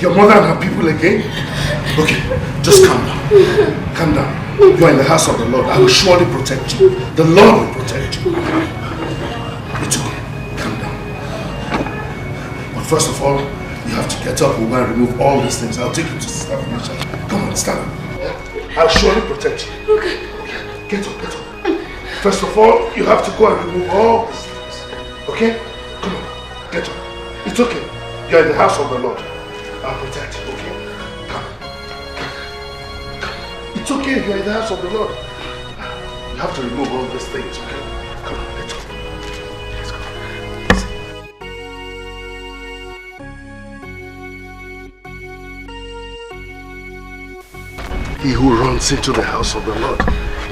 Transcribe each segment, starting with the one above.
Your mother and her people again? Okay, just calm down. Calm down. You are in the house of the Lord. I will surely protect you. The Lord will protect you. It's okay. Calm down. But first of all, you have to get up. We're going to remove all these things. I'll take you to Sister Felicia. Come on, stand up. I'll surely protect you. Okay. Get up, get up. First of all, you have to go and remove all these things. Okay? Come on, get up. It's okay. You're in the house of the Lord. I'll protect you, okay? Come. It's okay, you're in the house of the Lord. You have to remove all these things, okay? Come on, let's go. Let's go. He who runs into the house of the Lord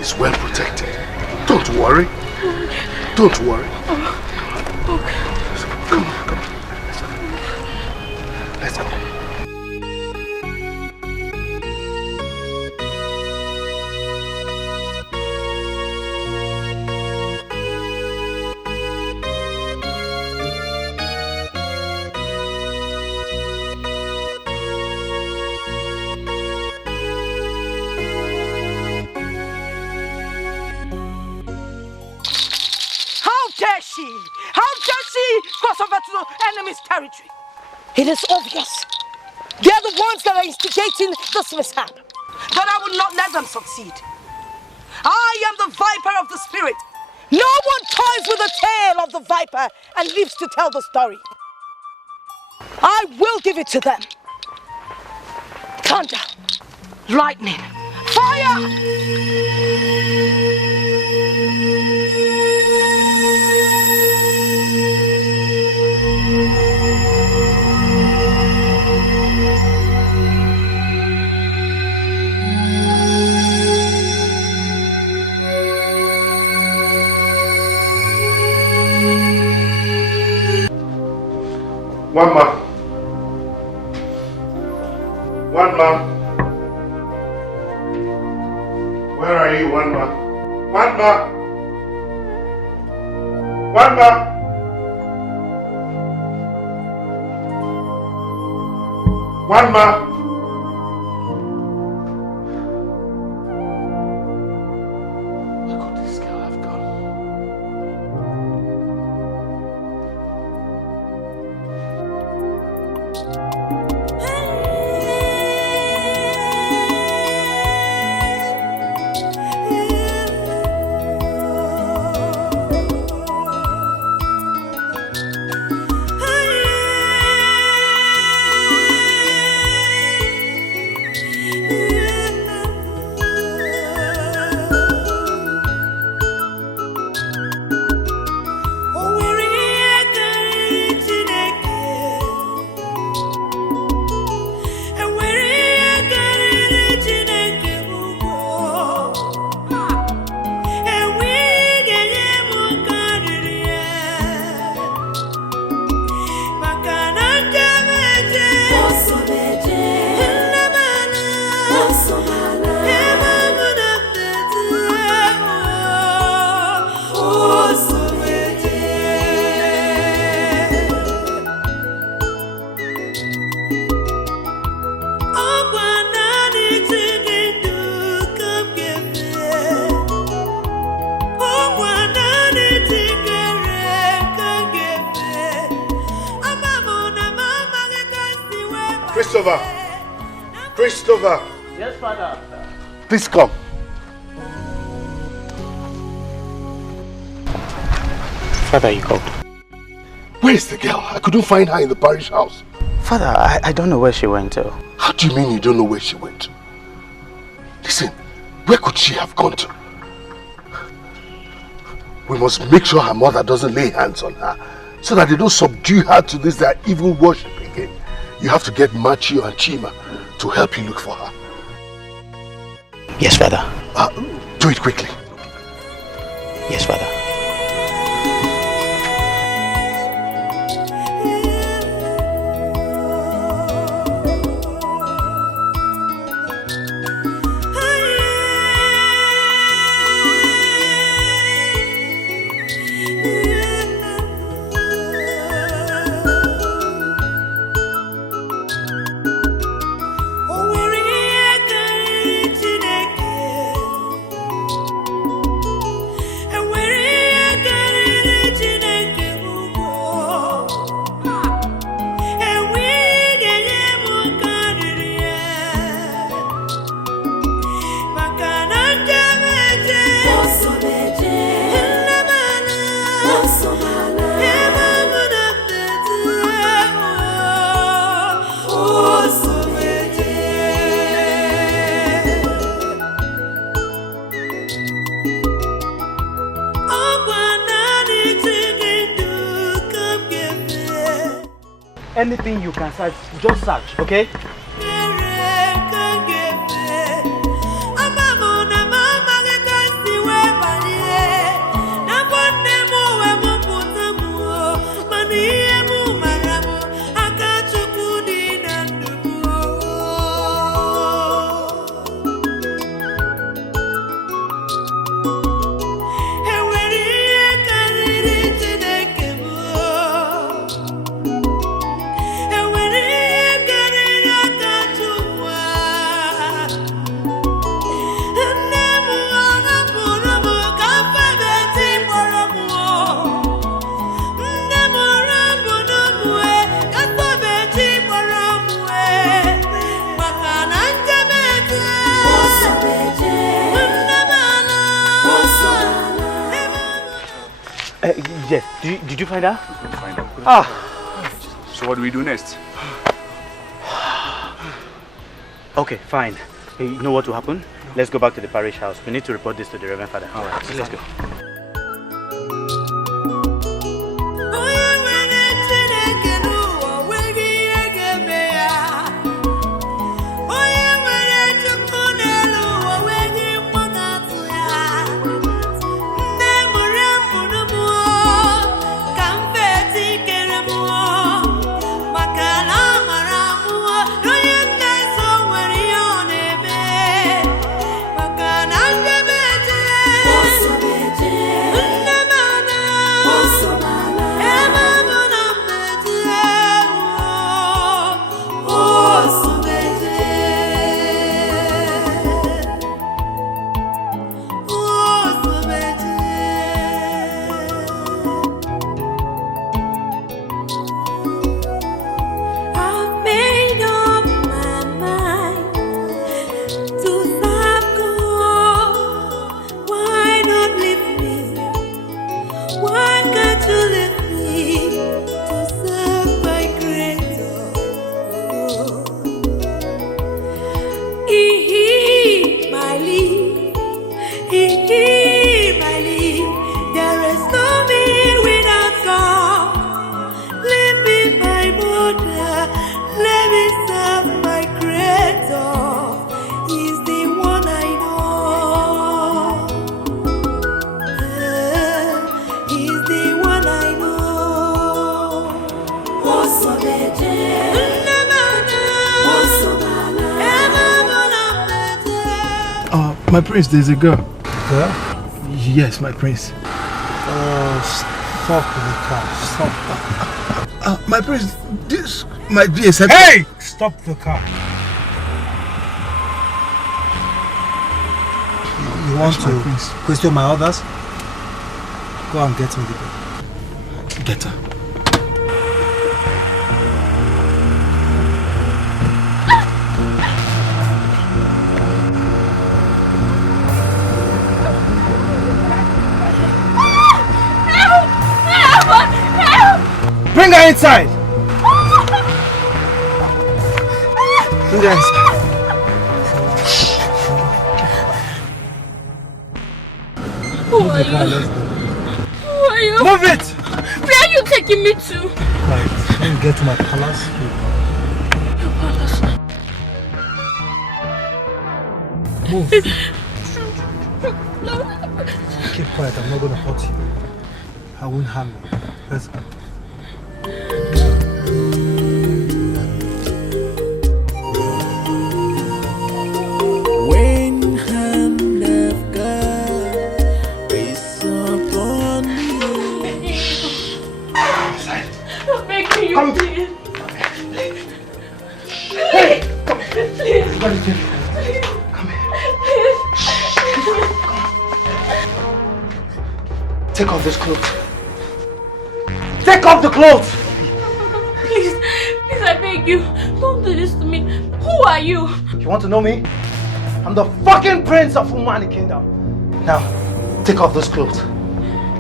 is well protected. Don't worry. Don't worry. Okay. Come on, come on. Let's go. Cross over to the enemy's territory. It is obvious. They are the ones that are instigating this mishap. But I will not let them succeed. I am the viper of the spirit. No one toys with the tail of the viper and lives to tell the story. I will give it to them. Thunder, lightning, fire! One man. One man. Where are you, one man? One man. One man. One man. Where could this girl have gone? Christopher! Christopher! Yes, Father. Please come. Father, you called. Where is the girl? I couldn't find her in the parish house. Father, I don't know where she went to. How do you mean you don't know where she went? Listen, where could she have gone to? We must make sure her mother doesn't lay hands on her so that they don't subdue her to this their evil worship again. You have to get Machio and Chima to help you look for her. Yes, Father. Do it quickly. Yes, Father. Anything you can search, just search, okay? Yes, did you find her? Find her. Ah. So what do we do next? Okay, fine. Hey, you know what will happen? Let's go back to the parish house. We need to report this to the Reverend Father. All right, let's go. My prince, there's a girl. Girl? Yes, my prince. Stop the car. Stop. My prince, this might be a second. Hey! Stop the car. You want to question my orders? Go and get me the girl. Get her. outside! Bring her inside. Who are you? Who are you? Move it! Where are you taking me to? Right, when you get to my palace, Your palace. move. Keep quiet, I'm not gonna hurt you. I won't harm you. Let's go. When hand of God is upon you. I'm begging you, please. Hey! Come here. Please. Come here. Take off this clothes. Take off the clothes! Please, please, I beg you. Don't do this to me. Who are you? You want to know me? I'm the fucking prince of Umani Kingdom. Now, take off those clothes.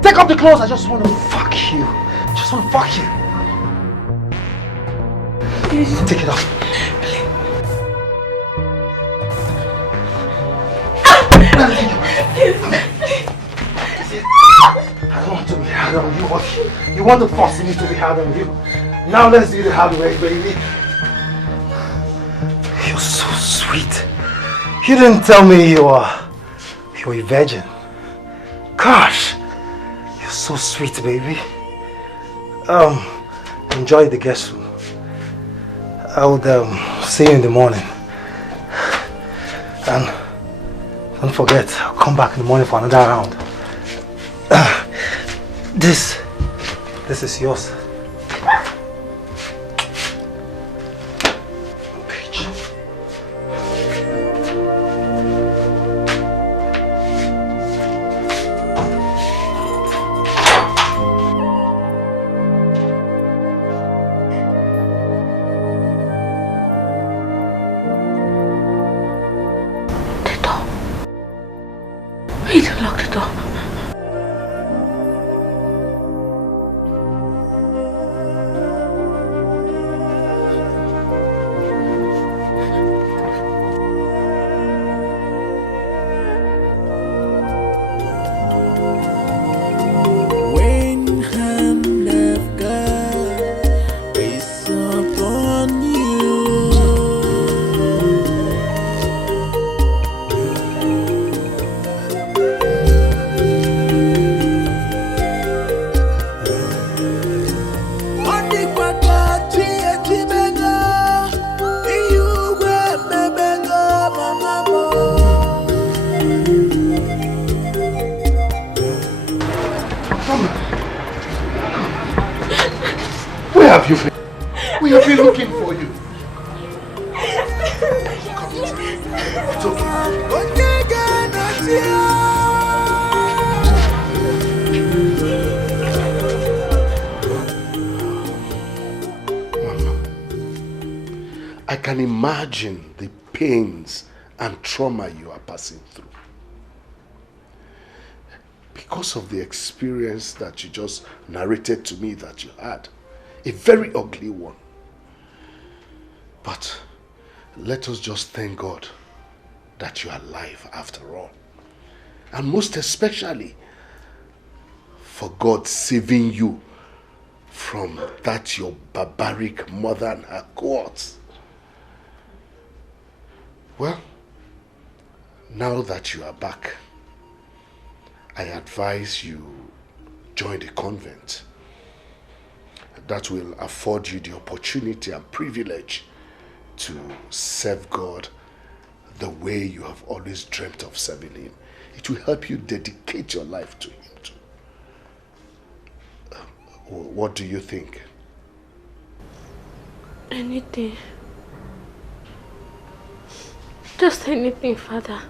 Take off the clothes, I just want to fuck you. Just want to fuck you. Please. Take it off. I don't want to be hard on you, but you want to force me to be hard on you. Now let's do the hard way, baby. You're so sweet. You didn't tell me you're a virgin. Gosh, you're so sweet, baby. Enjoy the guest room. I would see you in the morning. And don't forget, I'll come back in the morning for another round. This is yours. Bitch. The door. Wait, lock the door. When hand of God is upon you. Where have you been? We have been looking for you. It's okay. Mama, I can imagine the pains and trauma you are passing through. Because of the experience that you just narrated to me that you had. A very ugly one. But let us just thank God that you are alive after all. And most especially for God saving you from that your barbaric mother and her cohorts. Well, now that you are back, I advise you join the convent. That will afford you the opportunity and privilege to serve God the way you have always dreamt of serving Him. It will help you dedicate your life to Him too. What do you think? Anything. Just anything, Father.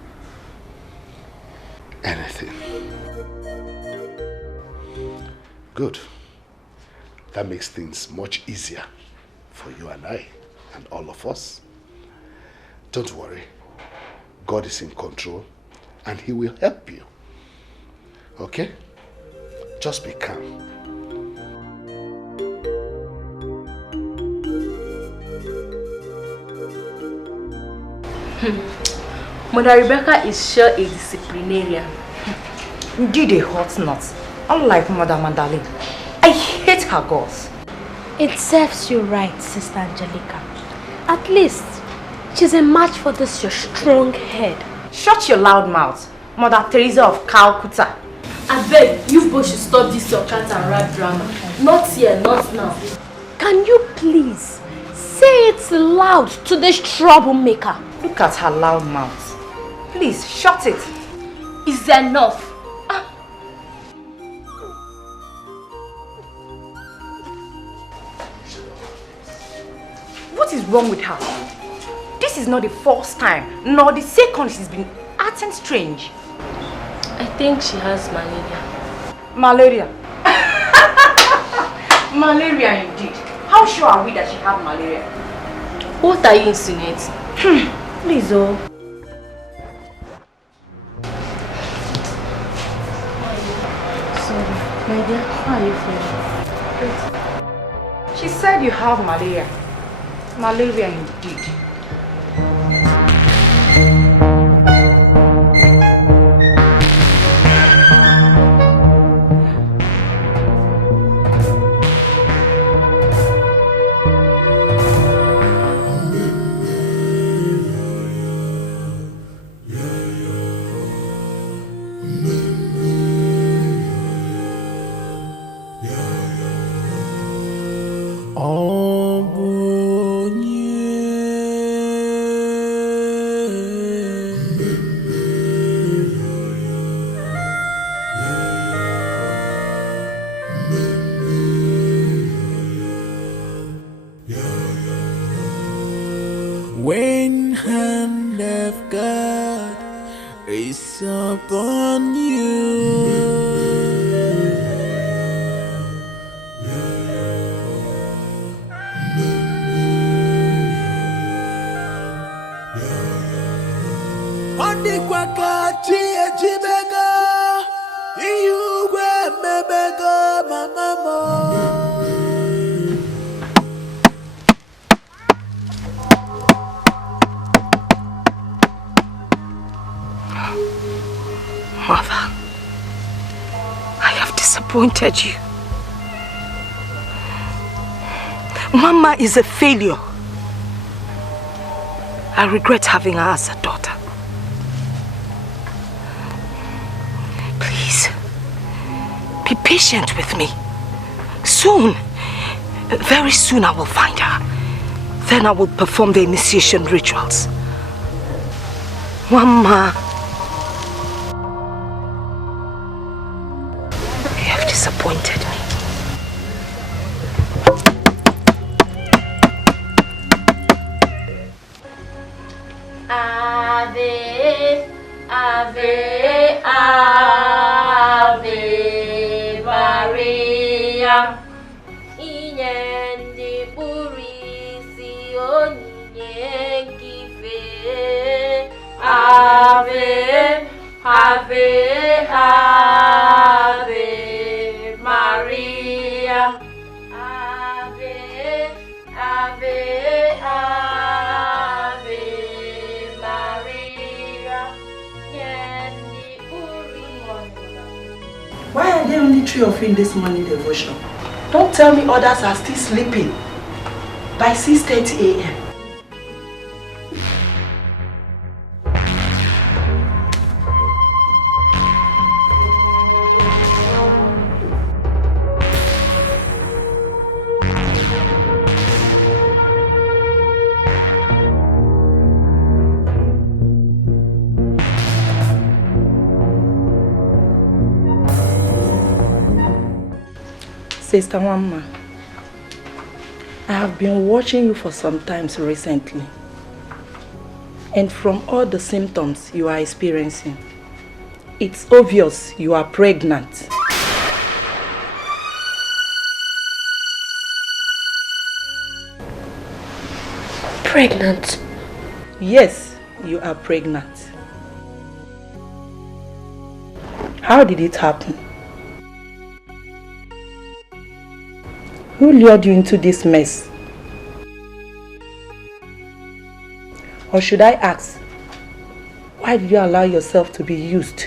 Anything. Good. That makes things much easier for you and I and all of us. Don't worry. God is in control and He will help you. Okay? Just be calm. Mother Rebecca is sure a disciplinarian. Indeed a hot nut. Unlike Mother Mandalene. I hate her girls. It serves you right, Sister Angelica. At least, she's a match for this your strong head. Shut your loud mouth, Mother Teresa of Calcutta. I beg, you both should stop this your cat and rat drama. Not here, not now. Can you please say it loud to this troublemaker? Look at her loud mouth. Please, shut it. It's enough. What is wrong with her? This is not the first time, nor the second she's been acting strange. I think she has malaria. Malaria? Malaria indeed. How sure are we that she has malaria? What are you insinuating? Please, oh. Sorry, my dear, how are you feeling? She said you have malaria. Malaria indeed. When hand of God is upon you, Ondikwakachi ejibego, iyugwe mebego mamamo. Mother, I have disappointed you. Mama is a failure. I regret having her as a daughter. Please, be patient with me. Soon, very soon I will find her. Then I will perform the initiation rituals. Mama, you have disappointed me. Ave, Ave, Ave Maria. Inyende burisi onyenkife. Ave, Ave, Ave Maria. Ave, Ave, Ave Maria. Why are there only 3 of you in this morning devotion? Don't tell me others are still sleeping by 6:30 a.m. Sister Wamma, I have been watching you for some time recently, and from all the symptoms you are experiencing, it's obvious you are pregnant. Pregnant? Yes, you are pregnant. How did it happen? Who lured you into this mess? Or should I ask, Why did you allow yourself to be used?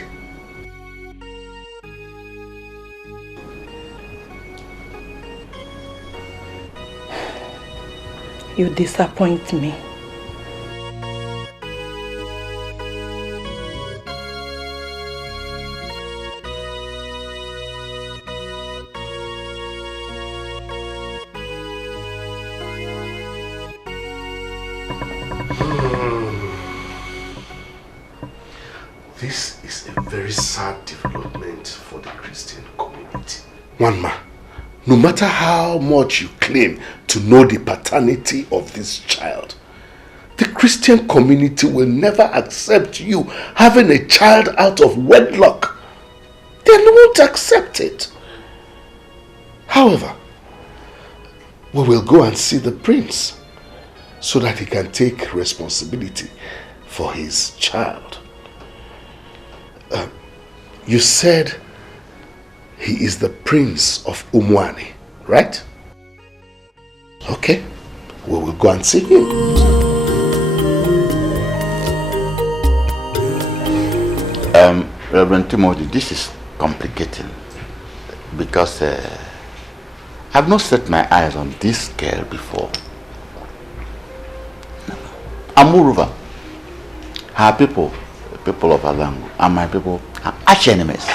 You disappoint me. This is a very sad development for the Christian community. One man, no matter how much you claim to know the paternity of this child, the Christian community will never accept you having a child out of wedlock. They won't accept it. However, we will go and see the prince so that he can take responsibility for his child. You said he is the prince of Umwani, right? Okay, we will go and see him. Reverend Timothy, this is complicating because I've not set my eyes on this girl before. And moreover, her people of Alangu, and my people are arch enemies.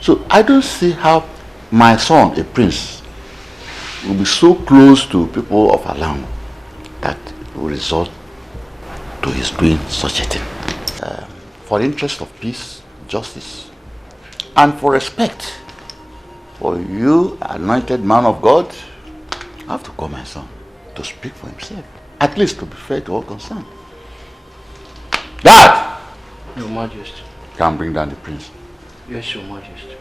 So I don't see how my son, a prince, will be so close to people of Alangu that it will result to his doing such a thing. For the interest of peace, justice, and for respect for you, anointed man of God, I have to call my son to speak for himself, at least to be fair to all concerned. Dad! Your Majesty. Can bring down the prince. Yes, Your Majesty.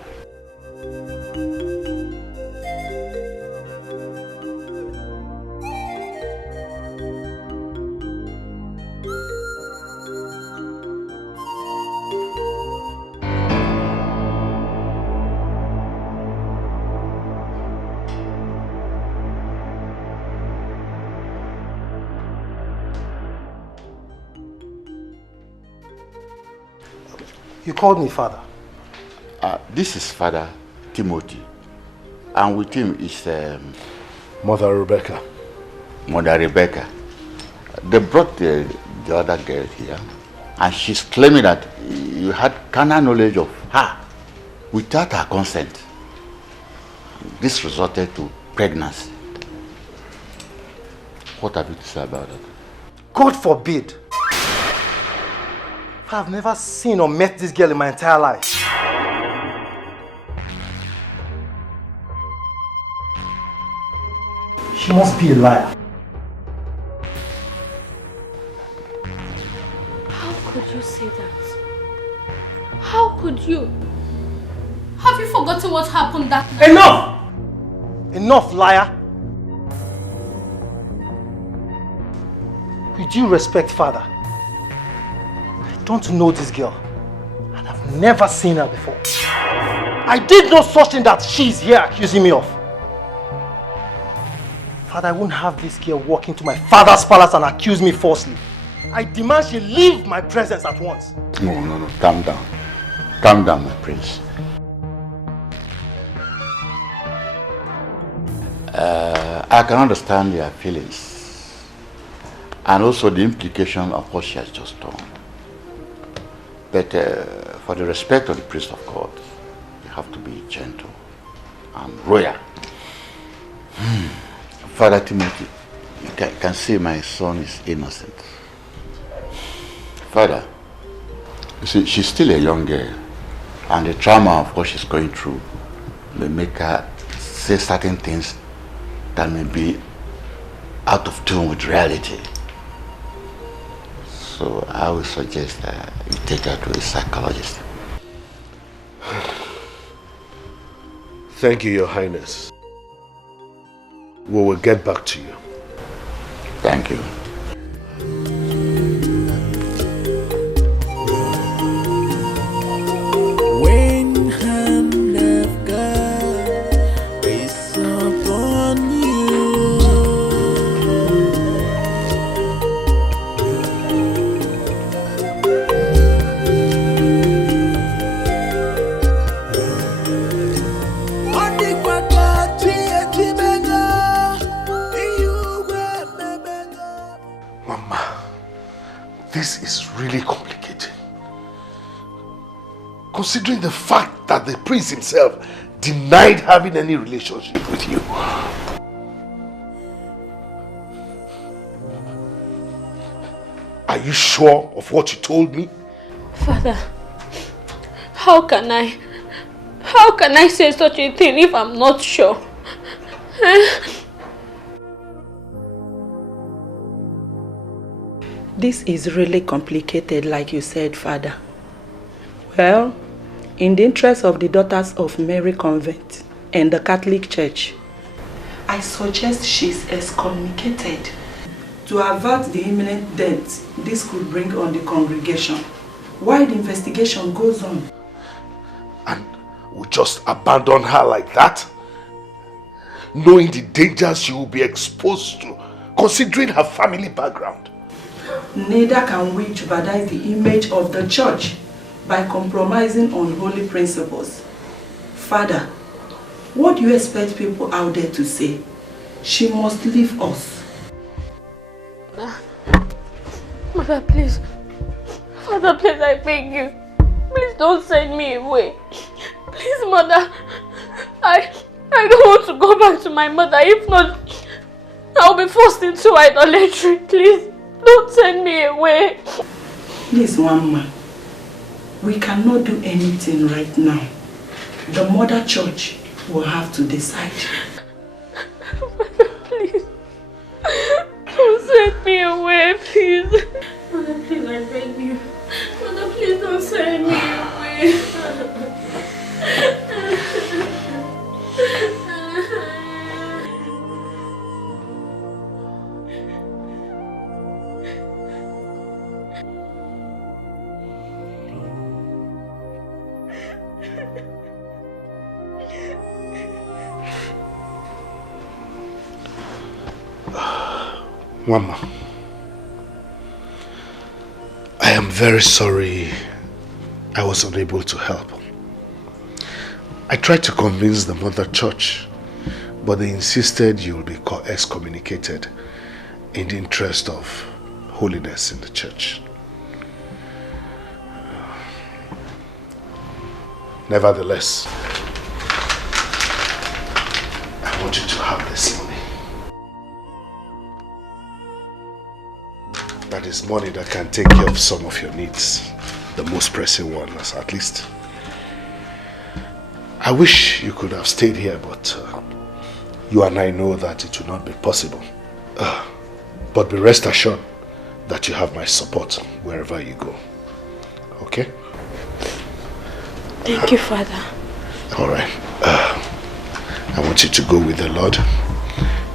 You called me father. This is Father Timothy, and with him is Mother Rebecca. Mother Rebecca. They brought the other girl here, and she's claiming that you had carnal knowledge of her without her consent. This resulted to pregnancy. What have you to say about that? God forbid. I've never seen or met this girl in my entire life. She must be a liar. How could you say that? How could you? Have you forgotten what happened that night? Enough! Enough, liar! With due respect, father, I don't know this girl, and I've never seen her before. I did no such thing that she's here accusing me of. Father, I won't have this girl walk into my father's palace and accuse me falsely. I demand she leave my presence at once. No, calm down. Calm down, my prince. I can understand your feelings and also the implication of what she has just done. But for the respect of the priest of God, you have to be gentle and royal. Father Timothy, you can see my son is innocent. Father, you see, she's still a young girl, and the trauma of what she's going through may make her say certain things that may be out of tune with reality. So I would suggest that you take her to a psychologist. Thank you, Your Highness. We will get back to you. Thank you. When hand of God is upon you, This is really complicated. Considering the fact that the prince himself denied having any relationship with you. Are you sure of what you told me? Father, how can I say such a thing if I'm not sure? This is really complicated, like you said, Father. Well, in the interest of the Daughters of Mary Convent and the Catholic Church, I suggest she's excommunicated to avert the imminent death this could bring on the congregation while the investigation goes on. And we just abandon her like that? Knowing the dangers she will be exposed to, considering her family background. Neither can we jeopardize the image of the church by compromising on holy principles. Father, what do you expect people out there to say? She must leave us. Mother, please. Father, please, I beg you. Please don't send me away. Please, Mother. I don't want to go back to my mother. If not, I'll be forced into idolatry. Please, don't send me away. Please, Mama. We cannot do anything right now. The mother church will have to decide. Mother, please. Don't send me away, please. Mother, please, I beg you. Mother, please don't send me away. Mama, I am very sorry I was unable to help. I tried to convince the mother church, but they insisted you will be excommunicated in the interest of holiness in the church. Nevertheless, I want you to have this money. That is money that can take care of some of your needs. The most pressing ones, at least. I wish you could have stayed here, but you and I know that it will not be possible. But be rest assured that you have my support wherever you go. Okay? Thank you, Father. All right. I want you to go with the Lord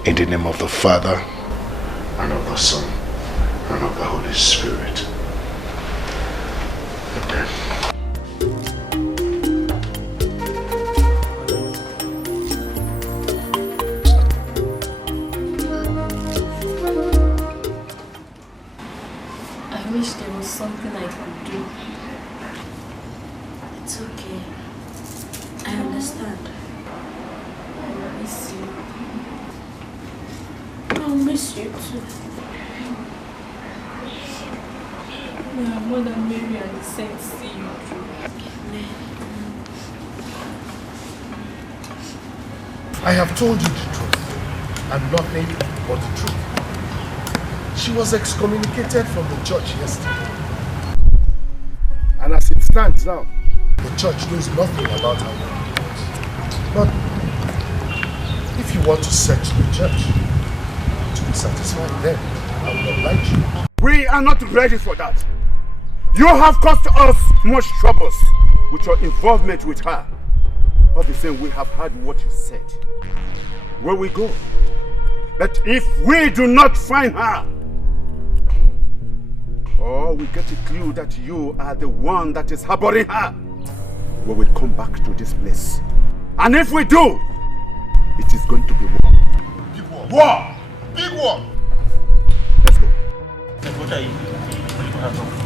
in the name of the Father and of the Son and of the Holy Spirit. Amen. I wish there was something I could do. It's okay. I understand. I miss you. I'll miss you too. May our Mother Mary and the saints see you through. Amen. I have told you the truth and nothing but the truth. She was excommunicated from the church yesterday. And as it stands now, the church knows nothing about her. But if you want to search the church to be satisfied, then I will oblige you. We are not ready for that. You have caused us much troubles with your involvement with her. All the same, we have heard what you said. Where we go? That if we do not find her, or we get a clue that you are the one that is harboring her, we will come back to this place. And if we do, it is going to be war. Big war. War! Big war! Let's go. What are you? What do you have?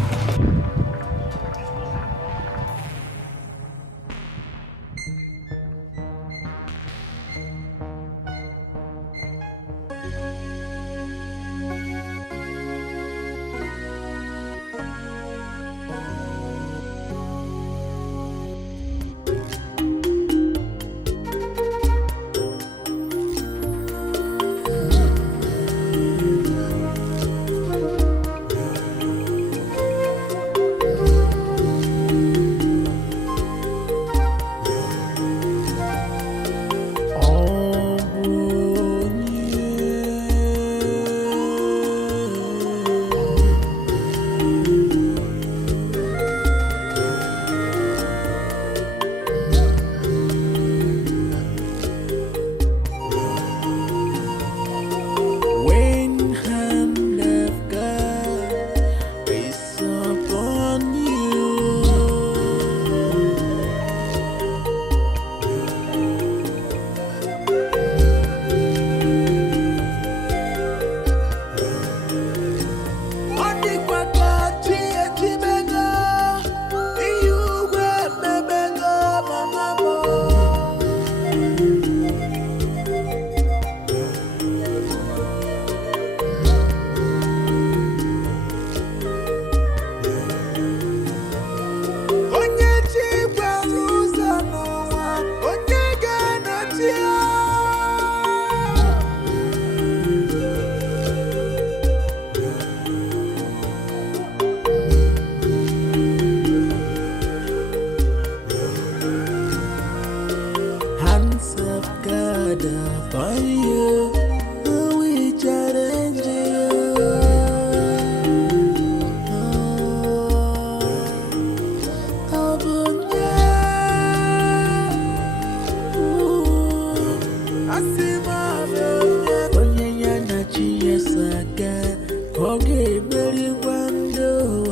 Okay, very wonderful.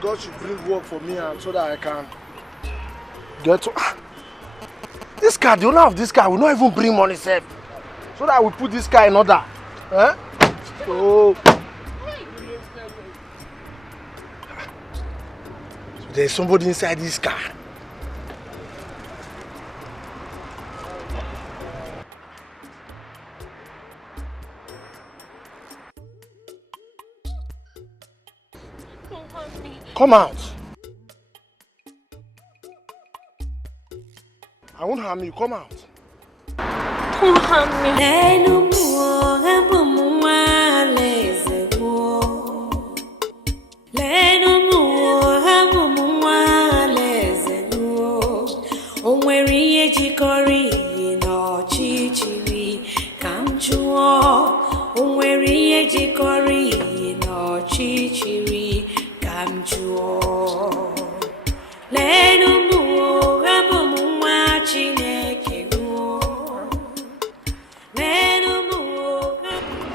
God should bring work for me and so that I can get to... This car, the owner of this car will not even bring money safe. So that I will put this car in order. Eh? So there's somebody inside this car. Come out. I won't harm you. Come out. Don't harm me.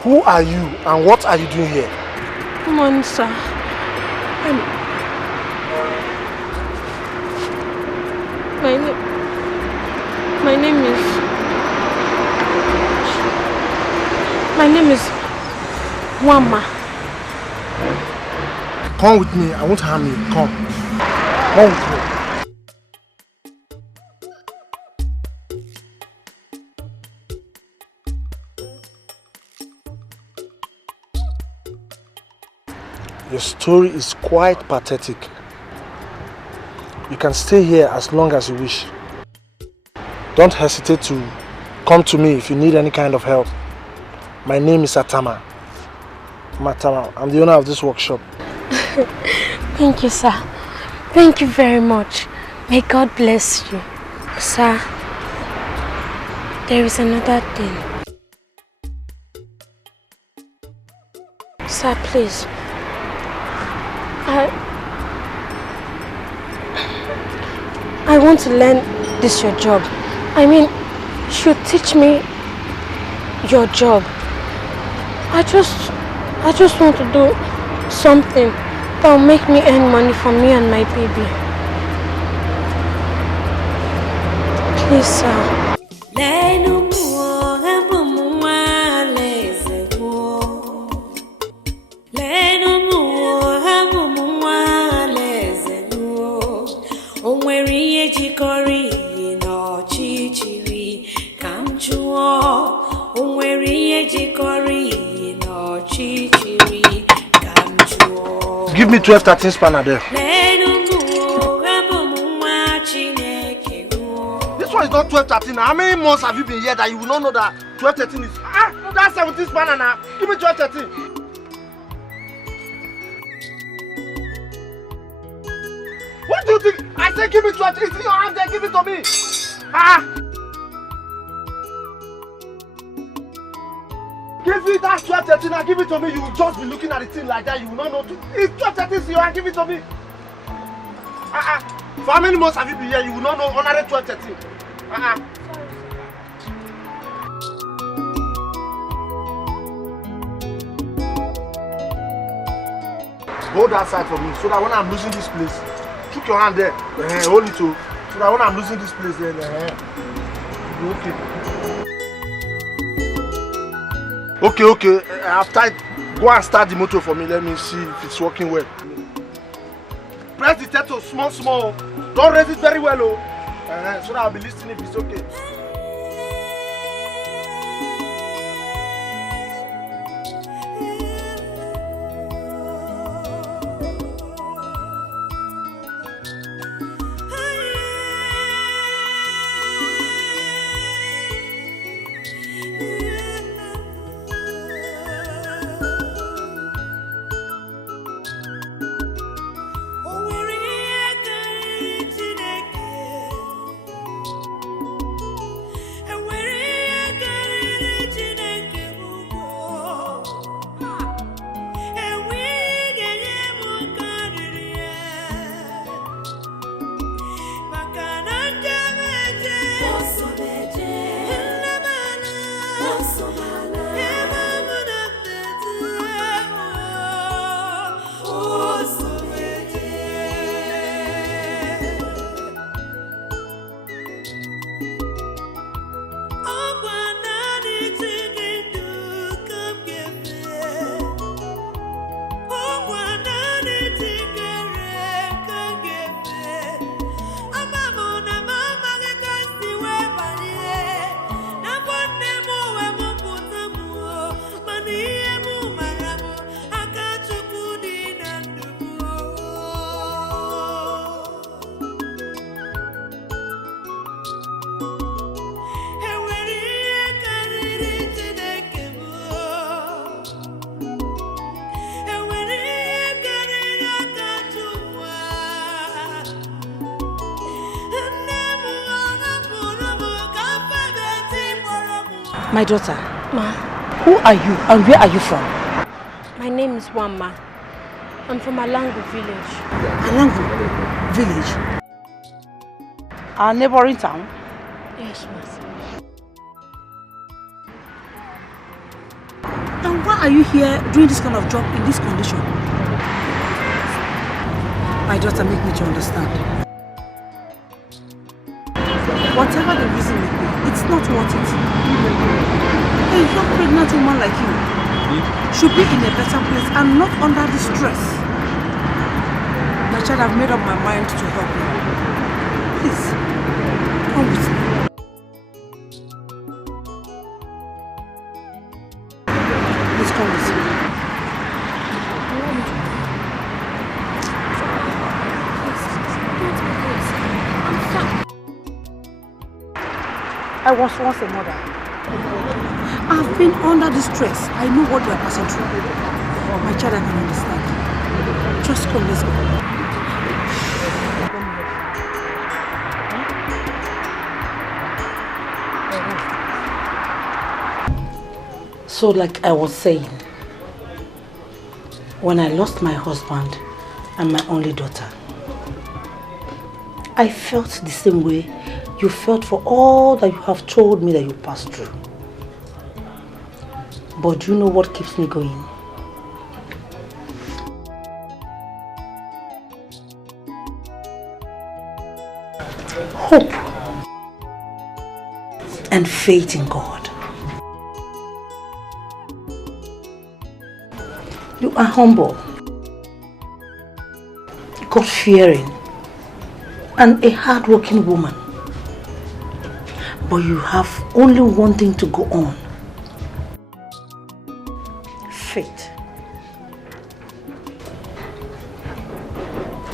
Who are you and what are you doing here? Come on, sir. My name is Wama. Come with me. I won't harm you. Come with me. Your story is quite pathetic. You can stay here as long as you wish. Don't hesitate to come to me if you need any kind of help. My name is Atama. I'm the owner of this workshop. Thank you, sir. Thank you very much. May God bless you. Sir, there is another thing. Sir, please. I want to learn this your job. I mean, you should teach me your job. I just want to do something that will make me earn money for me and my baby. Please, sir. Give me 12-13 spanner there. This one is not 12-13. How many months have you been here that you will not know that 12-13 is... that's 17 spanner now. Give me 12-13. What do you think? I said give me 12. It's in your hand there. Give it to me. Give me that 12-13 and give it to me. You will just be looking at the thing like that. You will not know. It's 12-13 in your hand. Give it to me. For how many months have you been here? You will not know honorary 12-13. Hold that side for me so that when I'm losing this place, put your hand there. Hold it too. So that when I'm losing this place, then okay. Okay. I've tried. Go and start the motor for me. Let me see if it's working well. Press the turtle small. Don't raise it very well, so that I'll be listening if it's okay. My daughter, Ma. who are you and where are you from? My name is Wamma. I'm from Alangu village. Alangu village? Our neighboring town? Yes, ma. And why are you here doing this kind of job in this condition? My daughter, make me to understand. Whatever the reason may be, it's not worth it. A young pregnant woman like you should be in a better place and not under the stress. My child, I've made up my mind to help you. Please, come with me. Please come with me. I was once a mother. I've been under the stress. I know what you are passing through. My child, I can understand. Just come, let's go. So, like I was saying, when I lost my husband and my only daughter, I felt the same way you felt for all that you have told me that you passed through. But do you know what keeps me going? Hope and faith in God. You are humble, God-fearing, and a hard-working woman. But you have only one thing to go on. Faith.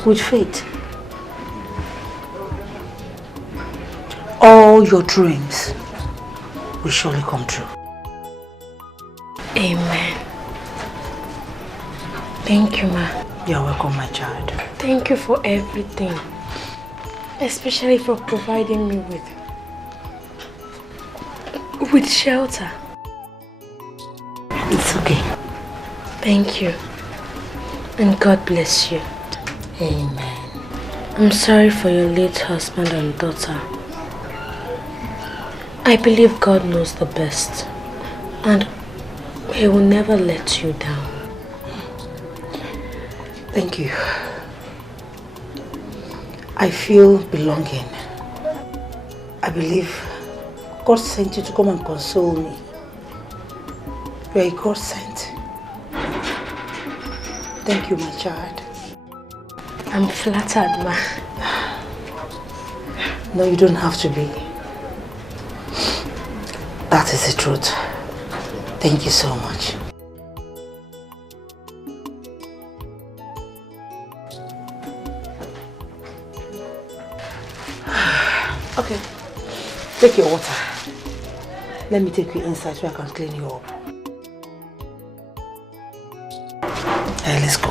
With faith, all your dreams will surely come true. Amen. Thank you, ma. You're welcome, my child. Thank you for everything. Especially for providing me with shelter. It's okay. Thank you. And God bless you. Amen. I'm sorry for your late husband and daughter. I believe God knows the best. And He will never let you down. Thank you. I feel belonging. I believe God sent you to come and console me. You are a God sent. Thank you, my child. I'm flattered, ma. No, you don't have to be. That is the truth. Thank you so much. Okay, take your water. Let me take you inside so I can clean you up. Hey, let's go.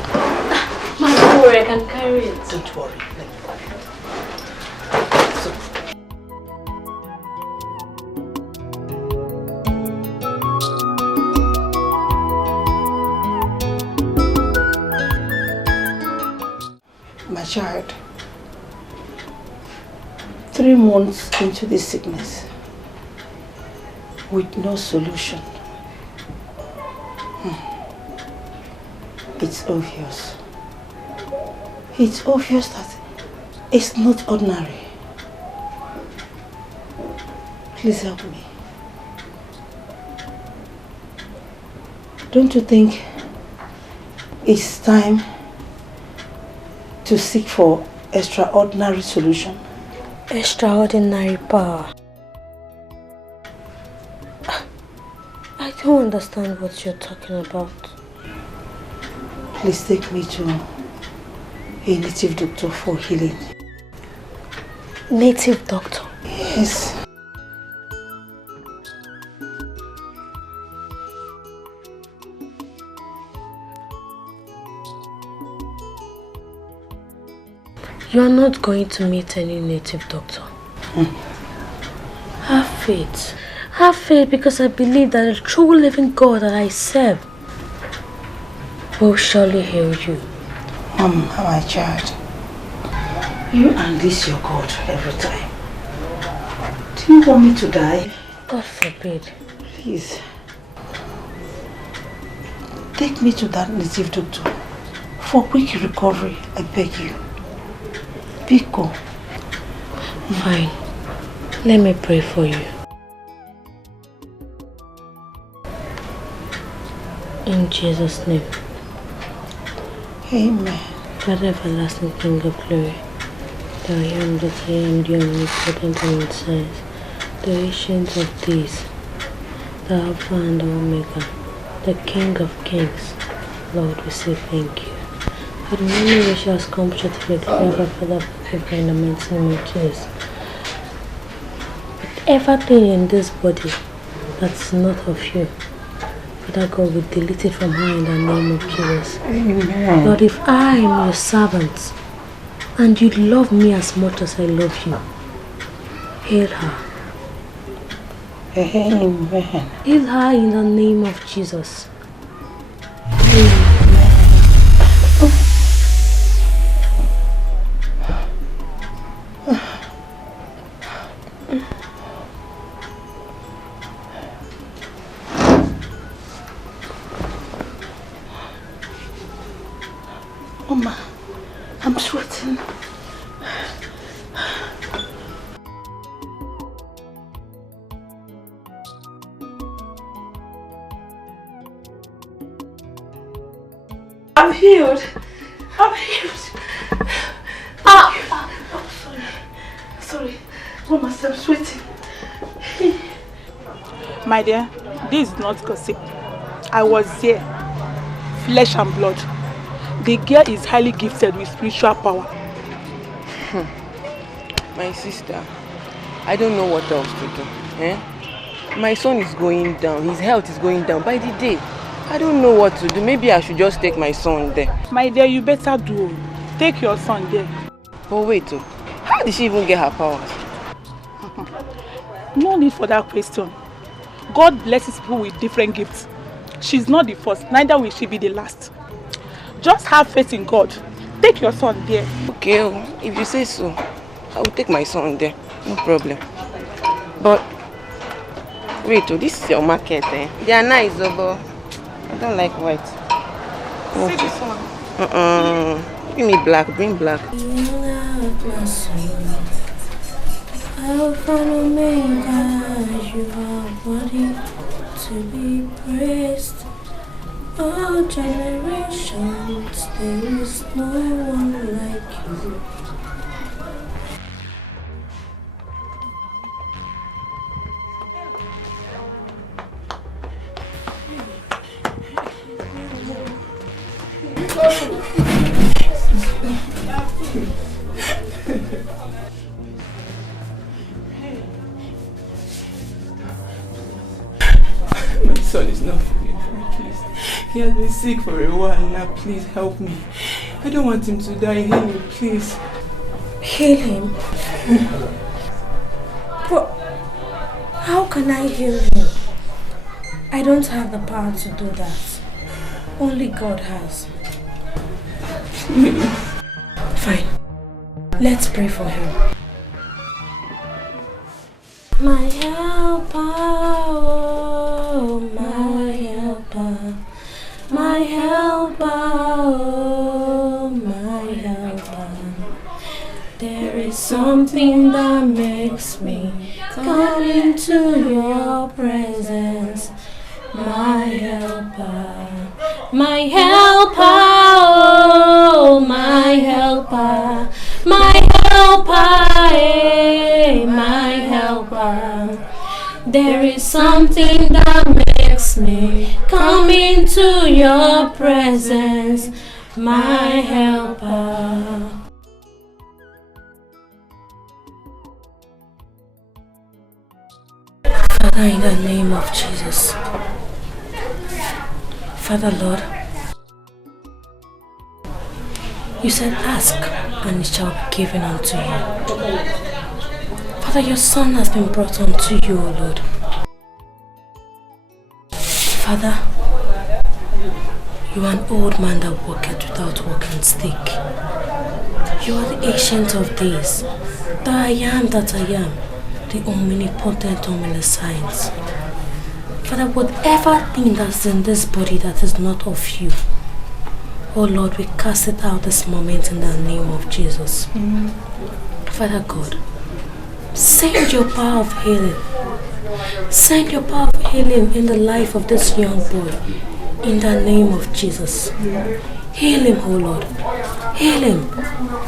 Ma, don't worry, I can carry it. Don't worry. My child, 3 months into this sickness, with no solution. It's obvious. It's obvious that it's not ordinary. Please help me. Don't you think it's time to seek for extraordinary solution? Extraordinary power. I don't understand what you're talking about. Please take me to a native doctor for healing. Native doctor? Yes. You're not going to meet any native doctor. Have faith. Have faith, because I believe that the true living God that I serve will surely heal you. My child, you unleash your God every time. Do you want me to die? God forbid. Please. Take me to that native doctor for quick recovery, I beg you. Pico. Fine. Let me pray for you. In Jesus' name. Amen. God, everlasting King of glory, the I am that I am, the omnipotent and insight, the ancient of days, the Alpha and the Omega, the King of kings. Lord, we say thank you. For the many which has come to the Father, forgive in the mighty name of Jesus. But everything in this body that's not of you, Father God, we delete it from her in the name of Jesus. Amen. Lord, if I am your servant and you love me as much as I love you, heal her. Amen. Heal her in the name of Jesus. Mama, I'm sweating. I'm healed. I'm healed. Oh, sorry. Sorry. Mama, I'm sweating. My dear, this is not gossip. I was there. Flesh and blood. The girl is highly gifted with spiritual power. My sister, I don't know what else to do. My son is going down. His health is going down by the day. I don't know what to do. Maybe I should just take my son there. My dear, you better do. Take your son there. But wait, how did she even get her powers? No need for that question. God blesses people with different gifts. She's not the first, neither will she be the last. Just have faith in God. Take your son there. Okay, if you say so, I will take my son there. No problem. But wait, this is your market, eh? They are nice, but I don't like white. See this one? Give me black. Bring black. Alpha and Omega, you are worthy to be praised. All generations, there is no one like you. My son is not feeling well, please. He has been sick for a while now. Please help me. I don't want him to die. Heal him, please. Heal him? But how can I heal him? I don't have the power to do that. Only God has. Fine. Let's pray for him. My helper. something that makes me come into your presence. My helper, my helper, oh, my helper, my helper, eh, my helper. There is something that makes me come into your presence, my helper. Father, in the name of Jesus, Father Lord, you said ask and it shall be given unto you. Father, your son has been brought unto you, O Lord. Father, you are an old man that walketh without walking stick. You are the ancient of days, the I am that I am, the omnipotent, omniscient. Father, whatever thing that's in this body that is not of you, oh Lord, we cast it out this moment in the name of Jesus. Father God, send your power of healing. Send your power of healing in the life of this young boy in the name of Jesus. Heal him, oh Lord. Heal him.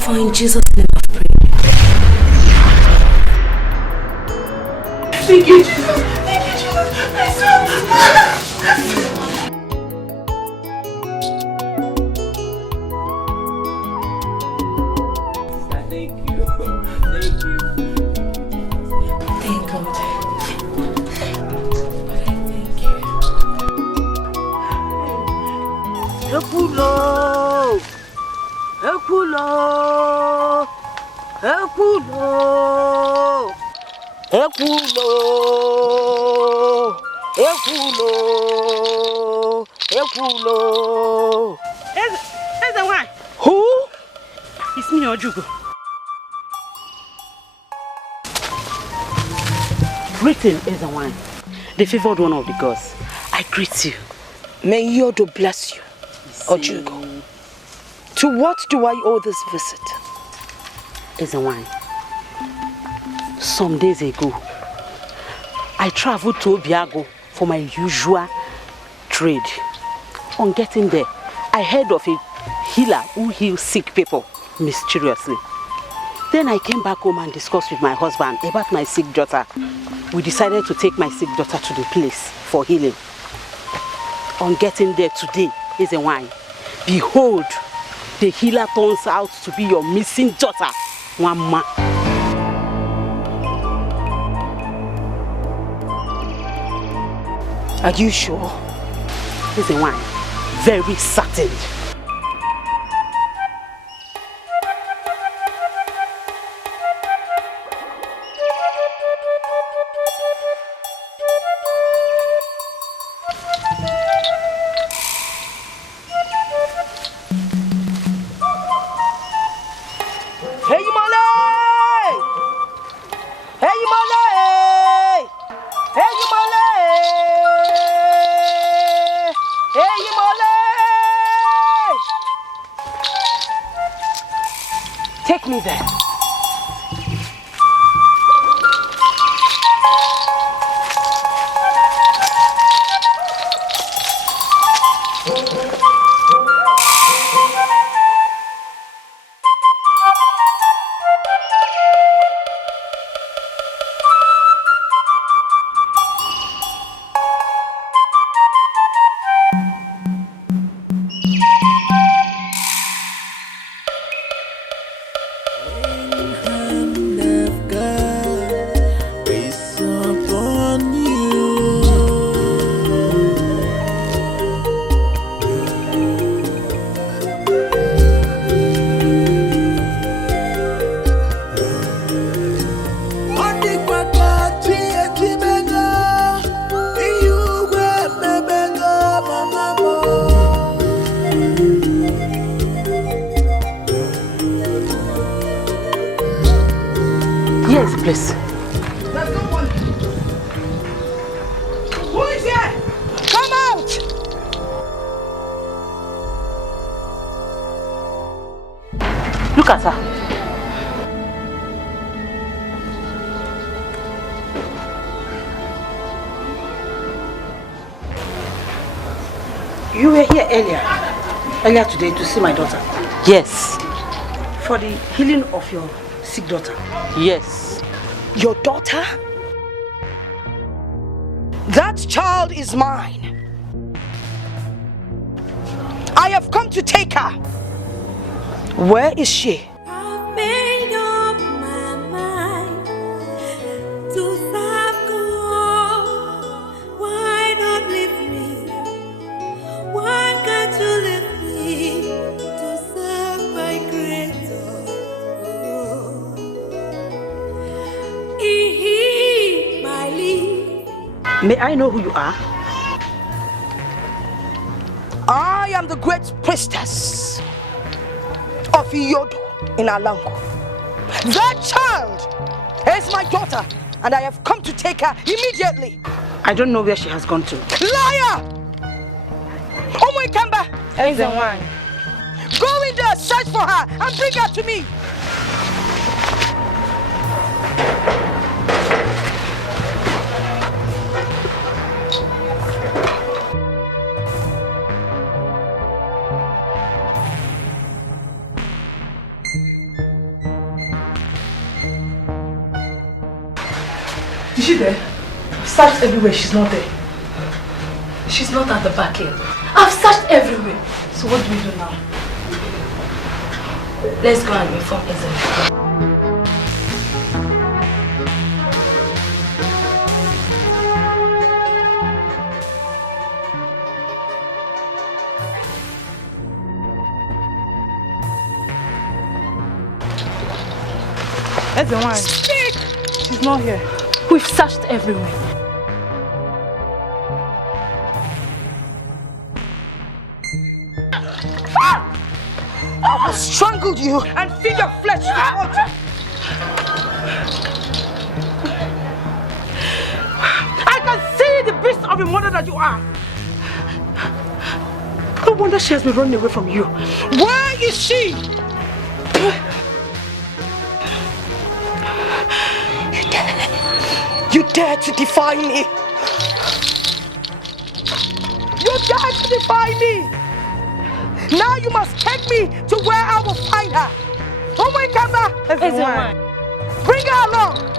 For in Jesus' name I pray. Thank you, Jesus. Thank you, Jesus. My son. Thank you. Thank you. Thank God. Ekulo, Ekulo, Ekulo, Ekulo, Ekulo, Ekulo. Is the one? Who? It's me, Ojugo. Greeting is the one, the favored one of the gods. I greet you. May Yodo bless you. Ojugo. To what do I owe this visit? Is a wine. Some days ago, I traveled to Obiago for my usual trade. On getting there, I heard of a healer who heals sick people mysteriously. Then I came back home and discussed with my husband about my sick daughter. We decided to take my sick daughter to the place for healing. On getting there today, is a wine. Behold, the healer turns out to be your missing daughter, Mama. Are you sure? Is a wine. Very certain. Take me there. Please. There's no one. Who is here? Come out! Look at her. You were here earlier today to see my daughter. Yes. For the healing of your sick daughter. Yes. Your daughter? That child is mine. I have come to take her. Where is she? I've made up my mind to serve God. Why not leave me? Why can't you leave me to serve my Creator? He my lead. May I know who you are? I am the great priestess of Yodo in Alango. That child is my daughter, and I have come to take her immediately. I don't know where she has gone to. Liar! Omo Ikemba! Everyone. Go in there, search for her, and bring her to me. Is she there? Searched everywhere, she's not there. She's not at the back end. I've searched everywhere. So what do we do now? Let's go and inform Exile. That's the one. Speak! She's not here. We've searched everywhere. I will strangle you and feed your flesh to water. I can see the beast of a mother that you are. No wonder she has been running away from you. Where is she? You dare to defy me? You dare to defy me? Now you must take me to where I will find her. Oh my God, That's the one. Bring her along.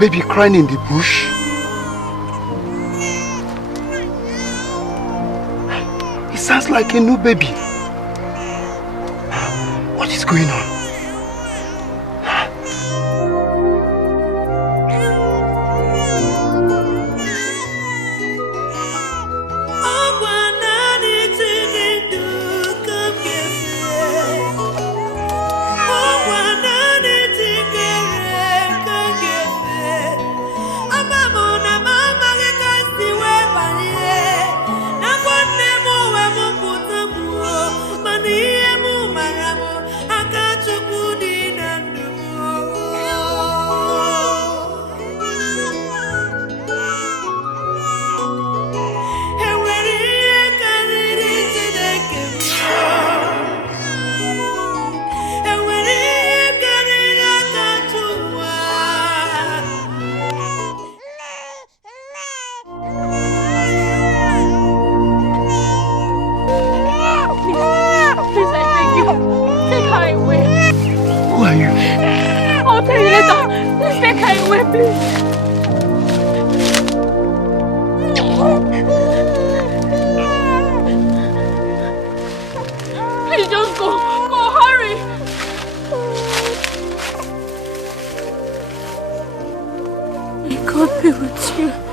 Baby crying in the bush. It sounds like a new baby. What is going on? I'm away, please. Please just go. Go, hurry. May God be with you.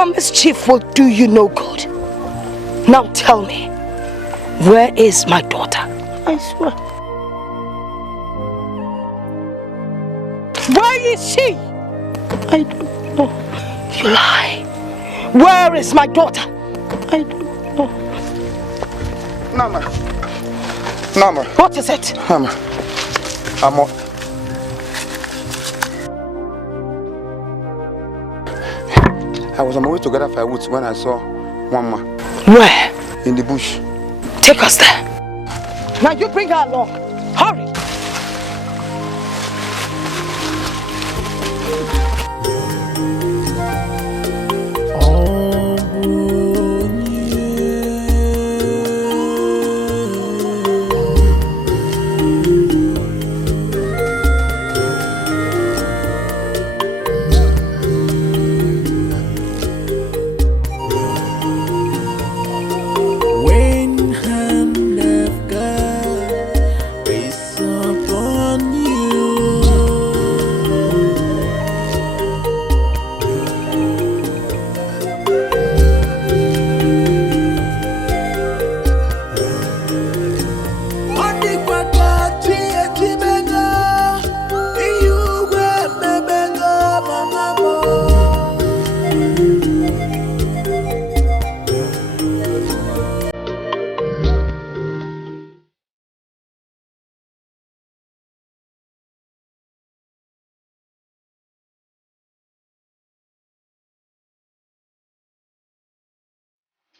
Your mischief will do you no good. Now tell me, where is my daughter? I swear. Where is she? I don't know. You lie. Where is my daughter? I don't know. Mama. Mama. What is it? Mama. I was on my way to gather firewood when I saw one man. Where? In the bush. Take us there. Now you bring her along. Hurry.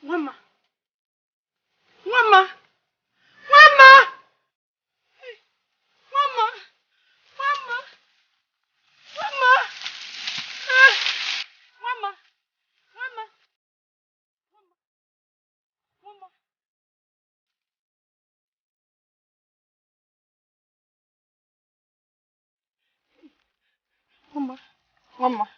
Mama. Mama. Mama. Mama. Mama. Mama. Mama. Mama. Mama. Mama.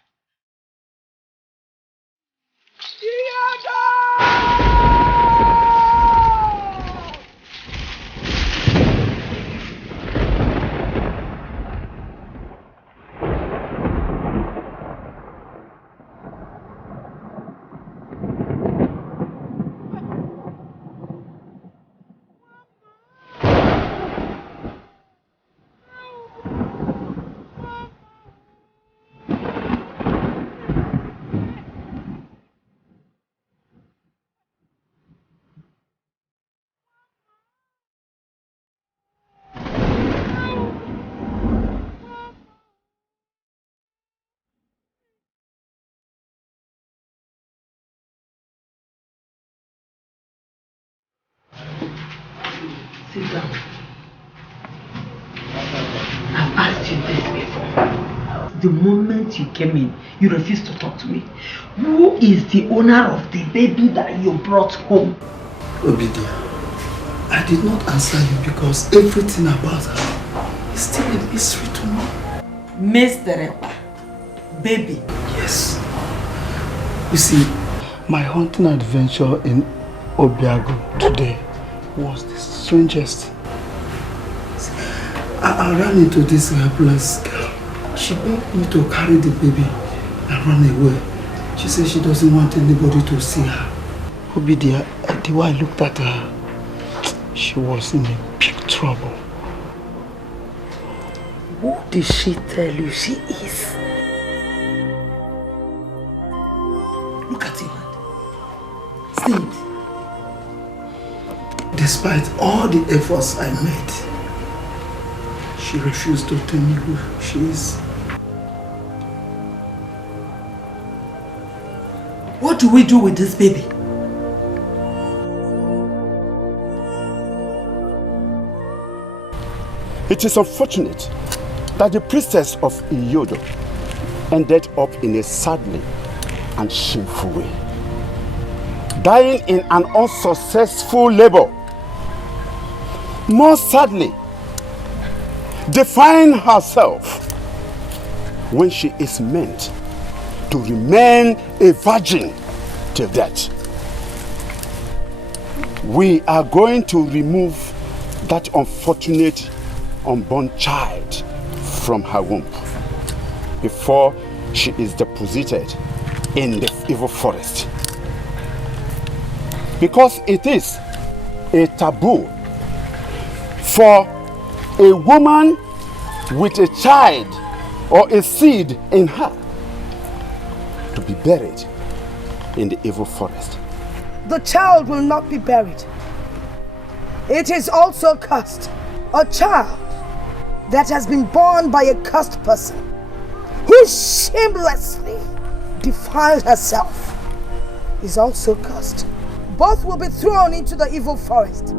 Sit down. I've asked you this before. The moment you came in, you refused to talk to me. Who is the owner of the baby that you brought home? Obidia, I did not answer you because everything about her is still a mystery to me. Mr. Baby. Yes. You see, my hunting adventure in Obiago today was the strangest. I ran into this helpless girl. She begged me to carry the baby and run away. She said she doesn't want anybody to see her. Obidia, the way I looked at her, she was in a big trouble. Who did she tell you she is? Look at your hand. See it. Despite all the efforts I made, she refused to tell me who she is. What do we do with this baby? It is unfortunate that the priestess of Iyodo ended up in a sadly and shameful way, dying in an unsuccessful labor. More sadly, define herself when she is meant to remain a virgin till death. We are going to remove that unfortunate unborn child from her womb before she is deposited in the evil forest. Because it is a taboo for a woman with a child or a seed in her to be buried in the evil forest. The child will not be buried. It is also cursed. A child that has been born by a cursed person who shamelessly defiled herself is also cursed. Both will be thrown into the evil forest.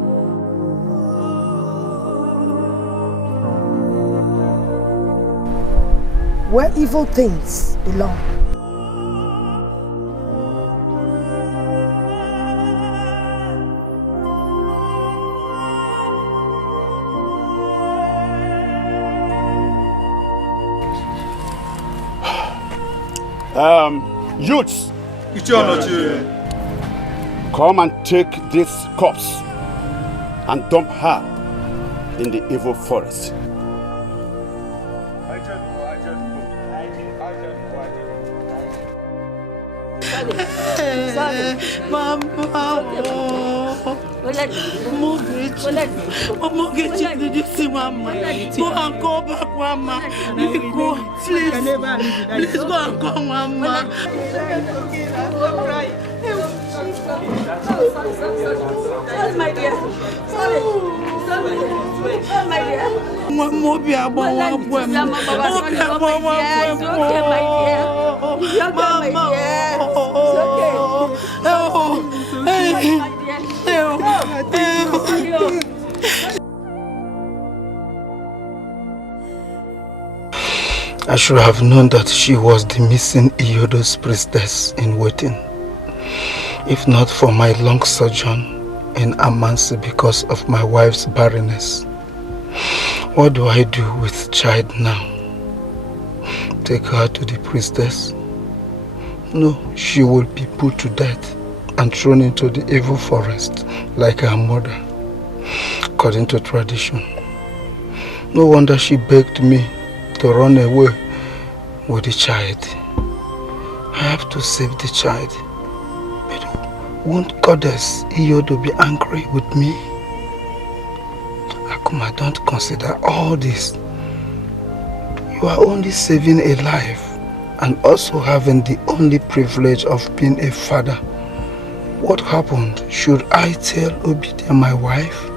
Where evil things belong. Youths, come and take this corpse and dump her in the evil forest. Mogechi, did you see Mama? Go and go back, Mama. Go, please. Please go and go, Mama. Sorry, my dear. Sorry. Sorry, my dear. I should have known that she was the missing Iyodo's priestess in waiting. If not for my long sojourn in Amansi because of my wife's barrenness. What do I do with child now? Take her to the priestess? No, she will be put to death and thrown into the evil forest like her mother, according to tradition. No wonder she begged me to run away with the child. I have to save the child. But won't Goddess Iyodo be angry with me? Akuma, don't consider all this. You are only saving a life and also having the only privilege of being a father. What happened? Should I tell Obidia, my wife?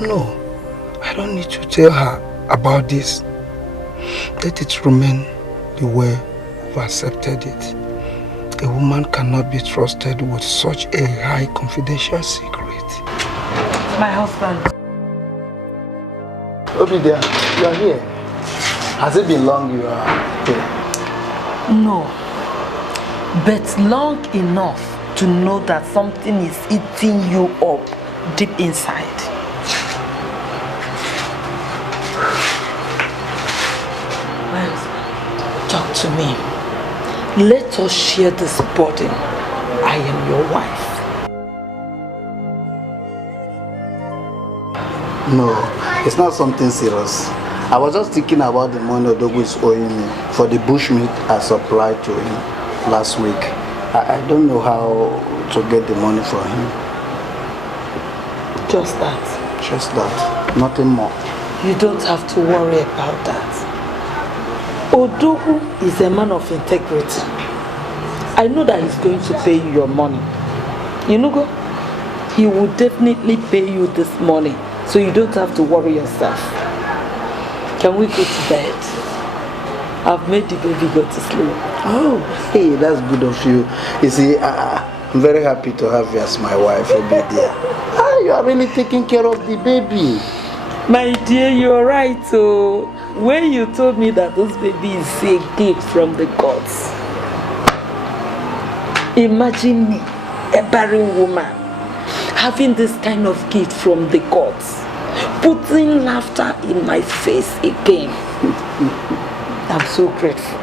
No, I don't need to tell her about this. Let it remain the way we've accepted it. A woman cannot be trusted with such a high confidential secret. My husband. Obidia, you are here. Has it been long you are here? No. But long enough to know that something is eating you up deep inside. Talk to me. Let us share this burden. I am your wife. No, it's not something serious. I was just thinking about the money Odogu is owing me for the bushmeat I supplied to him last week. I don't know how to get the money from him. Just that? Just that. Nothing more. You don't have to worry about that. Odogu is a man of integrity. I know that he's going to pay you your money. You know, go? He will definitely pay you this money, so you don't have to worry yourself. Can we go to bed? I've made the baby go to sleep. Oh, hey, that's good of you. You see, I'm very happy to have you as my wife, Obidia. You are really taking care of the baby. My dear, you're right. So, when you told me that this baby is a gift from the gods, imagine me, a barren woman, having this kind of gift from the gods, putting laughter in my face again. I'm so grateful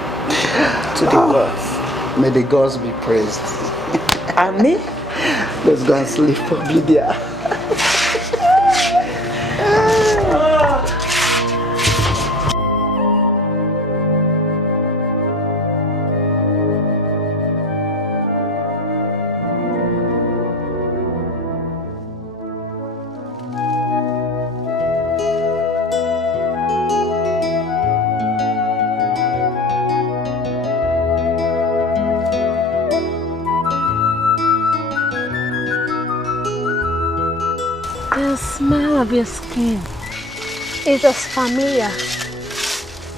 to the gods. May the gods be praised. Amen. Let's go and sleep, Obidia. The smell of your skin is as familiar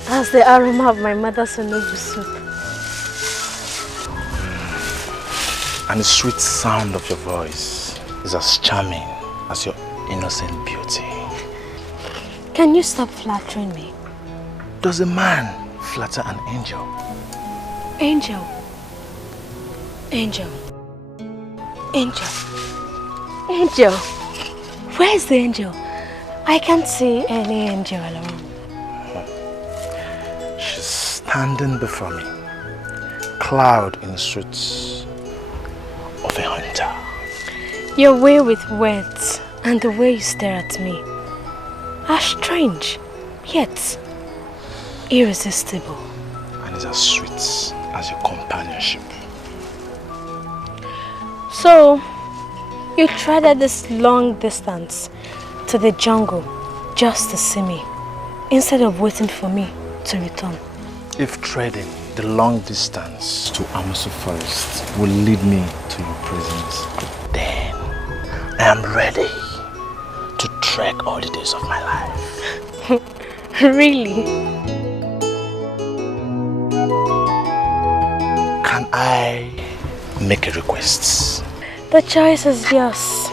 as the aroma of my mother's onubu soup. And the sweet sound of your voice is as charming as your innocent beauty. Can you stop flattering me? Does a man flatter an angel? Angel. Angel. Angel. Angel. Where's the angel? I can't see any angel alone. She's standing before me, cloud in the suits of a hunter. Your way with words and the way you stare at me are strange, yet irresistible. And it's as sweet as your companionship. So, you treaded this long distance to the jungle just to see me, instead of waiting for me to return. If treading the long distance to Amasu Forest will lead me to your presence, then I am ready to trek all the days of my life. Really? Can I make a request? The choice is yours.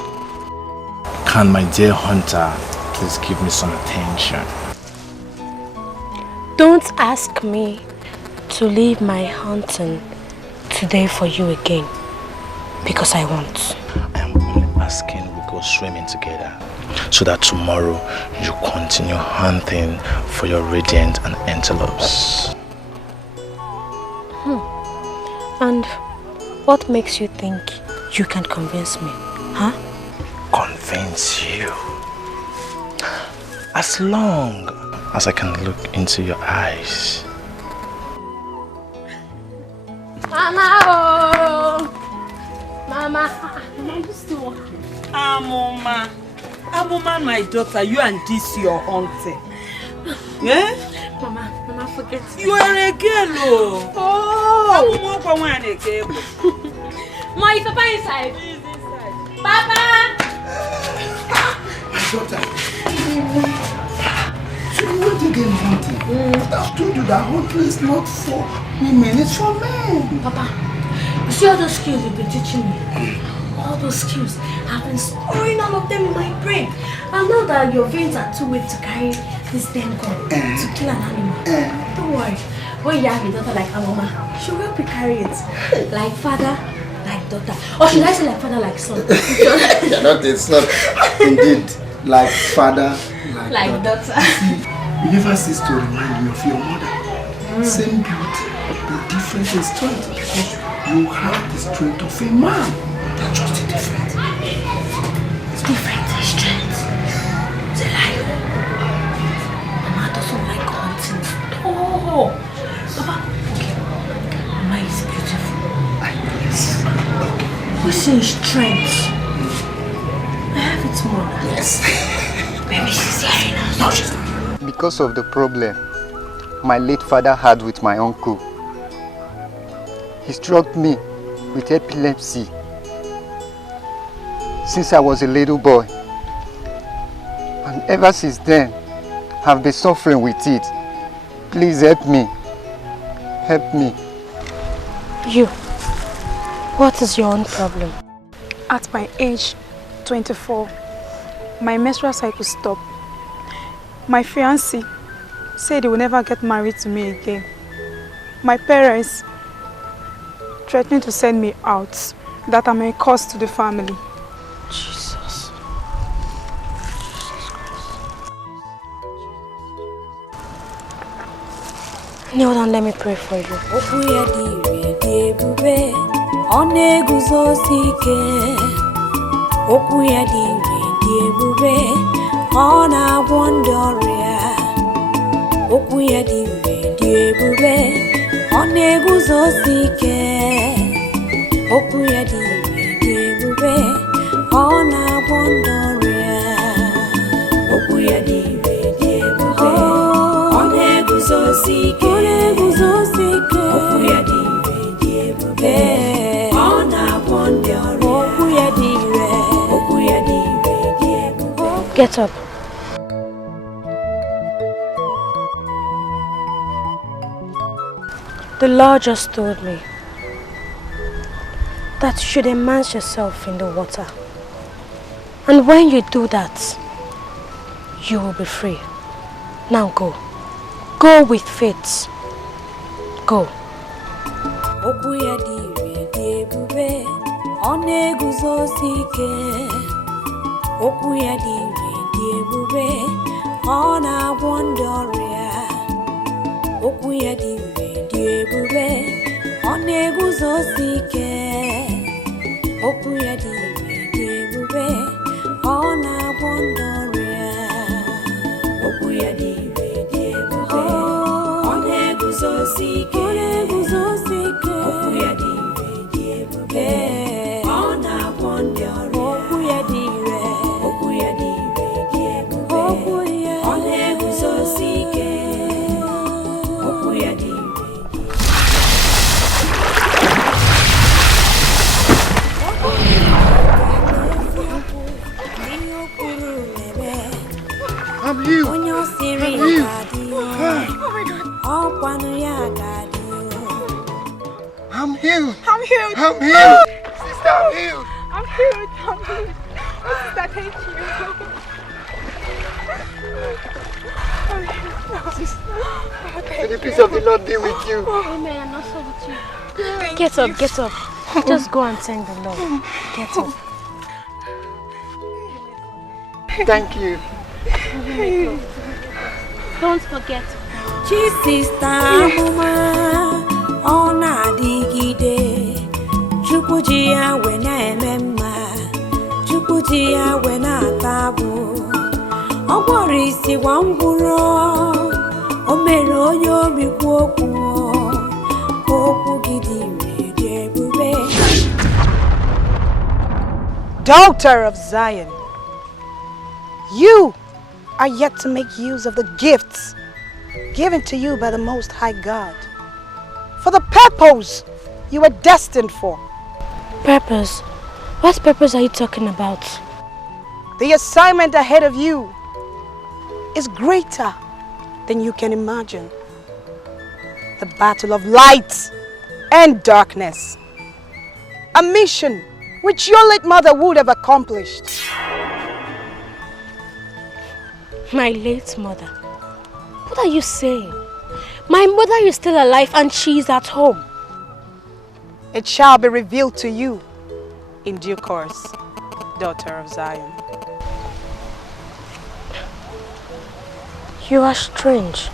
Can my dear hunter please give me some attention? Don't ask me to leave my hunting today for you again, because I won't. I am only asking we go swimming together, so that tomorrow you continue hunting for your radiant and antelopes. And what makes you think you can convince me, huh? Convince you? As long as I can look into your eyes. Mama, oh! Mama, you still walking? Amoma, my daughter, you and this your hunting. Yeah? Mama, forget me. You are a girl, oh! Ma, is Papa inside? He's inside. Papa! My daughter. So you want to get hunting? I've told you that hunting is not for women, it's for men. Papa, you see all those skills you've been teaching me? all those skills. I've been storing all of them in my brain. And now that your veins are too weak to carry this damn gun to kill an animal, don't worry. When you have a daughter like Aloma, she'll help you carry it. Like father, like daughter. Or should I say like father, like son? You're not a son. Indeed, like father, like daughter. You never cease to remind me of your mother. Same beauty, but different in strength. Because you have the strength of a man. That's just different. It's different in strength. It's a lion. Mama doesn't like hunting. Oh, Papa, okay. Mama is beautiful. Yes. We see strength. I have it more. Yes. Maybe she's hearing us. No, she's not. Because of the problem my late father had with my uncle, he struck me with epilepsy since I was a little boy. And ever since then, I've been suffering with it. Please help me. Help me. You, what is your own problem? At my age, 24, my menstrual cycle stopped. My fiancé said he will never get married to me again. My parents threatening to send me out, that I'm a curse to the family. Jesus. Kneel down, let me pray for you. Ona wondoria okuya diwe diebube one guzosike okuya diwe diebube ona wondoria okuya diwe diebube one guzosike okuya diwe diebube ona wondoria okuya diwe Get up. The Lord just told me that you should immerse yourself in the water. And when you do that, you will be free. Now go. Go with faith. Go. Okuya diwe diebube ona wondoria okuya diwe diebube ona guzosike okuya diwe diebube ona wondoria okuya diwe diebube ona guzosike okuya diwe diebube ona wondoria okuya diwe I'm healed. I'm healed. I'm healed. I'm healed. I'm healed. Sister, I'm healed. I'm healed. I'm healed. Oh, sister, thank you. May the peace of the Lord be with you. Amen. And also with you. Get up. Get up. Just go and thank the Lord. Get up. Thank you. Don't forget. Chisista mama ona digide chukujia wena emema chukujia wena tabu ogorisi wanguro omero yobi kwoku okwu gidire debube. Daughter of Zion, you are yet to make use of the gifts given to you by the Most High God for the purpose you were destined for. Purpose? What purpose are you talking about? The assignment ahead of you is greater than you can imagine. The battle of light and darkness. A mission which your late mother would have accomplished. My late mother? What are you saying? My mother is still alive and she is at home. It shall be revealed to you in due course, daughter of Zion. You are strange.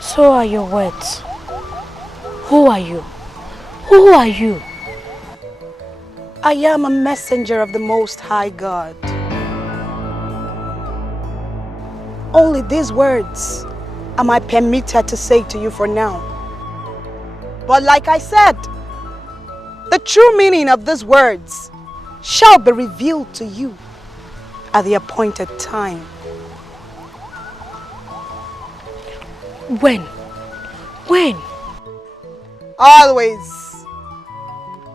So are your words. Who are you? Who are you? I am a messenger of the Most High God. Only these words am I permitted to say to you for now. But like I said, the true meaning of these words shall be revealed to you at the appointed time. When? When? Always.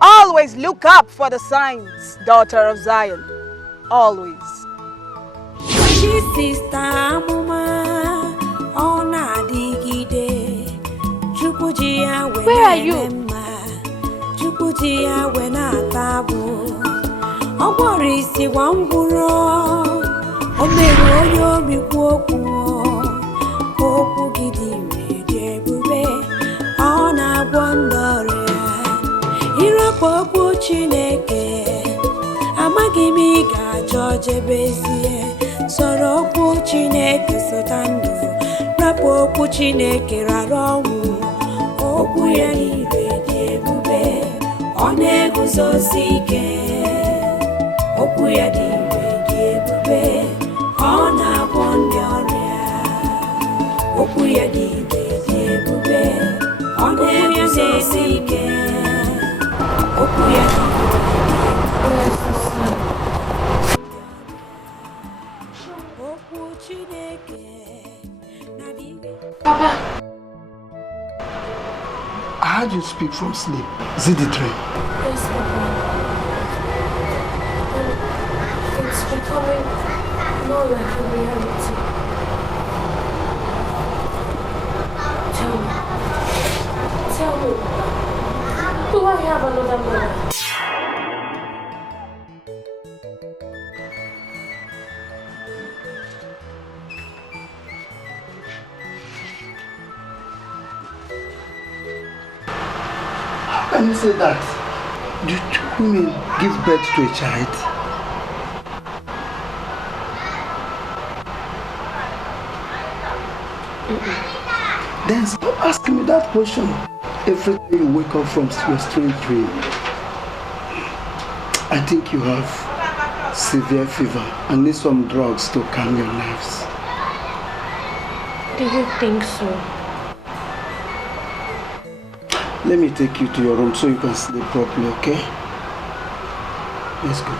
Always look up for the signs, daughter of Zion. Always. Where are you? Papa! I heard you speak from sleep. Is it the dream? Yes, Papa. It's becoming more like a reality. Tell me, do I have another mother? How can you say that? Do two women give birth to a child? Then stop asking me that question every time you wake up from your strange dream. I think you have severe fever and need some drugs to calm your nerves. Do you think so? Let me take you to your room so you can sleep properly, okay? Let's go.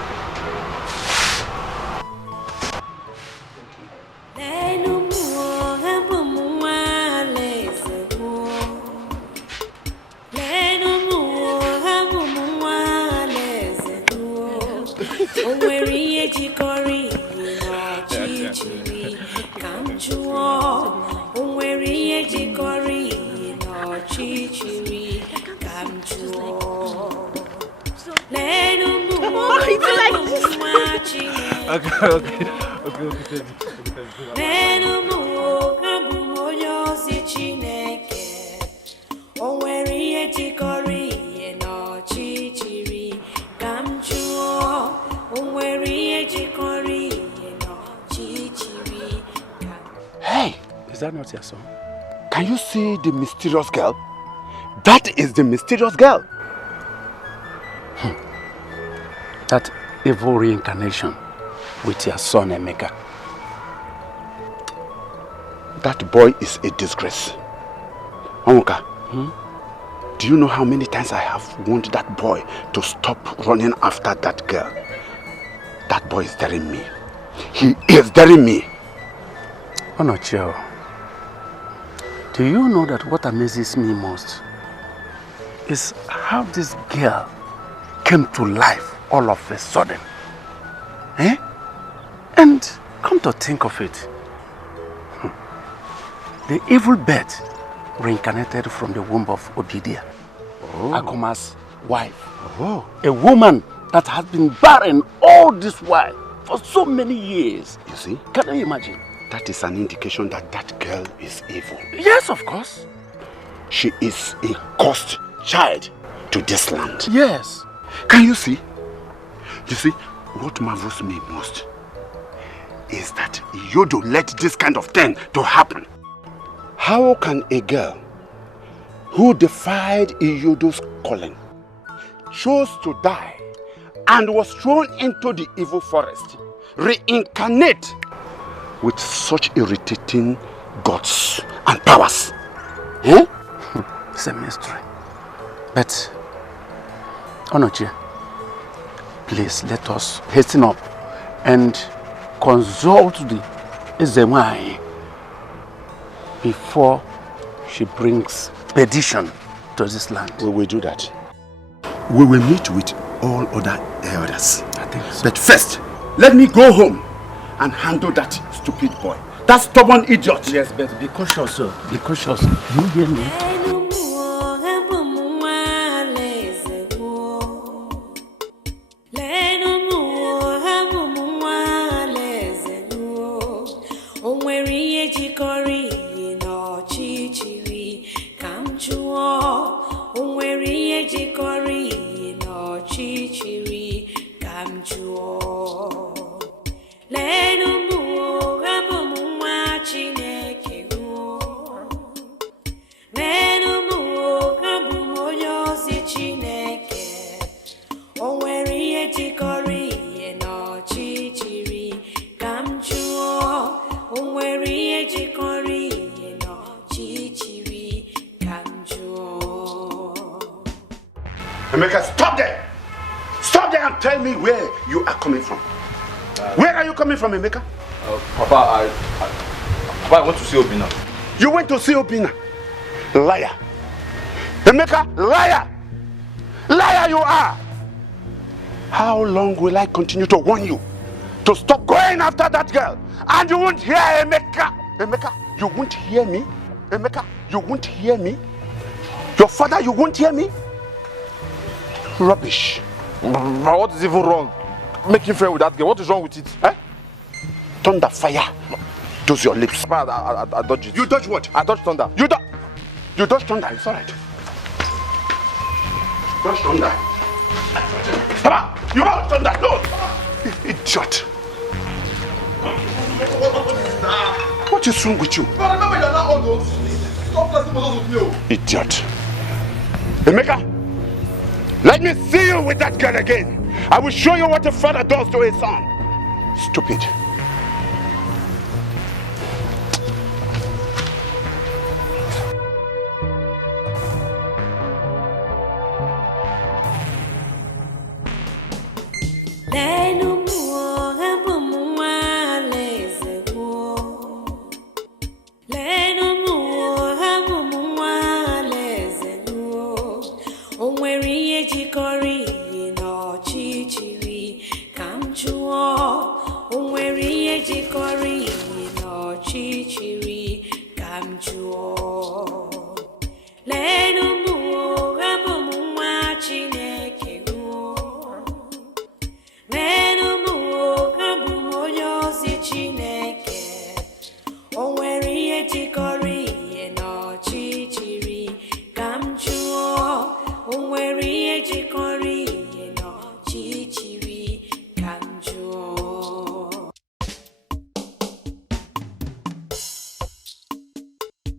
Hey, is that not your son? Can you see the mysterious girl? That is the mysterious girl. That evil reincarnation with your son Emeka. That boy is a disgrace. Onwuka, do you know how many times I have warned that boy to stop running after that girl? That boy is daring me. He is daring me. Onochio, do you know that what amazes me most is how this girl came to life all of a sudden? Eh? And come to think of it, the evil bird reincarnated from the womb of Obidia. Agoma's wife. Oh. A woman that has been barren all this while for so many years. You see? Can you imagine? That is an indication that that girl is evil. Yes, of course. She is a cursed child to this land. Yes. Can you see? You see, what marvels me most is that Yodo let this kind of thing to happen. How can a girl who defied Iyodo's calling, chose to die, and was thrown into the evil forest, reincarnate with such irritating gods and powers? Eh? It's a mystery. But, Onochie, please let us hasten up and consult the Ezemai before she brings perdition to this land. We will do that. We will meet with all other elders. I think so. But first, let me go home and handle that stupid boy. That stubborn idiot. Yes, but be cautious, sir. Be cautious. You hear me? Emeka, stop there! Stop there and tell me where you are coming from. Where are you coming from, Emeka? Papa, I want to see Obina. You went to see Obina? Liar. Emeka, liar! Liar you are! How long will I continue to warn you to stop going after that girl? And you won't hear Emeka. Emeka, you won't hear me? Emeka, you won't hear me? Your father, you won't hear me? Rubbish. But what is even wrong? Making friends with that girl, what is wrong with it? Eh? Thunder, fire. Those your lips. I dodged it. You dodge what? I dodged thunder. You dodge thunder, it's alright. Dodge thunder. Papa, you dodge thunder, no! Idiot. What is wrong with you? But remember, you're not on those. Stop letting me with you. Idiot. Emeka, let me see you with that girl again. I will show you what a father does to his son. Stupid.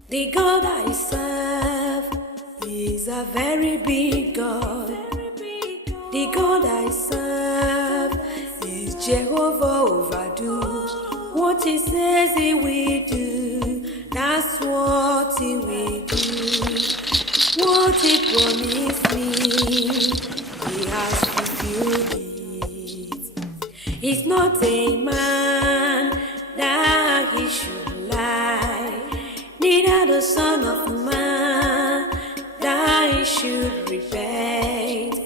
The God I serve is a very big God. The God I serve is Jehovah overdo. What he says he will do, that's what he will do. What he promised me, he has fulfilled it. He's not a man that he should lie, neither the son of man that he should repent.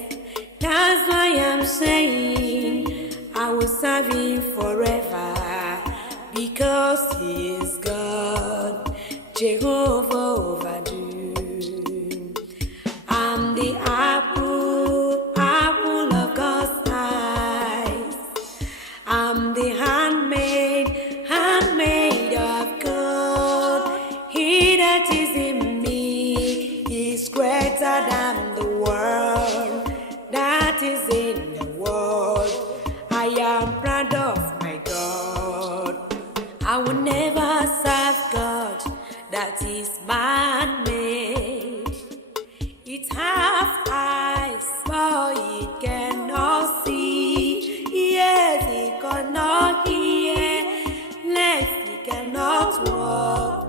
That's why I'm saying I will serve him forever, because he is God, Jehovah overdo. I'm the apple greater than the world that is in the world. I am proud of my God. I will never serve God that is man-made. It have eyes, but it cannot see. Yes, it cannot hear. Legs, it cannot walk.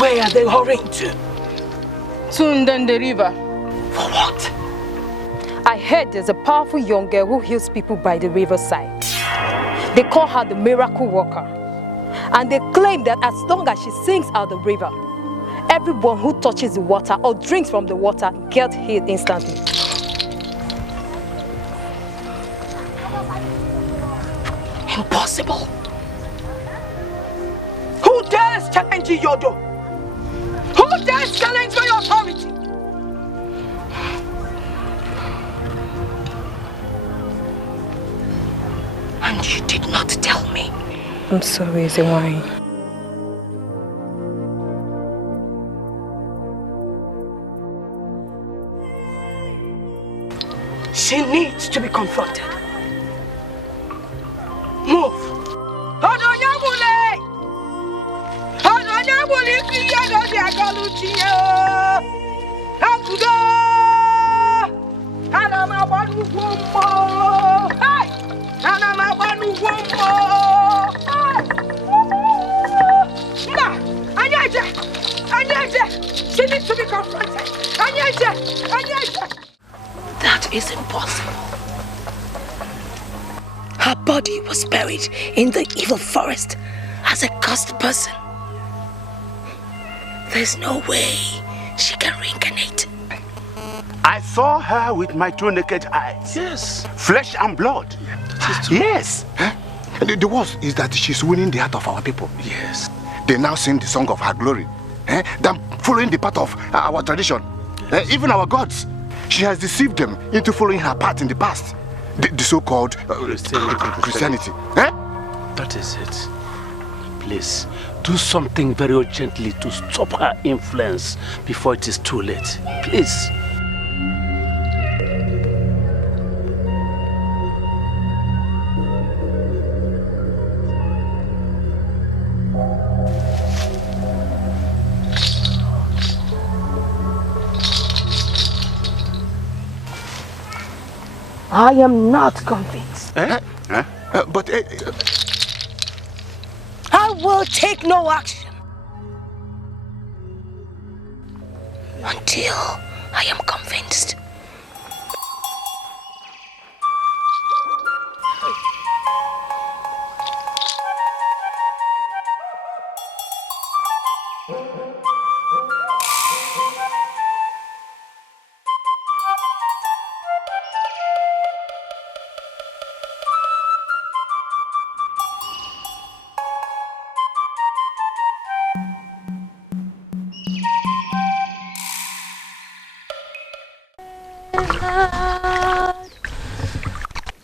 Where are they hurrying to? Soon down the river. For what? I heard there's a powerful young girl who heals people by the riverside. They call her the miracle worker. And they claim that as long as she sings out the river, everyone who touches the water or drinks from the water gets healed instantly. Impossible. Who dares challenge Yodo? Who dares challenge my authority? And you did not tell me. I'm sorry, Zewine. She needs to be confronted. Move. She needs to be confronted. That is impossible. Her body was buried in the evil forest as a cursed person. There's no way she can reincarnate. I saw her with my 2 naked eyes. Yes. Flesh and blood. Yes. Huh? The worst is that she's winning the heart of our people. Yes. They now sing the song of her glory. Than following the path of our tradition. Even our gods. She has deceived them into following her path in the past. The so-called Christianity. That is it. Please, do something very urgently to stop her influence before it is too late. Please. I am not convinced. But I will take no action until I am convinced.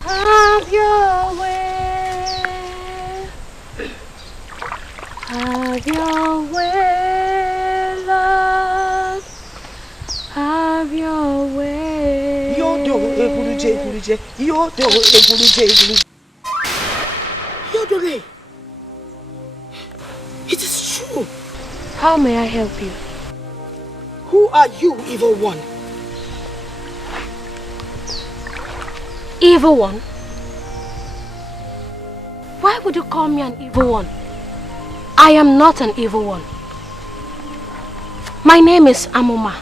Have your way. Have your way, Lord. Have your way. Yodore, it is true. How may I help you? Who are you, evil one? Evil one? Why would you call me an evil one? I am not an evil one. My name is Amuma,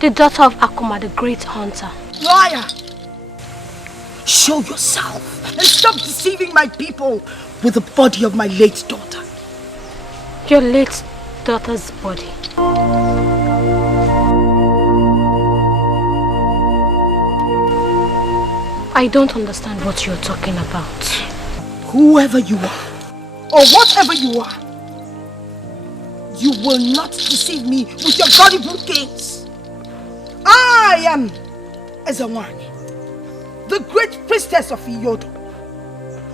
the daughter of Akuma, the great hunter. Liar! Show yourself and stop deceiving my people with the body of my late daughter. Your late daughter's body. I don't understand what you're talking about. Whoever you are, or whatever you are, you will not deceive me with your gullible games. I am Ezawani, the great priestess of Iyodo,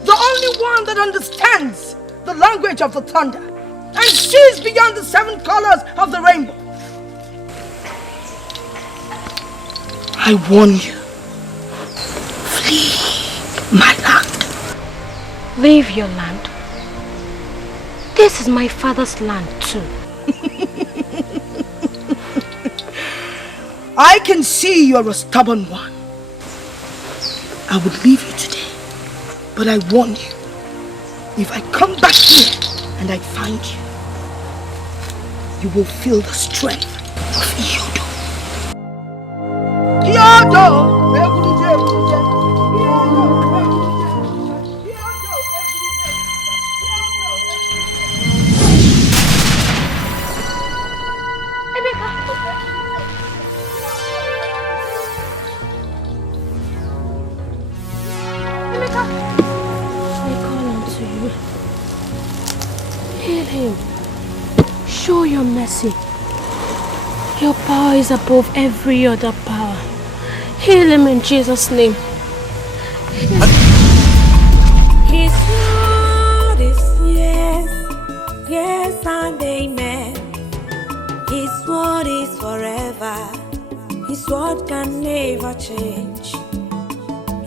the only one that understands the language of the thunder and sees beyond the 7 colors of the rainbow. I warn you. Flee my land. Leave your land? This is my father's land too. I can see you're a stubborn one. I would leave you today, but I warn you, if I come back here and I find you, you will feel the strength of Iyodo. Iyodo! Show your mercy. Your power is above every other power. Heal him in Jesus' name. His word is yes, yes and amen. His word is forever. His word can never change.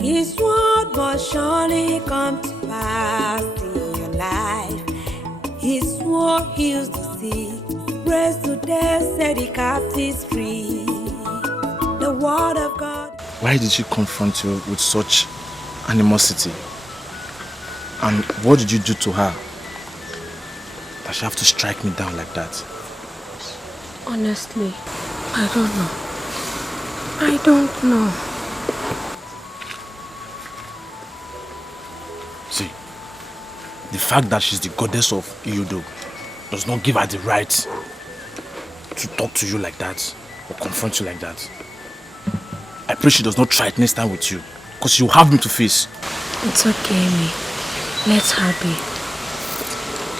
His word must surely come to pass in your life. His word heals the sick, raised to death, set the captives free. The word of God. Why did she confront you with such animosity? And what did you do to her that she have to strike me down like that? Honestly, I don't know. I don't know. See, the fact that she's the goddess of Iyodo does not give her the right to talk to you like that or confront you like that. I pray she does not try it next time with you, because you have me to face. It's okay, me. Let her be.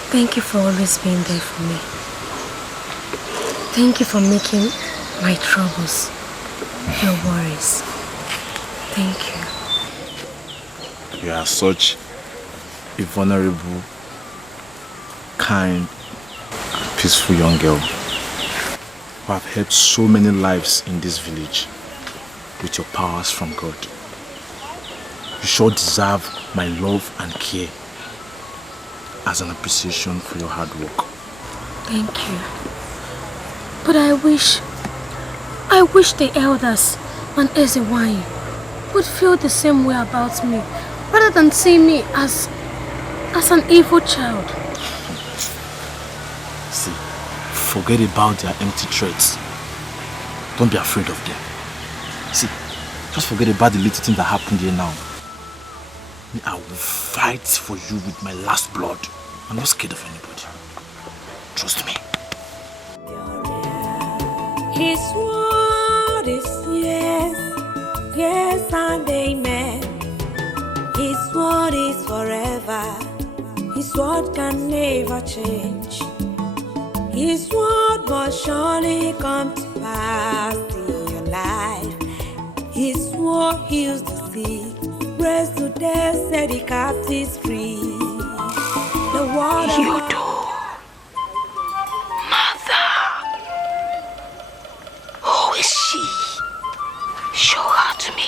Thank you for always being there for me. Thank you for making my troubles your worries. Thank you. You are such a vulnerable, kind, and peaceful young girl who have helped so many lives in this village with your powers from God. You sure deserve my love and care as an appreciation for your hard work. Thank you. But I wish the elders and Ezewine would feel the same way about me, rather than see me as an evil child. See, forget about their empty threats. Don't be afraid of them. See, just forget about the little thing that happened here now. I will fight for you with my last blood. I'm not scared of anybody. Trust me. His word is yes, yes and amen. His word is forever. His word can never change. His word must surely come to pass in your life. His word heals the sick, raised to death, set the captives free. The word of God. Who is she? Show her to me.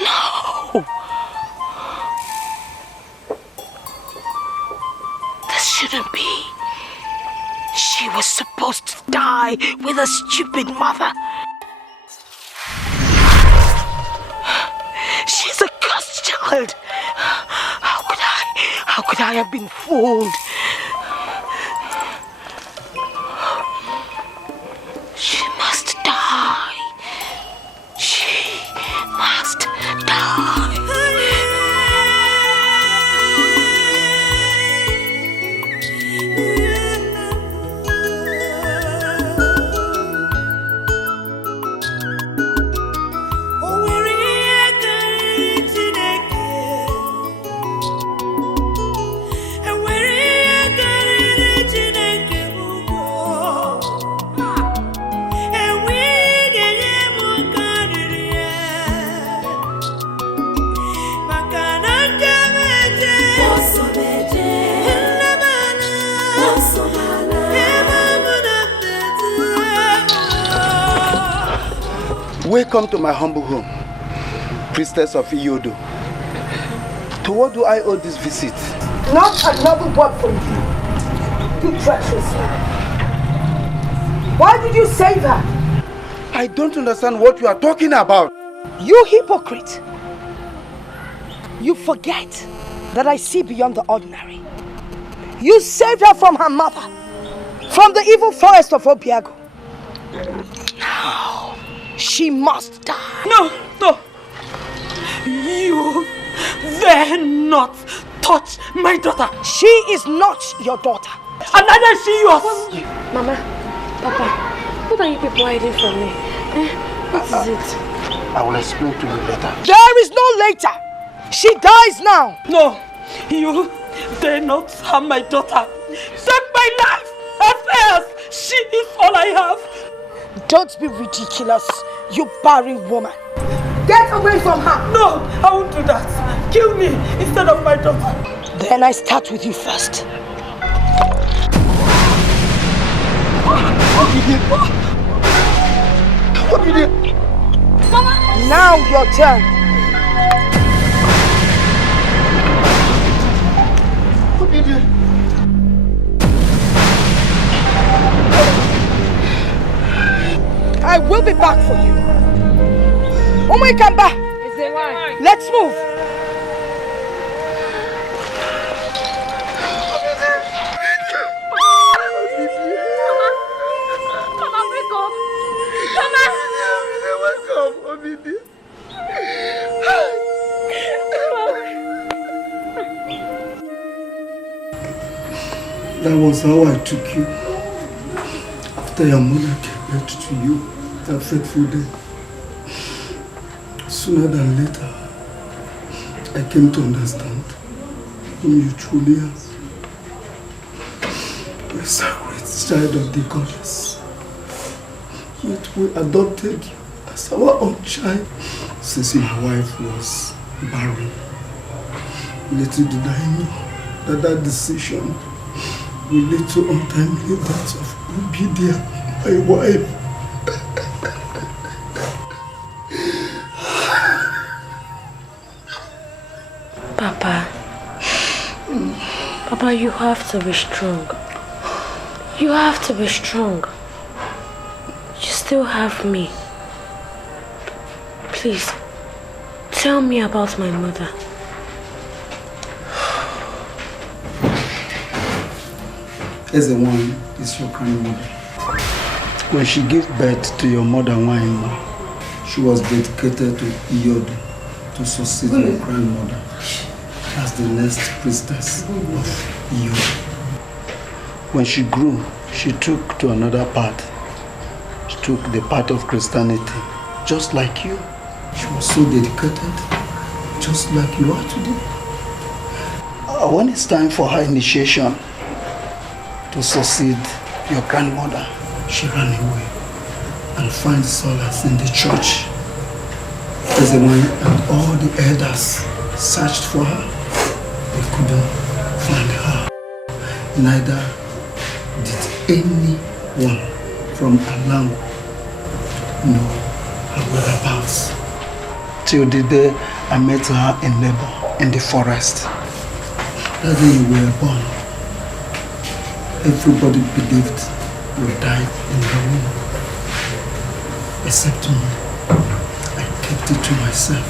No. This shouldn't be. She was supposed to die with a stupid mother. She's a cursed child. How could I have been fooled? She must die. She must die. Enwere Welcome to my humble home, priestess of Iyodo. To what do I owe this visit? Not another word from you, you treacherous man. Why did you save her? I don't understand what you are talking about. You hypocrite. You forget that I see beyond the ordinary. You saved her from her mother, from the evil forest of Obiago. Now, she must die. No, no. You dare not touch my daughter. She is not your daughter. And neither is she yours. Mama, Papa, what are you people hiding from me? What is it? I will explain to you later. There is no later. She dies now. No, you dare not harm my daughter. Take my life as hers. She is all I have. Don't be ridiculous, you barren woman. Get away from her. No, I won't do that. Kill me instead of my daughter. Then I start with you first. What did you? Mama. Now your turn. What did you? I will be back for you. Oh my Kamba! Let's move. Mama, wake up. Mama! That was how I took you. After your mother gave birth to you, that fateful day. Sooner than later, I came to understand whom you truly are. A sacred child of the goddess. Yet we adopted you as our own child since my wife was barren. Little did I know that decision will lead to untimely death of Obidia, my wife. Papa, you have to be strong. You have to be strong. You still have me. Please, tell me about my mother. Ezewan is your grandmother. When she gave birth to your mother, Waima, she was dedicated to Iyodo to succeed your grandmother as the next priestess of Iyodo. When she grew, she took to another path. She took the path of Christianity, just like you. She was so dedicated, just like you are today. When it's time for her initiation to succeed your grandmother, she ran away and found solace in the church. Ezewan and all the elders searched for her. They couldn't find her. Neither did anyone from Alam know her whereabouts. Till the day I met her in labor in the forest. That day you were born, everybody believed you died in the womb. Except me. I kept it to myself.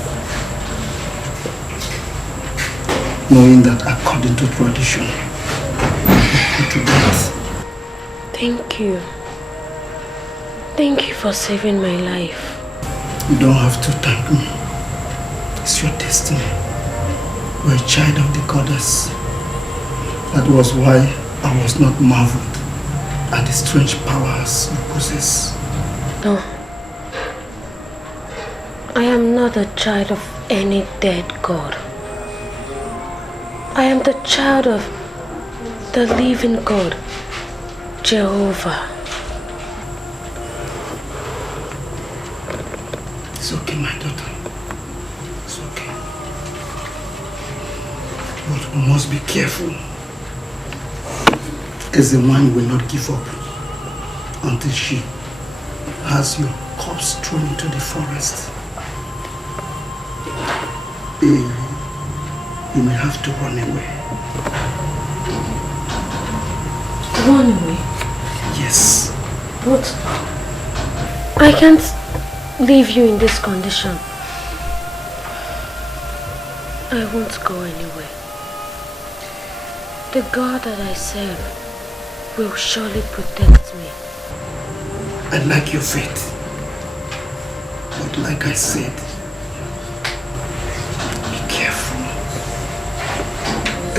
Knowing that according to tradition, you put to death. Thank you. Thank you for saving my life. You don't have to thank me. It's your destiny. You're a child of the goddess. That was why I was not marveled at the strange powers you possess. No. I am not a child of any dead god. I am the child of the living God, Jehovah. It's okay, my daughter. It's okay. But we must be careful. Ezewan will not give up until she has you corpse thrown into the forest. You may have to run away. Run away? Yes. But I can't leave you in this condition. I won't go anywhere. The God that I serve will surely protect me. I like your faith. But like I said, be careful.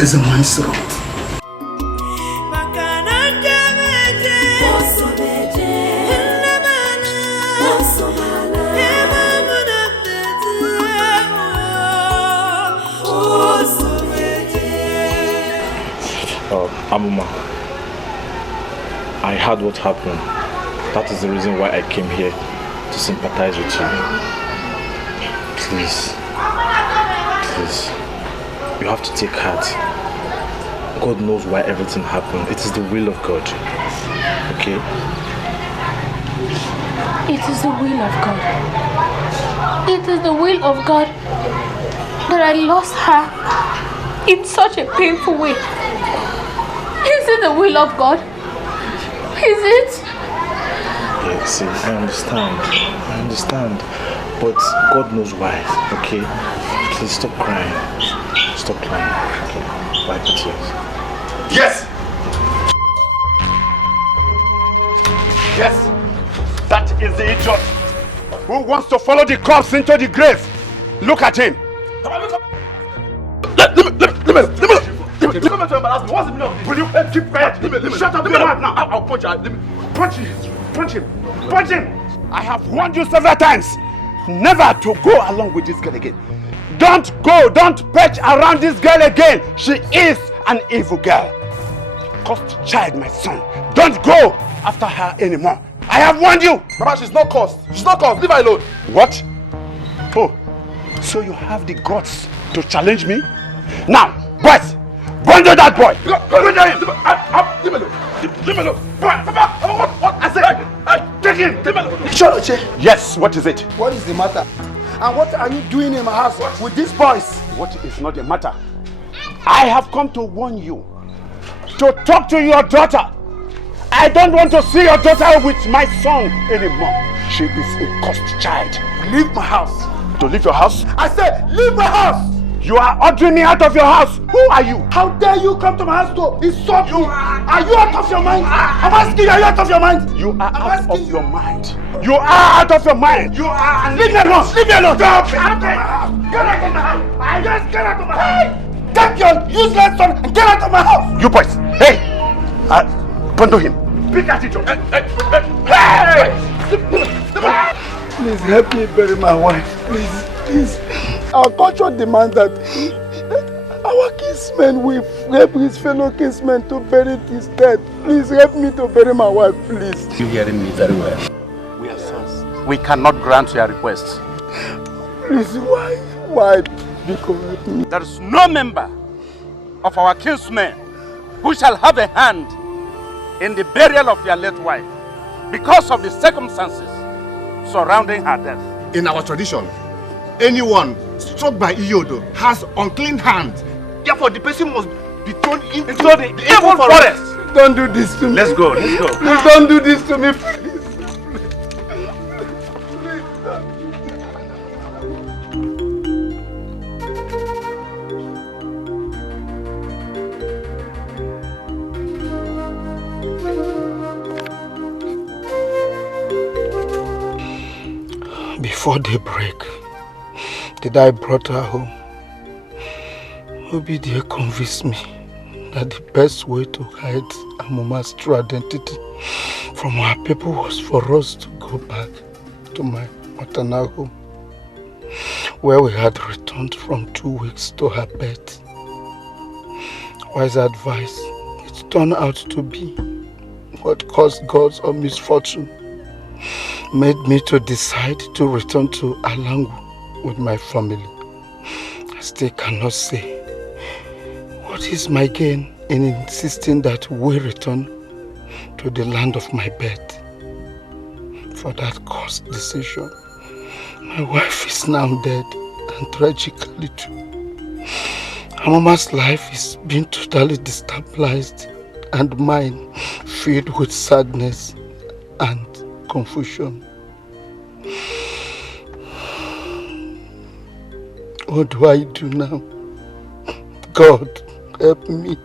As a man's road. Amuma, I heard what happened. That is the reason why I came here to sympathize with you. Please, you have to take heart. God knows why everything happened. It is the will of God. Okay? It is the will of God. It is the will of God that I lost her in such a painful way. Is it the will of God? Is it? Yeah, see, I understand. But God knows why, okay? Please stop crying. Stop crying, okay? Wipe your tears. Yes! Yes! That is the idiot who wants to follow the corpse into the grave. Look at him. Let me embarrass me. What's the meaning of this? Will you keep quiet? Shut up your mouth now. I'll punch you. Punch him. I have warned you several times never to go along with this girl again. Don't perch around this girl again. She is an evil girl. Cursed child, my son. Don't go after her anymore. I have warned you. Mama, she's not cursed. Leave her alone. What? Oh, so you have the guts to challenge me? Now, boys, bundle that boy. Bundle him. Leave me alone. What? I said, take him. Choloche. Yes, what is it? What is the matter? And what are you doing in my house with these boys? What is not the matter? I have come to warn you to talk to your daughter. I don't want to see your daughter with my son anymore. She is a cursed child. Leave my house. To leave your house? I said, leave my house. You are ordering me out of your house. Who are you? How dare you come to my house to insult me? Are you out of your mind? I'm asking you, are you out of your mind? You are out of your mind. You are out of your mind. You are. Leave me alone. Leave me alone. Stop. Get out of my house. Get out of my house. I just get out of my house. Take your useless son and get out of my house. You boys. Hey. Bundle him. Pick at it. Hey. Please help me bury my wife. Please. Our culture demands that our kinsmen will help his fellow kinsmen to bury his dead. Please help me to bury my wife, please. You're hearing me very well. We are sons. We cannot grant your request. Please, why? Because help me. There is no member of our kinsmen who shall have a hand in the burial of your late wife because of the circumstances surrounding her death. In our tradition, anyone struck by Iyodo has unclean hands. Therefore, the person must be thrown into the evil forest. Don't do this to me. Let's go. Please don't do this to me. Before daybreak, the day I brought her home, Obidia convinced me that the best way to hide Amuma's true identity from our people was for us to go back to my maternal home, where we had returned from 2 weeks to her birth. Wise advice, it turned out to be what caused God's own misfortune made me to decide to return to Alangu with my family. I still cannot say what is my gain in insisting that we return to the land of my birth. for that cursed decision. My wife is now dead, and tragically too. Her mama's life is being totally destabilized, and mine filled with sadness and confusion. What do I do now? God, help me.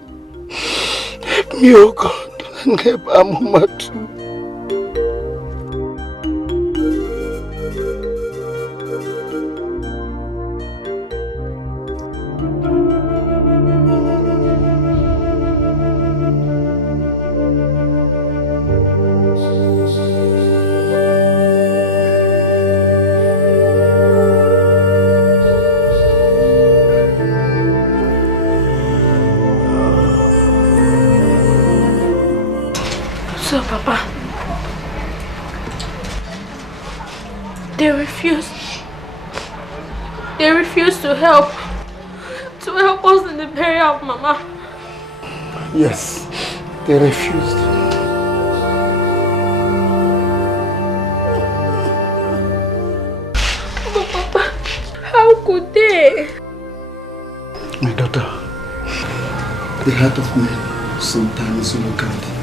Help me, oh God, and help our mama too. So, Papa, they refuse to help us in the burial of Mama. Yes, they refused. But Papa, how could they? My daughter, the heart of man sometimes look at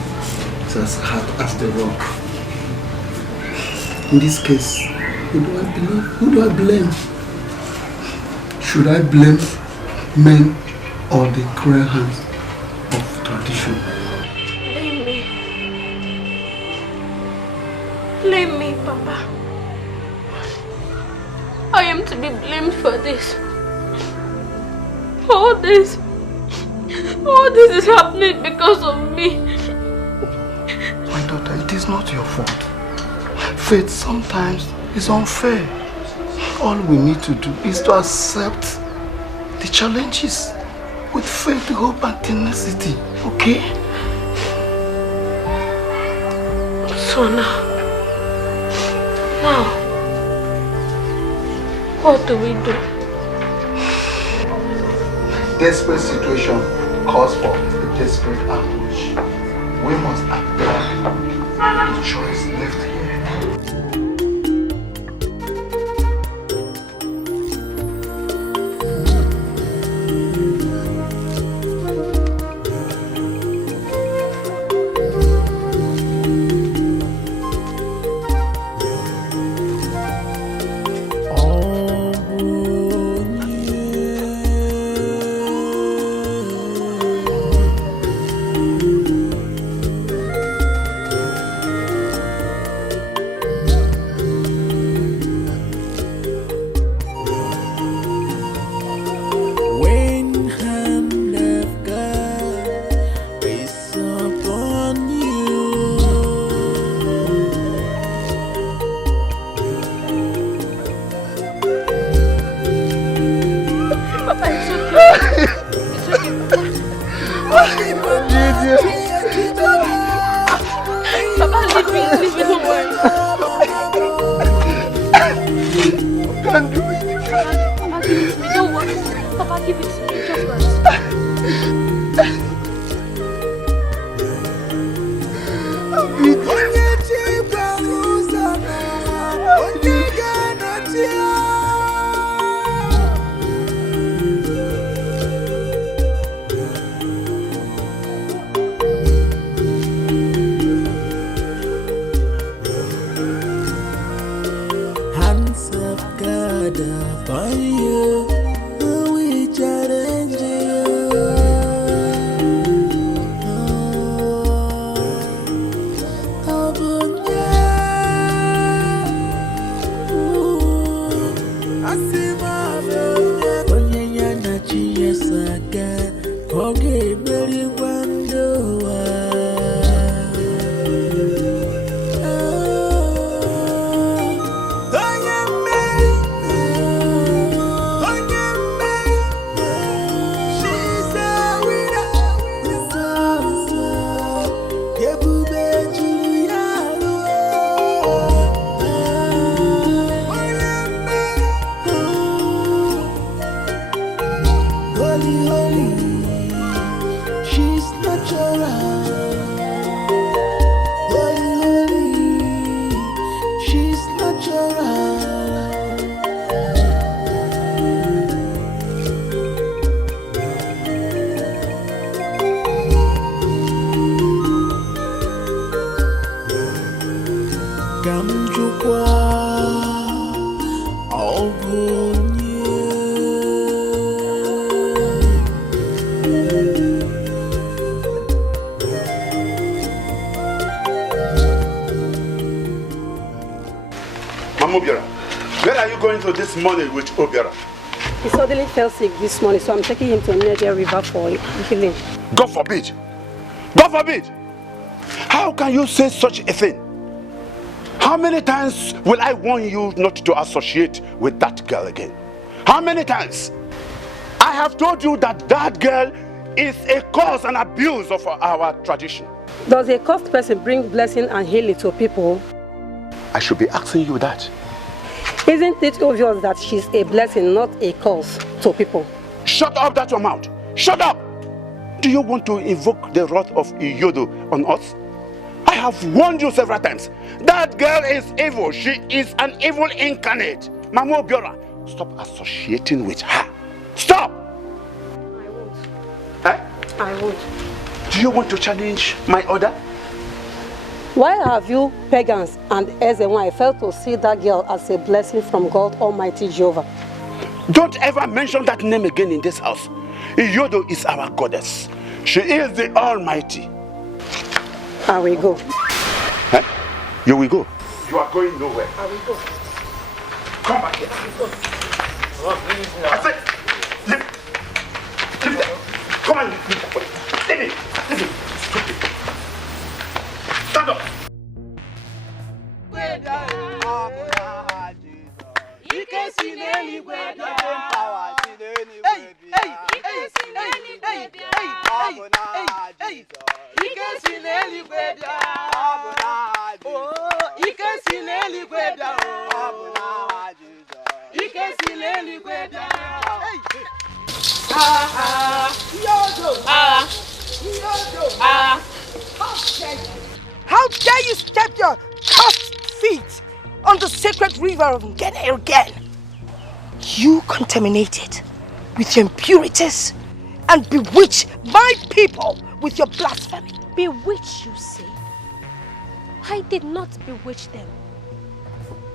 it's as hard as the rock. In this case, who do I believe? Who do I blame? Should I blame men or the cruel hands of tradition? Blame me. Blame me, Papa. I am to be blamed for this. All this is happening because of me. My daughter, it is not your fault. Fate sometimes is unfair. All we need to do is to accept the challenges with faith, hope and tenacity, okay? So now, what do we do? Desperate situation calls for a desperate approach. We must apply the choice left here. She's natural. Mama Obiora, where are you going to this morning with Obiora? He suddenly fell sick this morning, so I'm taking him to Niger River for healing. God forbid! God forbid! How can you say such a thing? How many times will I warn you not to associate with that girl again? How many times? I have told you that that girl is a cause and abuse of our tradition. Does a cursed person bring blessing and healing to people? I should be asking you that. Isn't it obvious that she's a blessing, not a curse to people? Shut up that your mouth. Shut up! Do you want to invoke the wrath of Iyodo on us? I have warned you several times. That girl is evil. She is an evil incarnate. Mama Obiora, stop associating with her. Stop! I won't. Eh? I won't. Do you want to challenge my order? Why have you pagans and Ezenwai failed to see that girl as a blessing from God Almighty Jehovah? Don't ever mention that name again in this house. Iyodo is our goddess. She is the Almighty. I will go. Eh? You will go? You are going nowhere. I will go. Come back here. I said, leave that. Come on, leave that. Leave it. Leave it. Stupid. Stand up. How dare you step your cursed feet on the sacred river of NIGERIAN? You contaminated with your impurities and bewitch my people with your blasphemy. Bewitch, you say? I did not bewitch them.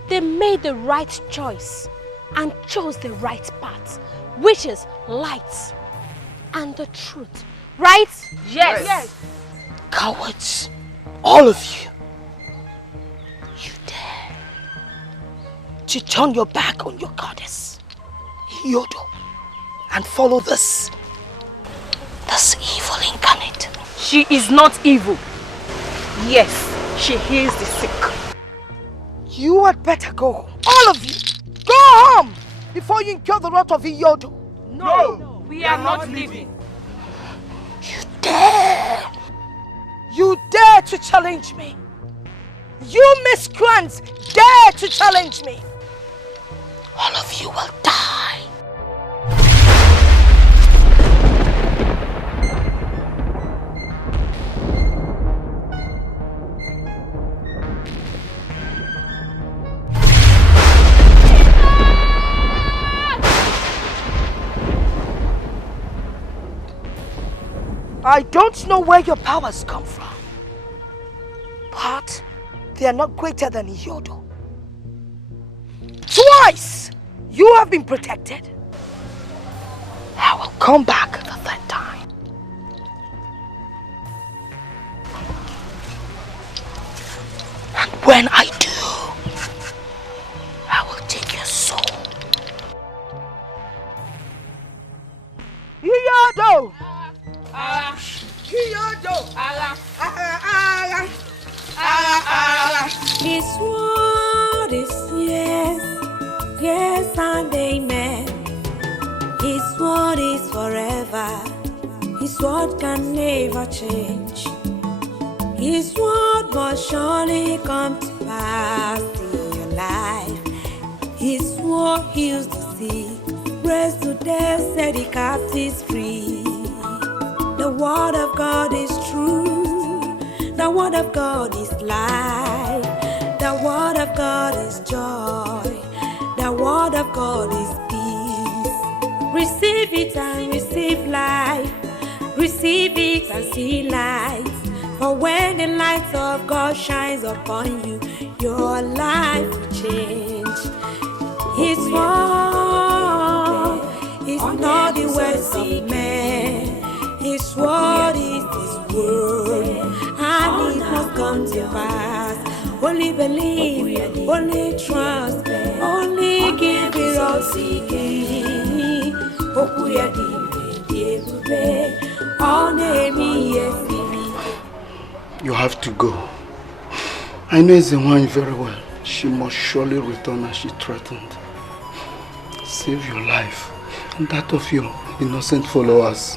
They made the right choice and chose the right path, which is light and the truth. Right? Yes. Cowards, all of you. You dare to turn your back on your goddess, Iyodo, and follow this evil incarnate. She is not evil. Yes, she heals the sick. You had better go home. All of you, go home before you incur the wrath of Iyodo. No, we are not leaving. You dare to challenge me. You miscreants dare to challenge me. All of you will die. I don't know where your powers come from, but they are not greater than Iyodo. Twice you have been protected. I will come back the third time. And when I do, I will take your soul. Iyodo! His word is yes, yes and amen. His word is forever. His word can never change. His word must surely come to pass in your life. His word heals the sick, raised to death, set the captives free. The word of God is true. The word of God is life. The word of God is joy. The word of God is peace. Receive it and receive life. Receive it and see light. For when the light of God shines upon you, your life will change. His word is not the words of men. His word is His word, and it must come to pass. Only believe, only trust, only give it all to You have to go. I know Ezenwanyị very well. She must surely return as she threatened. Save your life and that of your innocent followers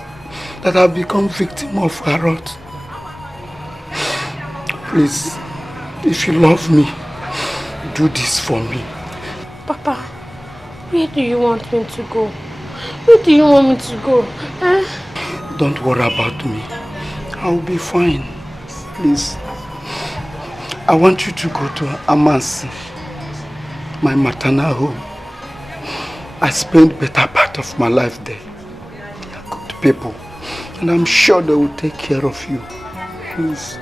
that have become victims of her wrath. Please, if you love me, do this for me. Papa, where do you want me to go? Where do you want me to go? Don't worry about me. I'll be fine. Please. I want you to go to Amansi, my maternal home. I spent better part of my life there. They are good people. And I'm sure they will take care of you. Please.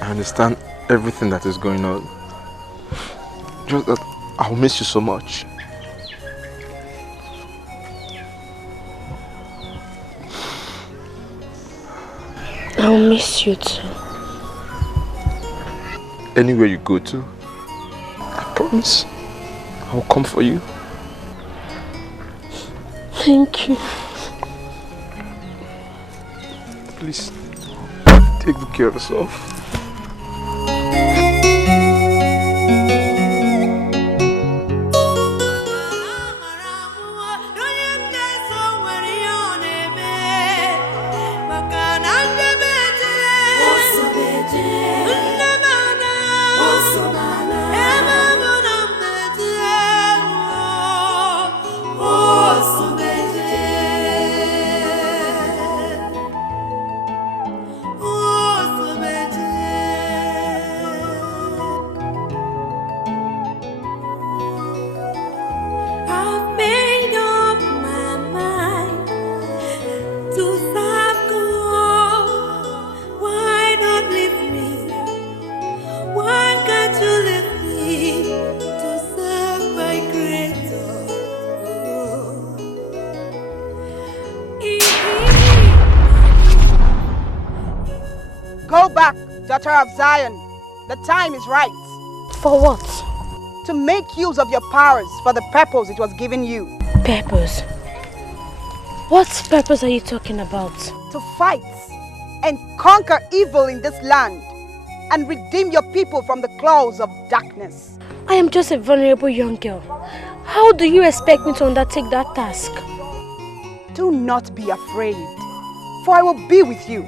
I understand everything that is going on. Just that I'll miss you so much. I'll miss you too. Anywhere you go to, I promise I'll come for you. Thank you. Please, take good care of yourself. Daughter of Zion, the time is right. For what? To make use of your powers for the purpose it was given you. Purpose? What purpose are you talking about? To fight and conquer evil in this land and redeem your people from the claws of darkness. I am just a vulnerable young girl. How do you expect me to undertake that task? Do not be afraid, for I will be with you.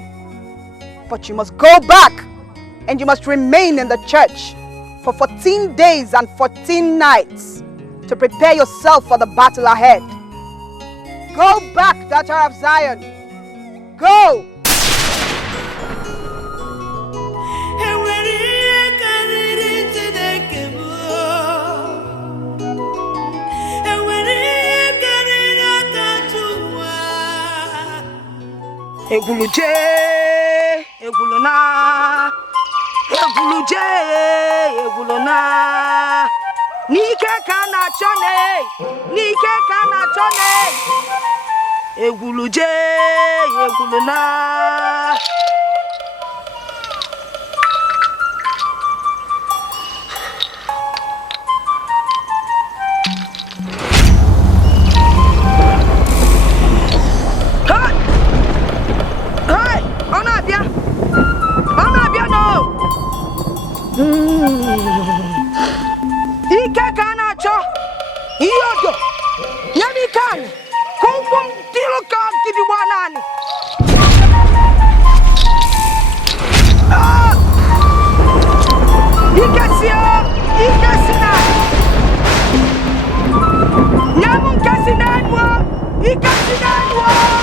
But you must go back, and you must remain in the church for 14 days and 14 nights to prepare yourself for the battle ahead. Go back, daughter of Zion. Go! Eguluje, egulona, eguluje, egulona. Nike kana chone, nike kana chone. Eguluje, egulona. Ike kana cho iyodo yami kan kumkum tilo kan tibi wanani Ike sina nyamun kasinanwa Ike sinanwa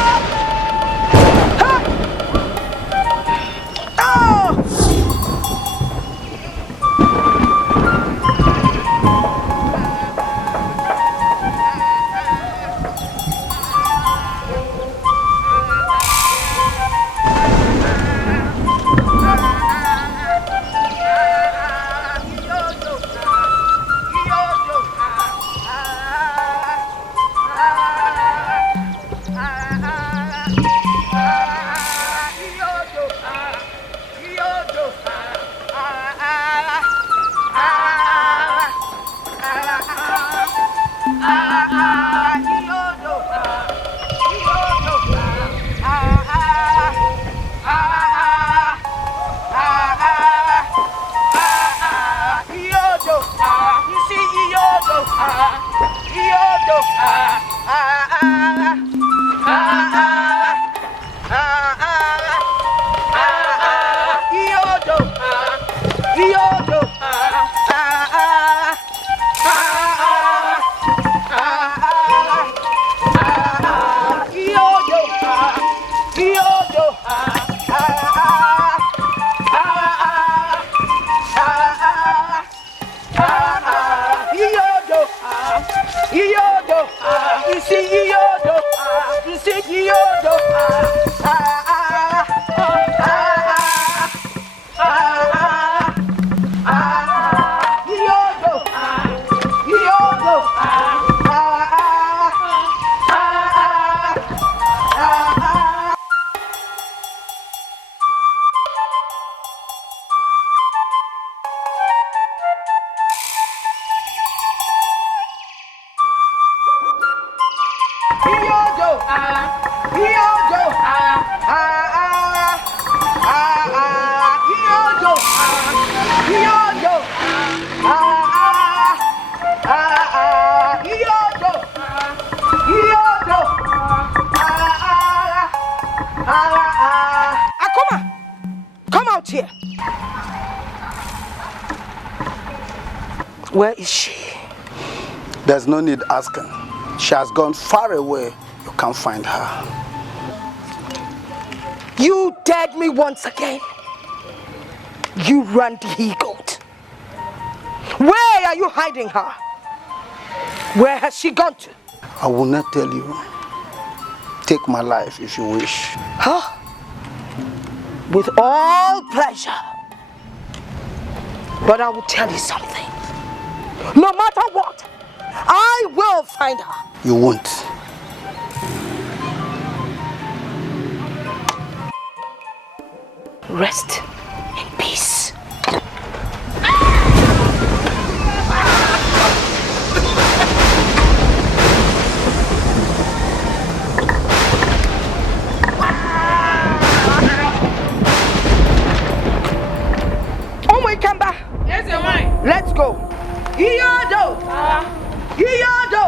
Where is she? There's no need asking. She has gone far away. You can't find her. You dared me once again. You ran the he-goat. Where are you hiding her? Where has she gone to? I will not tell you. Take my life if you wish. Huh? With all pleasure. But I will tell you something. No matter what, I will find her. You won't. Rest in peace. Let's go. Iyodo. Iyodo.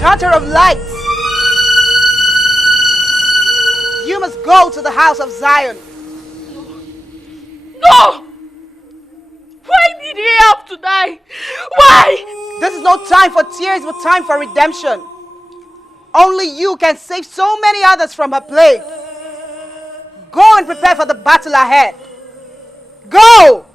Daughter of light, you must go to the house of Zion. No! Why did he have to die? Why? This is no time for tears, but time for redemption. Only you can save so many others from her plague. Go and prepare for the battle ahead. Go!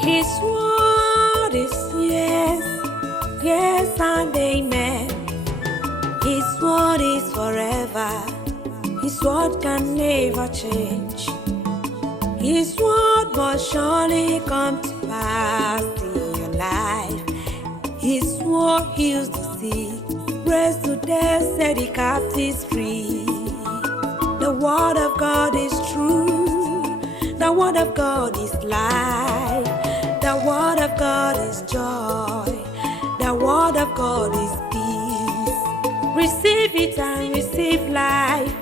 His word is yes, yes and amen. His word is forever. His word can never change. His word must surely come to pass in your life. His word heals the sick, raised to death, set the captives free. The word of God is true. The word of God is life. The word of God is joy. The word of God is peace. Receive it and receive life.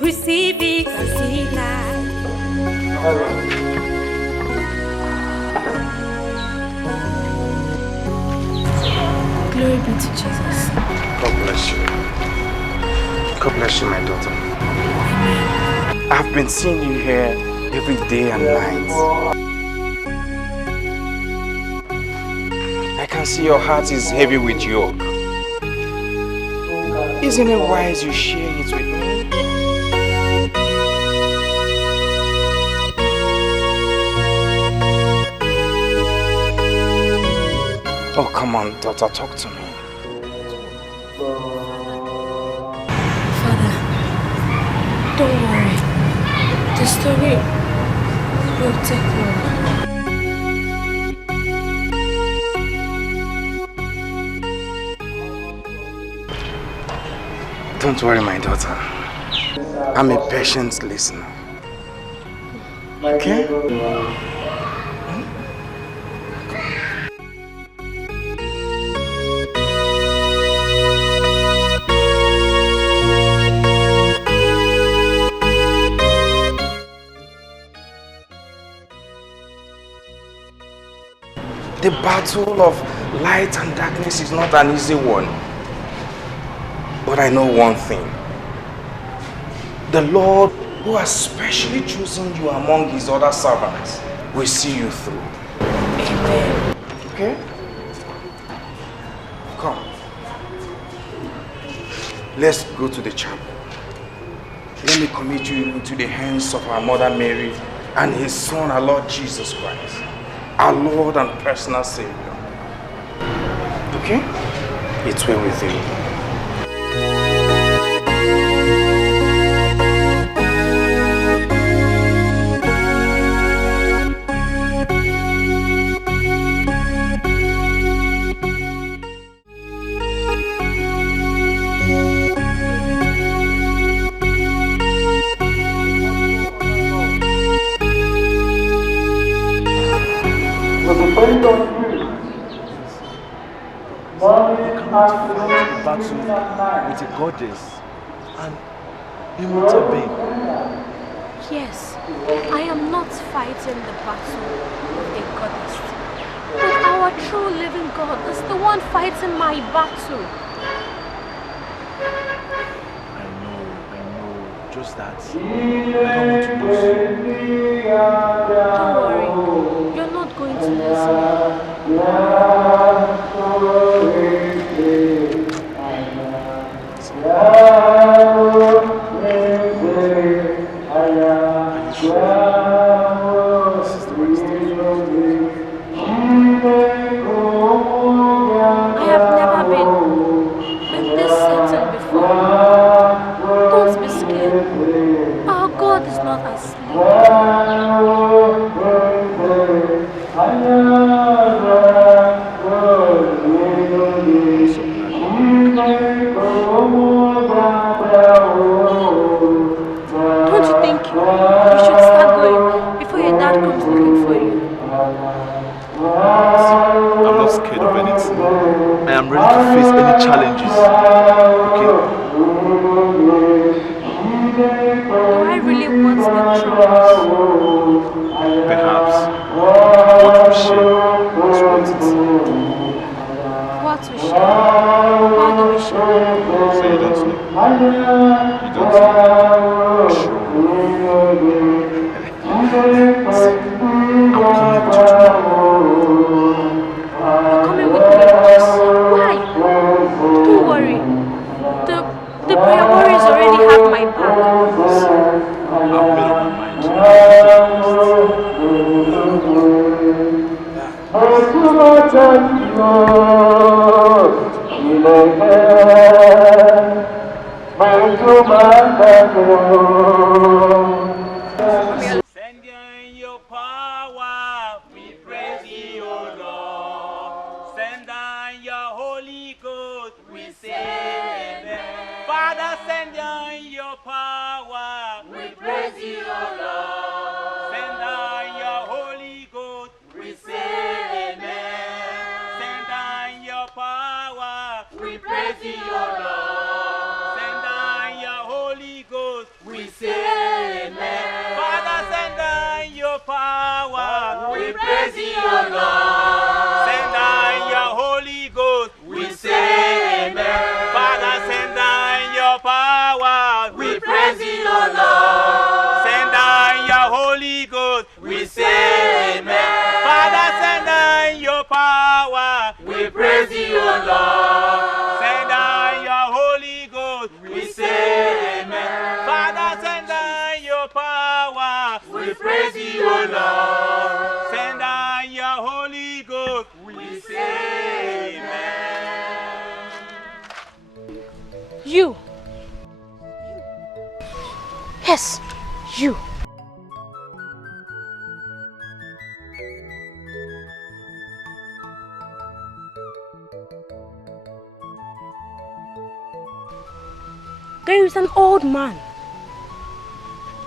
Receive it and see life. Glory be to Jesus. God bless you. God bless you, my daughter. I've been seeing you here every day and night. I can see your heart is heavy with yoke. Isn't it wise you share it with me? Oh, come on, daughter, talk to me. Father, don't worry. The story We'll take long. Don't worry, my daughter. I'm a patient listener. Okay? The battle of light and darkness is not an easy one. But I know one thing. The Lord, who has specially chosen you among his other servants, will see you through. Amen. Okay? Come. Let's go to the chapel. Let me commit you into the hands of our Mother Mary and his Son, our Lord Jesus Christ, our Lord and personal Savior. Okay? It's well with you. Battle with a goddess and immortal being. Yes, I am not fighting the battle with a goddess. But our true living God is the one fighting my battle. I know. Just that I don't want to lose you. Don't worry, you're not going to lose me. You. Yes, you. There is an old man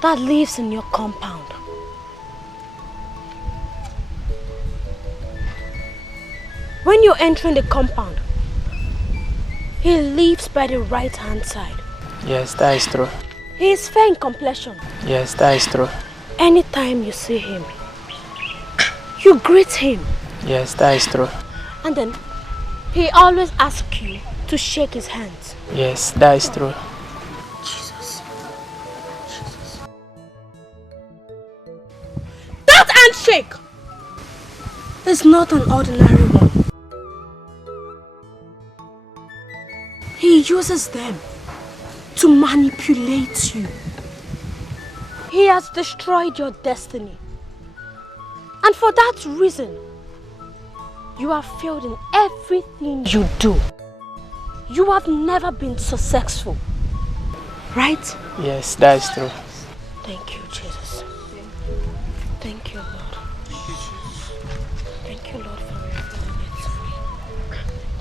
that lives in your compound. When you're entering the compound, he lives by the right-hand side. Yes, that is true. He is fair in complexion. Yes, that is true. Anytime you see him, you greet him. Yes, that is true. And then he always asks you to shake his hands. Yes, that is true. Jesus. That handshake is not an ordinary one. He uses them to manipulate you. He has destroyed your destiny. And for that reason, you have failed in everything you do. You have never been successful. Right? Yes, that is true. Thank you, Jesus. Thank you, Lord. Thank you, Lord, for revealing it to me.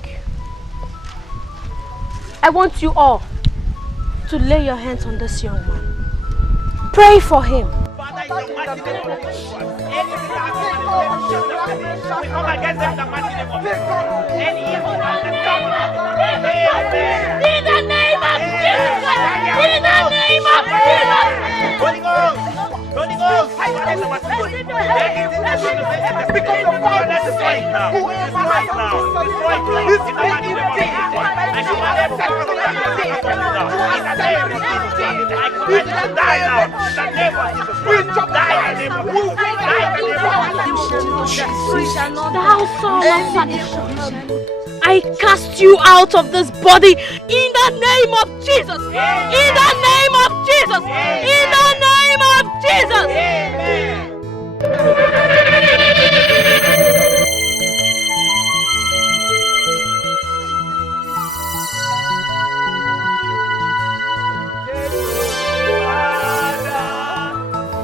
Thank you. I want you all to lay your hands on this young man. Pray for him. We come against them in the mighty name of Jesus. Any evil hand that comes in the name of Jesus. In the name of Jesus. Holy Ghost. Holy Ghost. I want to because of fire. Let's destroy it now. Destroy it now. Destroy it now. In the mighty name of Jesus. I command them to now. In the name of Jesus. I command them to die now. In the name of Jesus. Die in the name of Jesus. Die in the name of Jesus. Thou son of perdition, I cast you out of this body in the name of Jesus. In the name of Jesus. In the name of Jesus. Amen.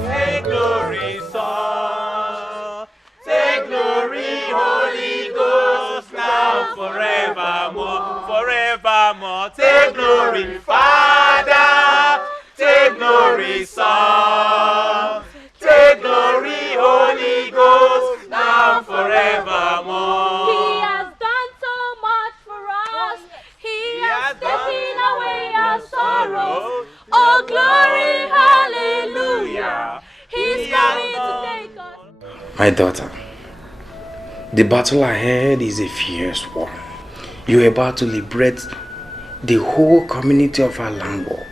Take glory, Son. Take glory, Holy Ghost, now forevermore, forevermore. Take glory, Father. Take glory, Son. Take glory, Holy Ghost, now forevermore. He has done so much for us. He has taken away our sorrows. Oh, glory, hallelujah. He's coming to take us. My daughter, the battle ahead is a fierce one. You're about to liberate the whole community of Alango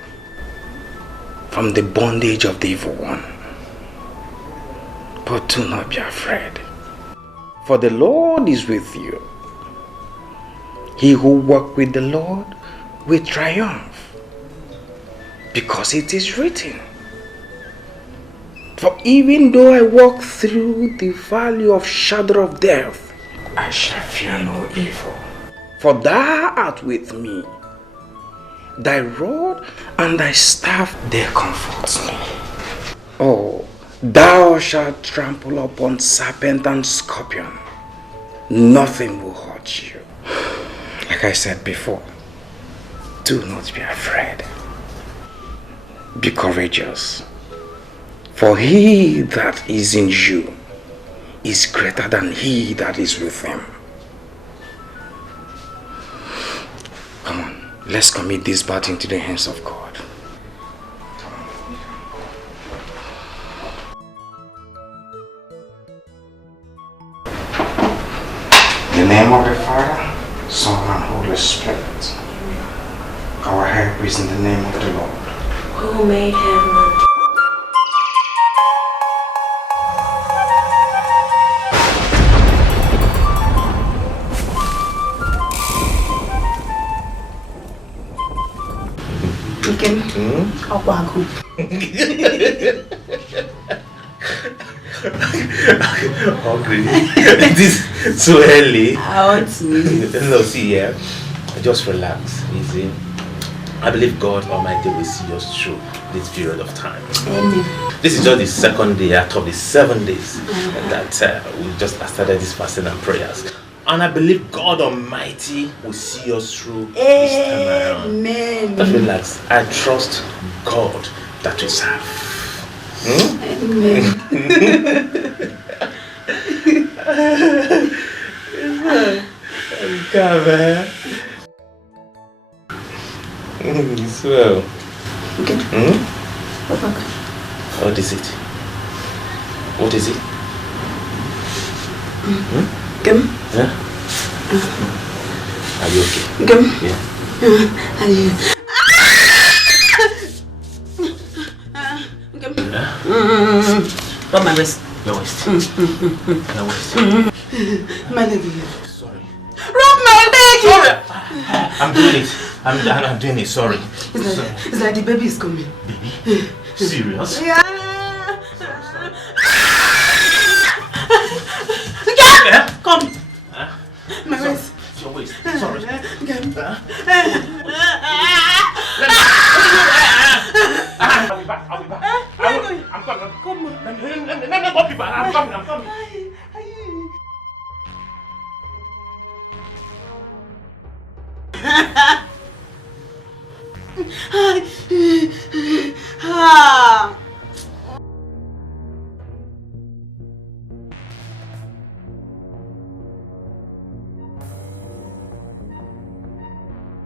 from the bondage of the evil one. But do not be afraid, for the Lord is with you. He who walks with the Lord will triumph, because it is written, for even though I walk through the valley of shadow of death, I shall fear no evil. For thou art with me. Thy rod and thy staff, they comfort me. Oh, thou shalt trample upon serpent and scorpion. Nothing will hurt you. Like I said before, do not be afraid. Be courageous. For he that is in you is greater than he that is with him. Come on, let's commit this battle into the hands of God. In the name of the Father, Son, and Holy Spirit. Our help is in the name of the Lord, who made heaven and Hungry. This so early. I want to eat. No, see here. Just relax, easy. I believe God Almighty will see us through this period of time. Amen. This is just the second day out of the 7 days that we just started this fasting and prayers. And I believe God Almighty will see us through this time around. Amen. Don't relax. I trust God that we serve. Amen. Come on. It's well. Okay. What is it? What is it? Come. Yeah? Are you okay? Come. Yeah. Are you? Rub my waist. Your waist. Your waist. My leg. Sorry. Rub my leg. Sorry. I'm doing it. I'm doing it. Sorry. It's like the baby is coming. Baby? Serious? Yeah. Yeah? Come. My waist. Your waist. Sorry. Come. I'll be back. I'm coming. Come on. Let me go be back. I'm coming.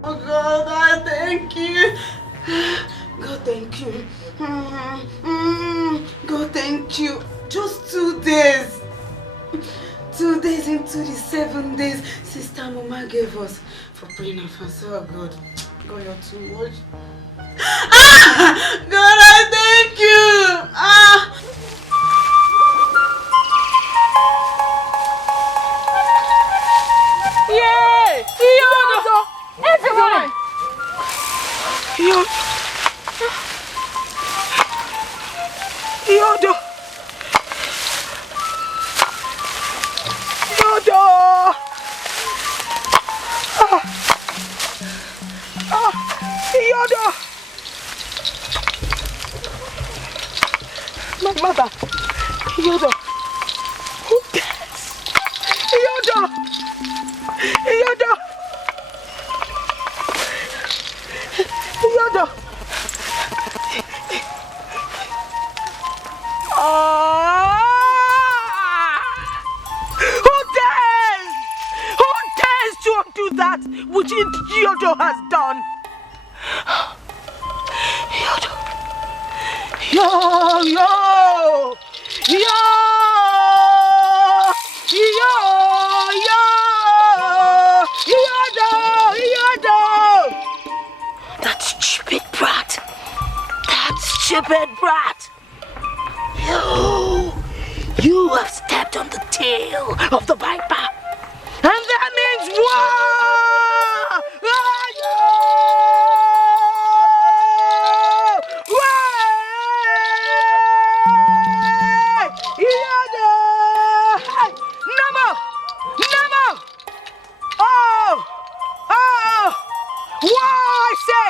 Oh God, I thank you. God, thank you. God, thank you. Just 2 days. 2 days into the 7 days Sister Mama gave us for praying for us. Oh God, God, you're too much. God, I thank you. Yay! Yodo! Everyone! Yodo! Yodo! Yodo! My mother! Yodo! Who cares? Yodo! Yodo! Yodo! Who dares? Who dares to undo that which Yodo has done? Yodo! Yo! Yodo! That stupid brat! That stupid brat! You have stepped on the tail of the viper, and that means war! No more! Oh! War, I say!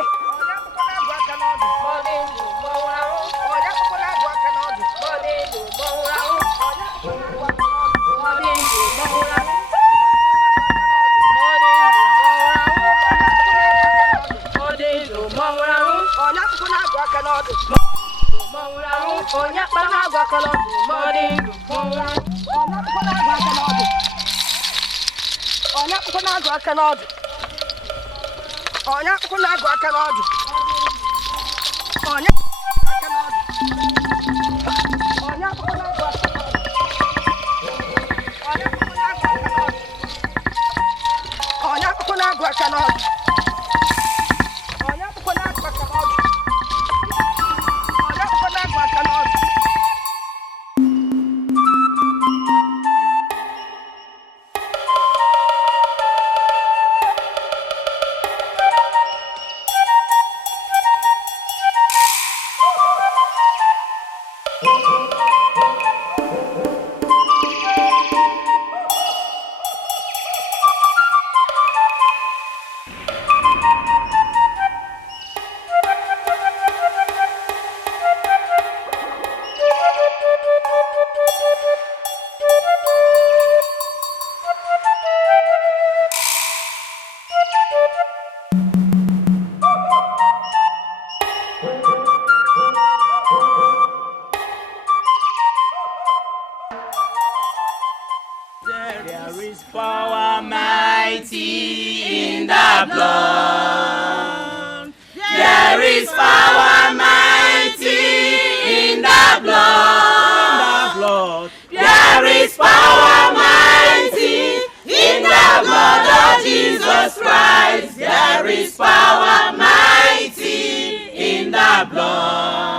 the blood. There is power mighty in the blood. There is power mighty in the blood of Jesus Christ. There is power mighty in the blood.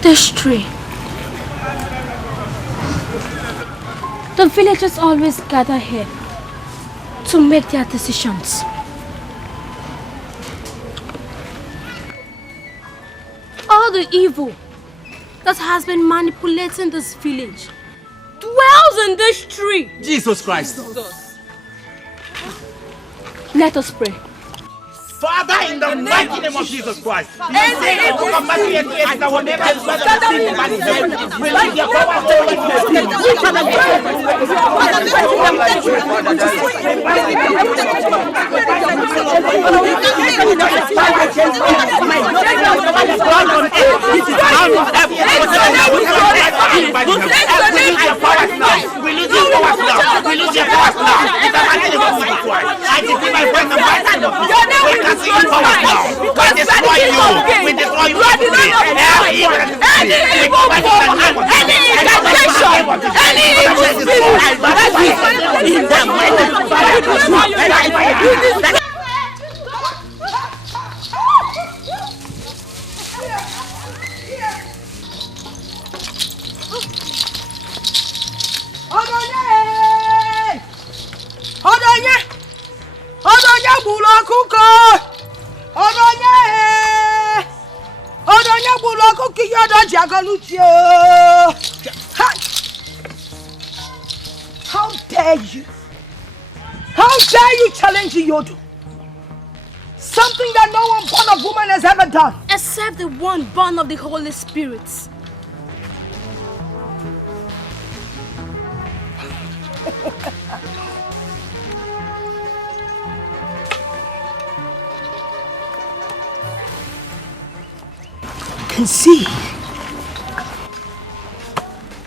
This tree. The villagers always gather here to make their decisions. All the evil that has been manipulating this village dwells in this tree. Jesus Christ. Let us pray. Father, in the mighty name of Jesus Christ, you say the book of Matthew 28 that whatever is going to receive the manifest, release your power to we destroy you. We destroy you. Any evil power, any incantation, any evil spirit, in the mighty How dare you? How dare you challenge Yodo? Something that no one born of woman has ever done. Except the one born of the Holy Spirit.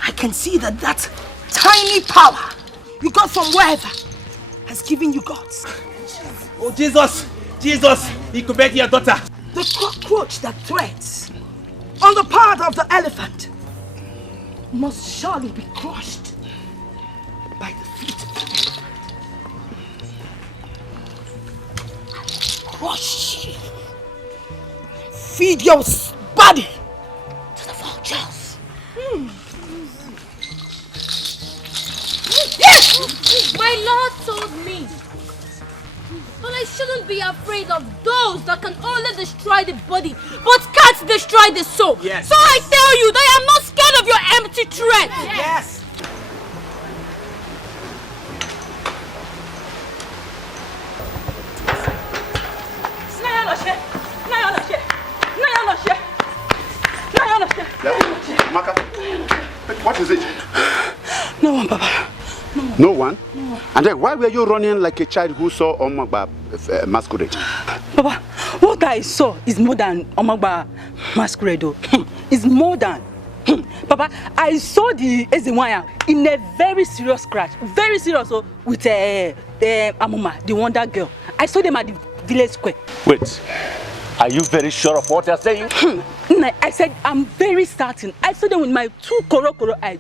I can see that tiny power you got from wherever has given you gods. Oh Jesus, he could beg your daughter. The cockroach that threads on the part of the elephant must surely be crushed by the feet of the elephant. Crush you. Feed your body to the vultures. Yes! My Lord told me that I shouldn't be afraid of those that can only destroy the body but can't destroy the soul. Yes. So I tell you that I am not scared of your empty threat. Yes. What is it? No one, Papa. No one? And then why were you running like a child who saw Omagba masquerade? Papa, what I saw is more than Omagba masquerade. It's more than. Papa, I saw the Ezewanya in a very serious scratch. Very serious with Amuma, the Wonder Girl. I saw them at the village square. Wait. Are you very sure of what you're saying? I said, I'm very certain. I saw them with my two koro eye.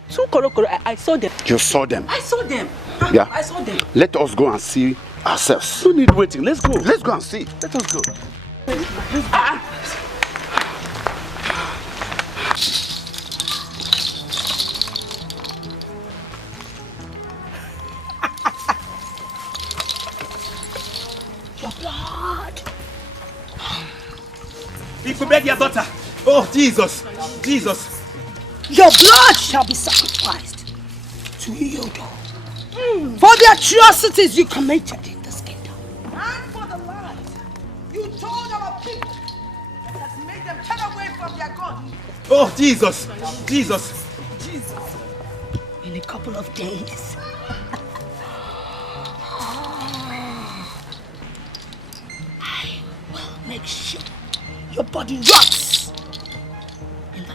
I saw them. You saw them? I saw them. Yeah. I saw them. Let us go and see ourselves. No need waiting. Let's go. Let's go and see. Let us go. Your blood. He could beg your daughter. Oh, Jesus. Your blood shall be sacrificed to Yodo for the atrocities you committed in this kingdom. And for the lies you told our people that has made them turn away from their God. Oh, Jesus. In a couple of days, I will make sure your body rots in the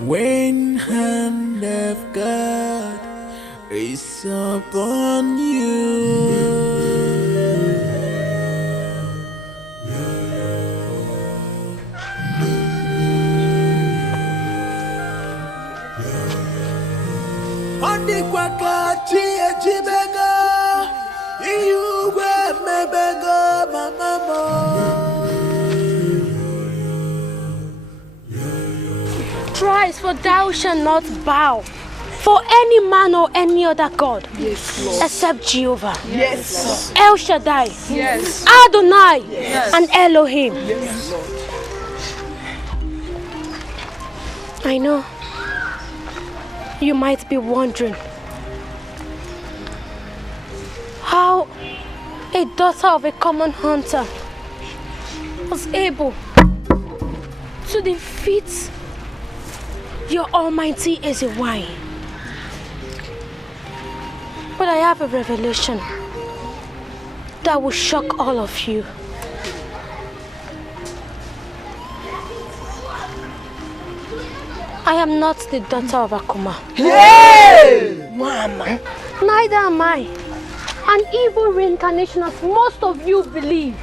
When hand of God is upon you. Andi kwakachi ejibega, iyugwe mebega mamamo. Thrice, for thou shalt not bow for any man or any other God, except Jehovah. Yes. El Shaddai, Yes. Adonai, Yes. and Elohim. Yes. I know you might be wondering how a daughter of a common hunter was able to defeat your almighty Exile. But I have a revelation that will shock all of you. I am not the daughter of Akuma. Yay! Mama. Neither am I an evil reincarnation as most of you believe.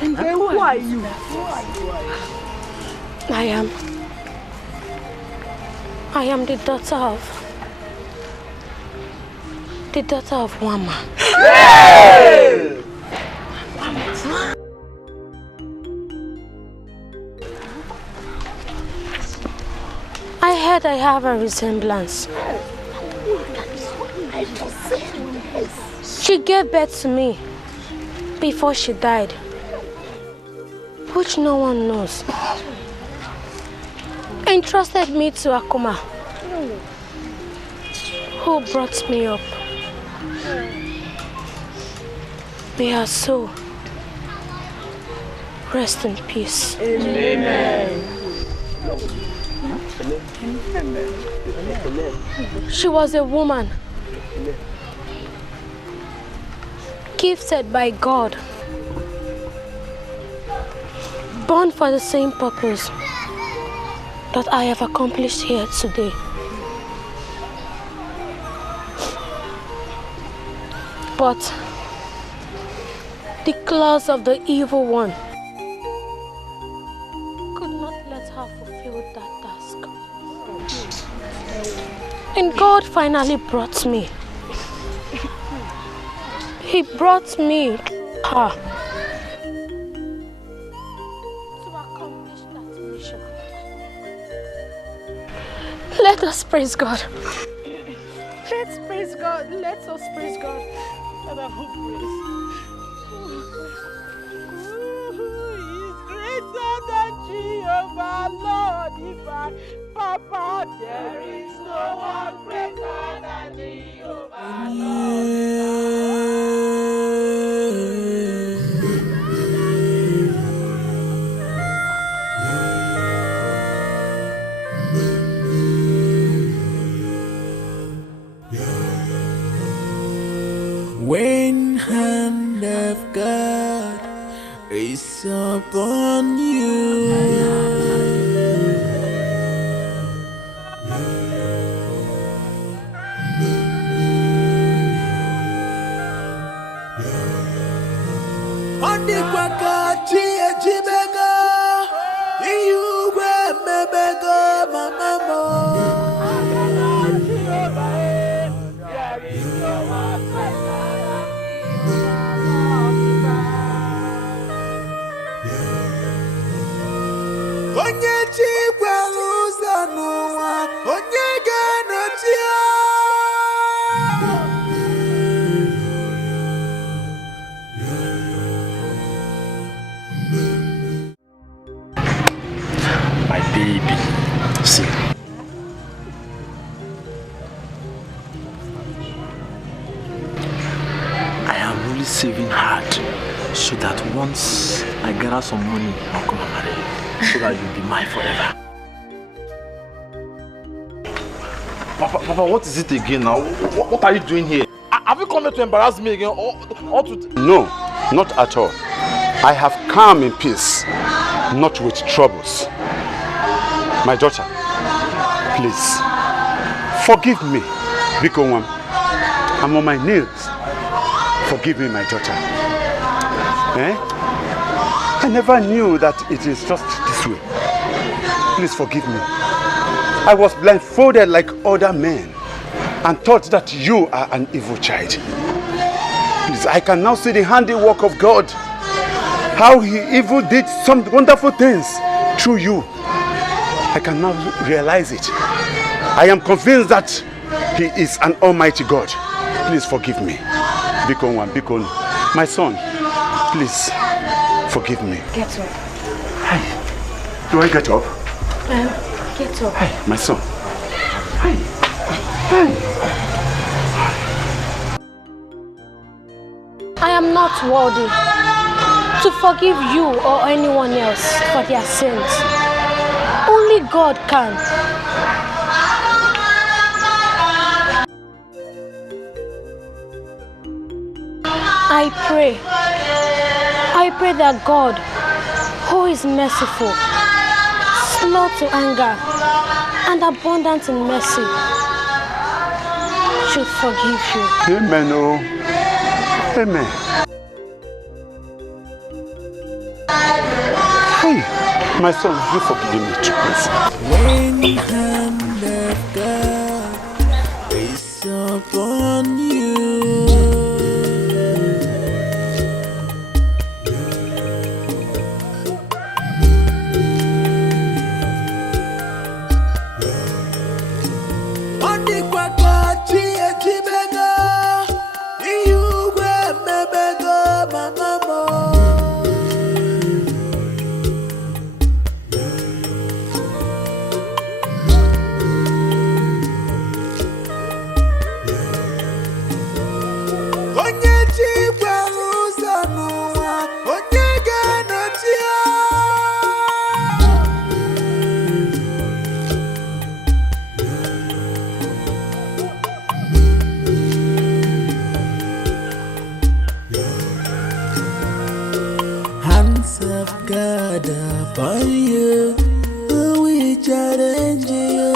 And then who are you? I am the daughter of Wama. Hey! I heard I have a resemblance. She gave birth to me before she died, which no one knows. Entrusted me to Akuma, who brought me up. May her soul rest in peace. Amen. She was a woman gifted by God, born for the same purpose that I have accomplished here today. But the claws of the evil one could not let her fulfill that task. And God finally brought me. He brought me her to accomplish that mission. Let us praise God. Let's praise God. Let us praise God. Father, who praise? Who is greater than Jehovah, Lord divine? Papa, there is no one greater than Jehovah, Lord. When hand of God is upon you. Andi kwakachi ejibega, iyugwe mebega mamamo. Onye chikwa ụzọ n'ụwa, onye ga-anọchi ya. My baby, see. I am really saving hard so that once I gather some money, I'll come and marry you, so that you'll be mine forever. Papa, what is it again now? What are you doing here? Have you come here to embarrass me again? Or to... No, not at all. I have come in peace, not with troubles. My daughter, please, forgive me. Biko, I'm on my knees. Forgive me, my daughter. I never knew that it is just this way. Please forgive me. I was blindfolded like other men and thought that you are an evil child. Please, I can now see the handiwork of God. How he even did some wonderful things through you. I can now realize it. I am convinced that he is an almighty God. Please forgive me. Biko, my son, please forgive me. Get up. Hi. Do I get up? Get up. Hi, my son. Hi. I am not worthy to forgive you or anyone else for their sins. Only God can. I pray that God, who is merciful, slow to anger, and abundant in mercy, should forgive you. Amen. Oh. Amen. Hey, my son, you forgive me too, please. When the hand of God is upon you, God upon you, we challenge you.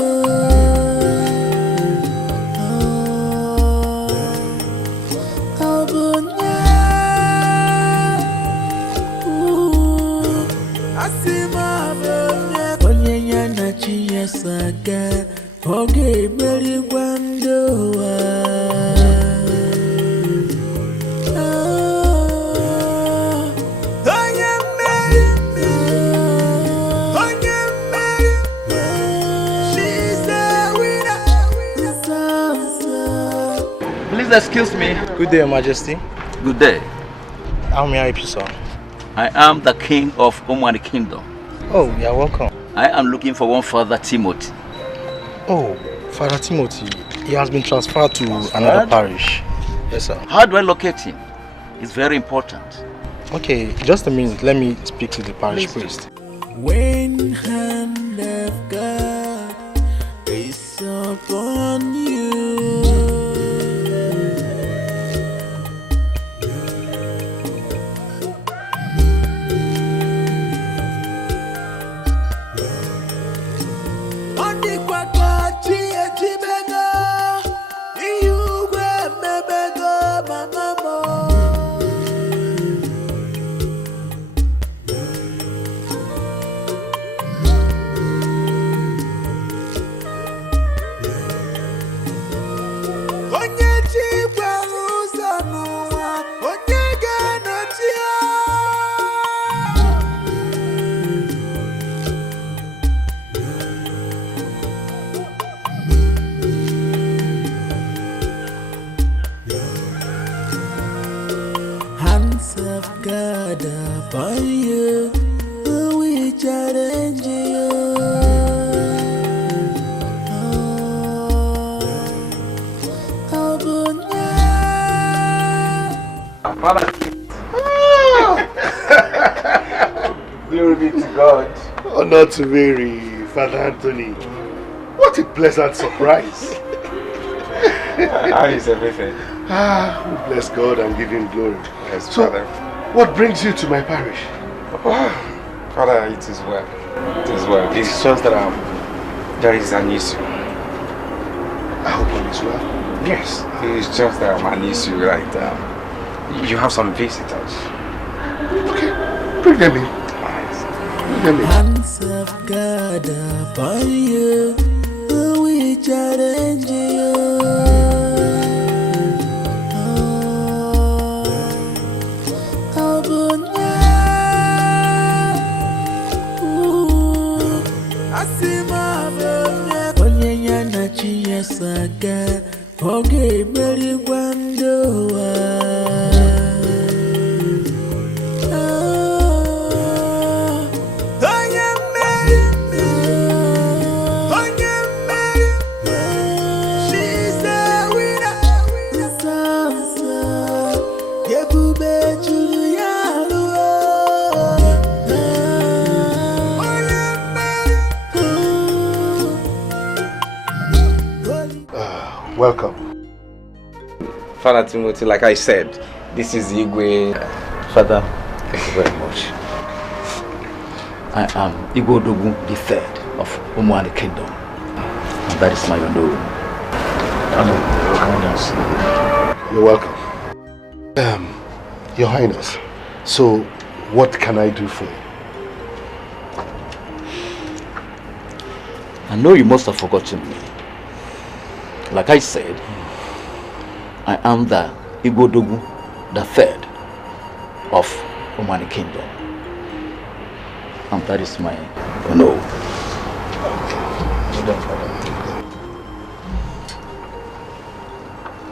Okay, Mary Please excuse me. Good day, Your Majesty. Good day. How may I help you, sir? I am the king of Omani Kingdom. Oh, you're welcome. I am looking for one Father Timothy. Oh, Father Timothy. He has been transferred to another parish. Yes, sir. How do I locate him? It's very important. Okay, just a minute. Let me speak to the parish priest. When hand of God is upon you, God upon you, we challenge you. Father. Glory be to God. Honor to Mary, Father Anthony. What a pleasant surprise. How is everything? We bless God and give him glory. Yes, So, Father. What brings you to my parish? Father, it is well. It is well. It's just that there is an issue. I hope all is well. Yes, it's just that an issue right now. You have some visitors. Okay, bring them in. Bring them in. Hands of God upon you, we challenge you. Saga, okay, very wonderful. Welcome. Father Timothy, like I said, this is Igwe. Father, thank you very much. I am Igwe Odogu the third of Umwani Kingdom. And that is my own. You're welcome. Your Highness, so what can I do for you? I know you must have forgotten me. Like I said, I am the Igwe Odogu, the third of Umwani Kingdom. And that is my no.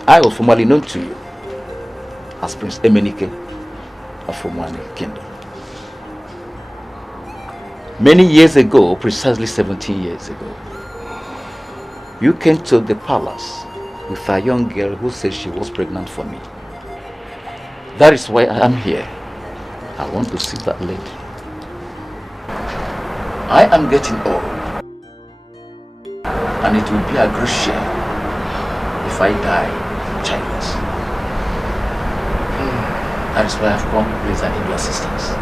I was formerly known to you as Prince Emenike of Umwani Kingdom. Many years ago, precisely 17 years ago, you came to the palace with a young girl who said she was pregnant for me. That is why I am here. I want to see that lady. I am getting old, and it will be a great shame if I die childless. That is why I have come, please, I need your assistance.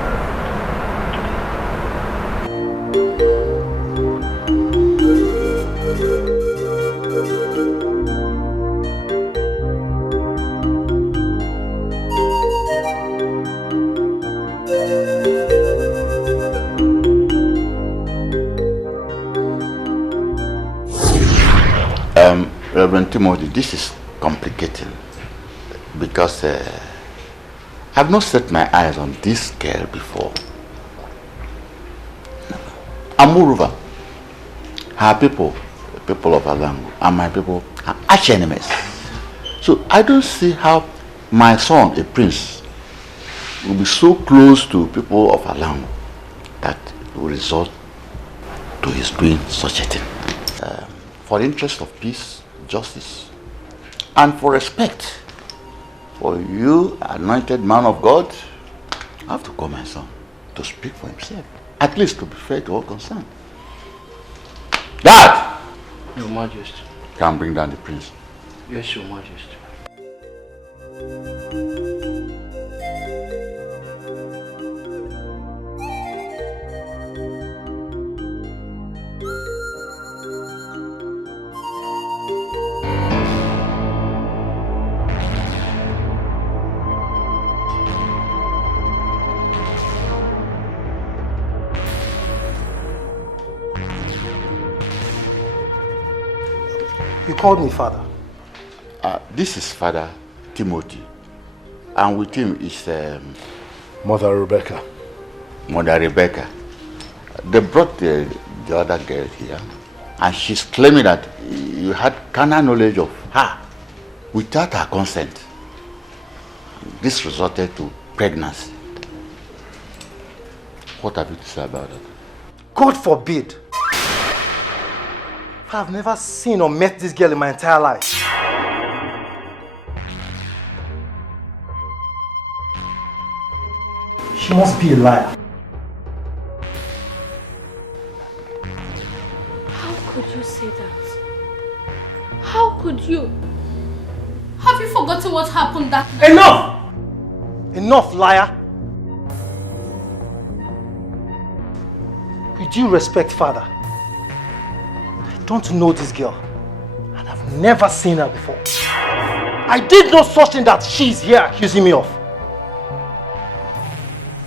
Reverend Timothy, this is complicating because I've not set my eyes on this girl before. And moreover, her people, the people of Alango, and my people are arch enemies. So I don't see how my son, a prince, will be so close to people of Alango that it will result to his doing such a thing. For the interest of peace, justice, and for respect for you, anointed man of God, I have to call my son to speak for himself, at least to be fair to all concerned. Dad! Your Majesty. Can bring down the prince. Yes, Your Majesty. You called me father. This is Father Timothy, and with him is Mother Rebecca. Mother Rebecca. They brought the other girl here, and she's claiming that you had carnal knowledge of her without her consent. This resulted to pregnancy. What have you to say about that? God forbid. I've never seen or met this girl in my entire life. She must be a liar. How could you say that? How could you? Have you forgotten what happened that day? Enough! Enough, liar! due respect, Father, I don't know this girl. And I've never seen her before. I did no such thing that she's here accusing me of.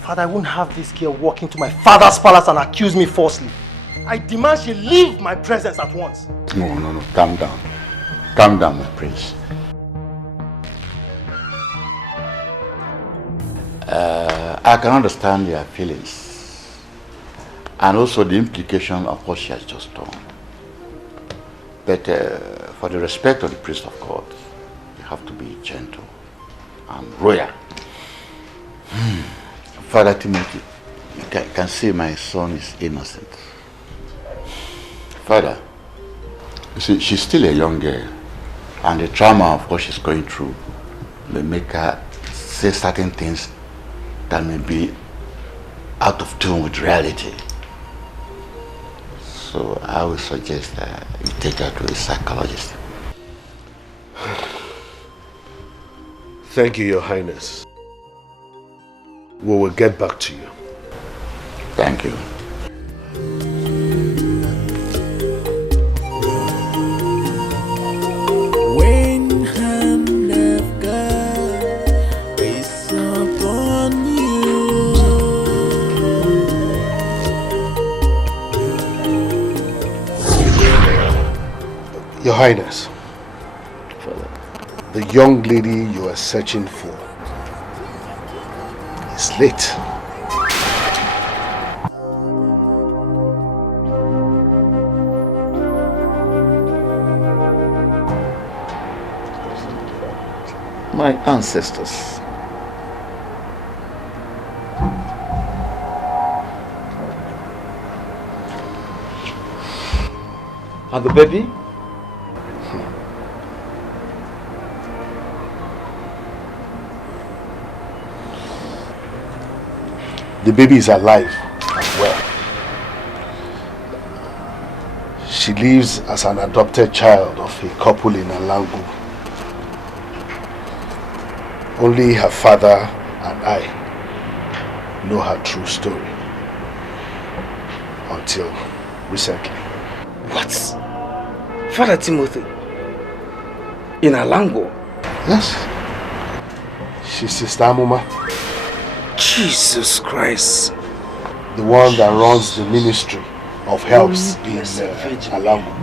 Father, I won't have this girl walk into my father's palace and accuse me falsely. I demand she leave my presence at once. No. Calm down. Calm down, my prince. I can understand your feelings and also the implication of what she has just done. But for the respect of the priest of God, you have to be gentle and royal. Father Timothy, you can see my son is innocent. Father, you see, she's still a young girl, and the trauma of what she's going through may make her say certain things that may be out of tune with reality. So I would suggest that you take her to a psychologist. Thank you, Your Highness. We will get back to you. Thank you. When hand of God is upon you, Your Highness, the young lady you are searching for is late. My ancestors. And the baby? The baby is alive and well. She lives as an adopted child of a couple in Alangu. Only her father and I know her true story. Until recently. What? Father Timothy? In Alango? Yes. She's Sister Amuma. Jesus Christ. The one that runs the ministry of helps in Alango.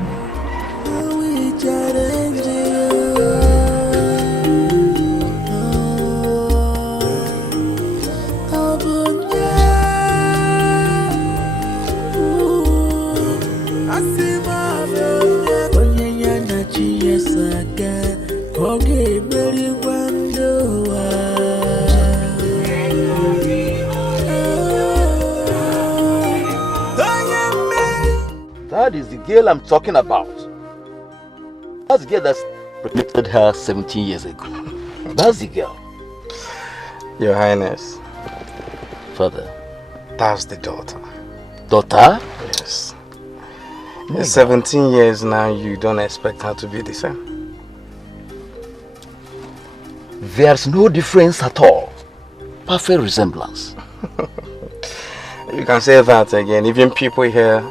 That is the girl I'm talking about. That's the girl that's protected her 17 years ago. That's the girl. Your Highness. Father. That's the daughter. Daughter? Yes. In 17 years now, you don't expect her to be the same? There's no difference at all. Perfect resemblance. You can say that again. Even people here,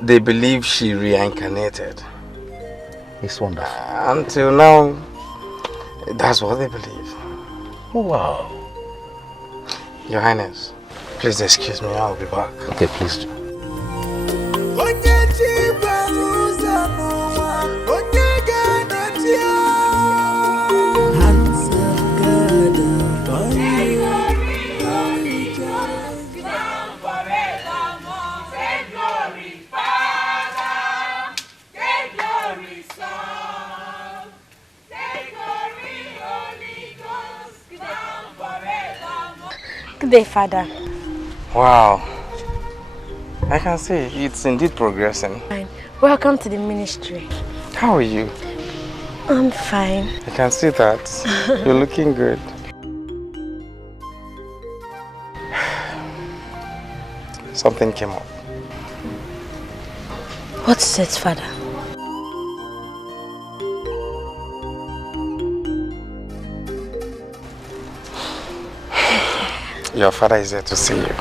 they believe she reincarnated. It's wonderful. Until now, that's what they believe. Wow. Your Highness, please excuse me, I'll be back. Okay, please do. Good day, Father. Wow. I can see it's indeed progressing. Fine. Welcome to the ministry. How are you? I'm fine. I can see that. You're looking good. Something came up. What's it, Father? Your father is there to see you.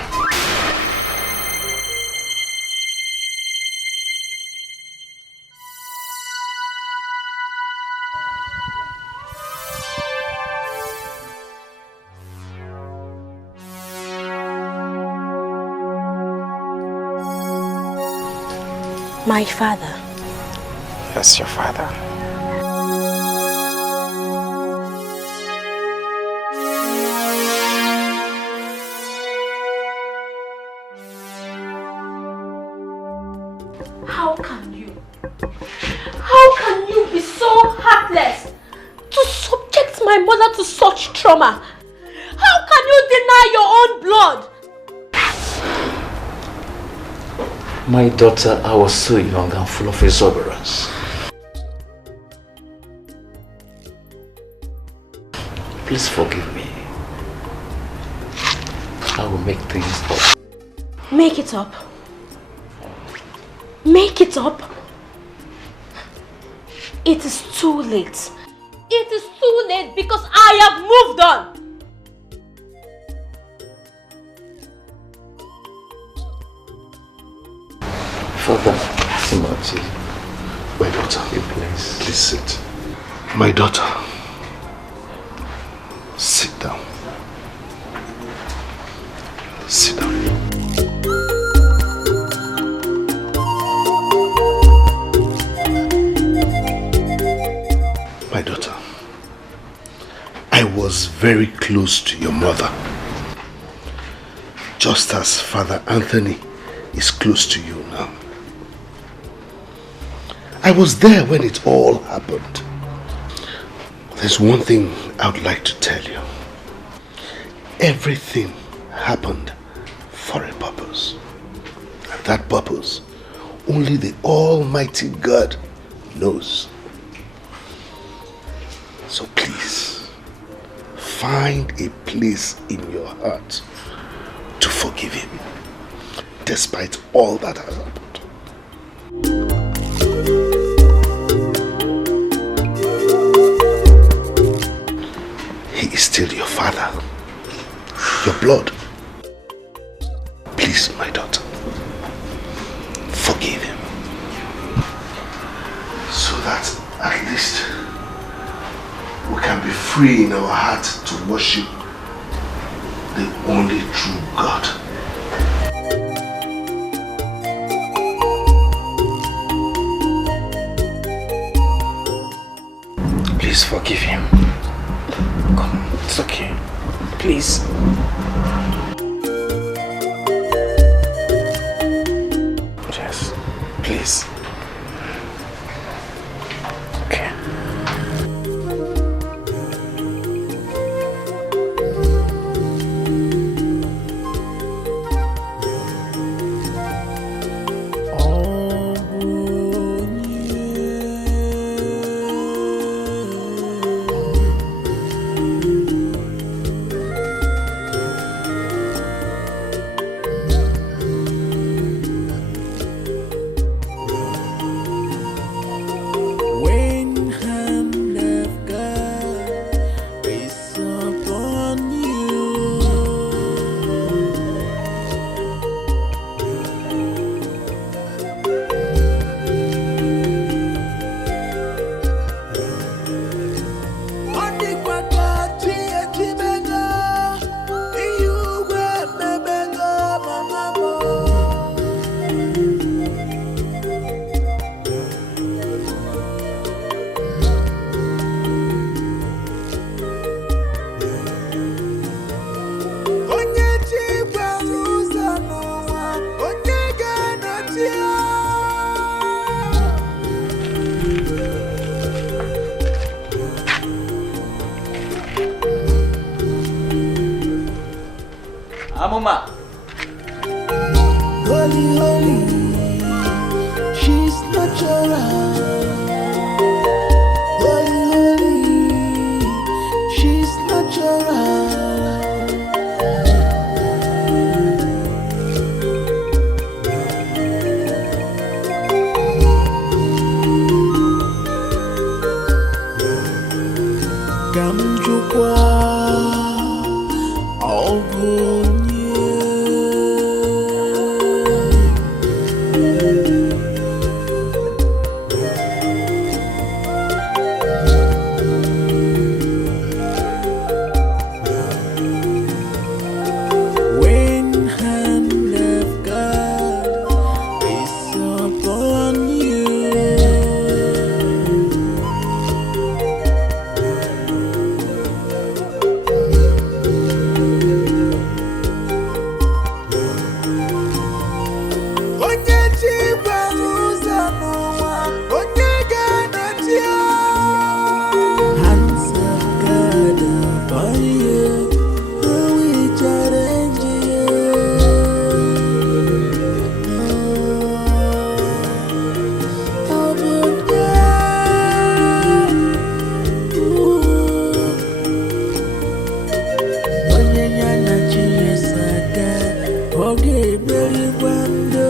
My father. Yes, your father. How can you be so heartless to subject my mother to such trauma? How can you deny your own blood? My daughter, I was so young and full of exuberance. Please forgive me. I will make things up. Make it up. Make it up. It is too late. It is too late because I have moved on. Father, Timothy, my daughter, please sit. My daughter, sit down. Sit down. My daughter, I was very close to your mother, just as Father Anthony is close to you now. I was there when it all happened. There's one thing I would like to tell you. Everything happened for a purpose. And that purpose, only the Almighty God knows. So please, find a place in your heart to forgive him, despite all that has happened. He is still your father, your blood. Please, my daughter, forgive him, so that at least we can be free in our heart to worship the only true God. Please forgive him. Come on, it's okay. Please. Yes, please. Okay. Amoma. Holy, holy, she's natural. Holy, holy, she's natural. Gamjukwa, when hand of God is upon ọ ga-emeri gwa ndụ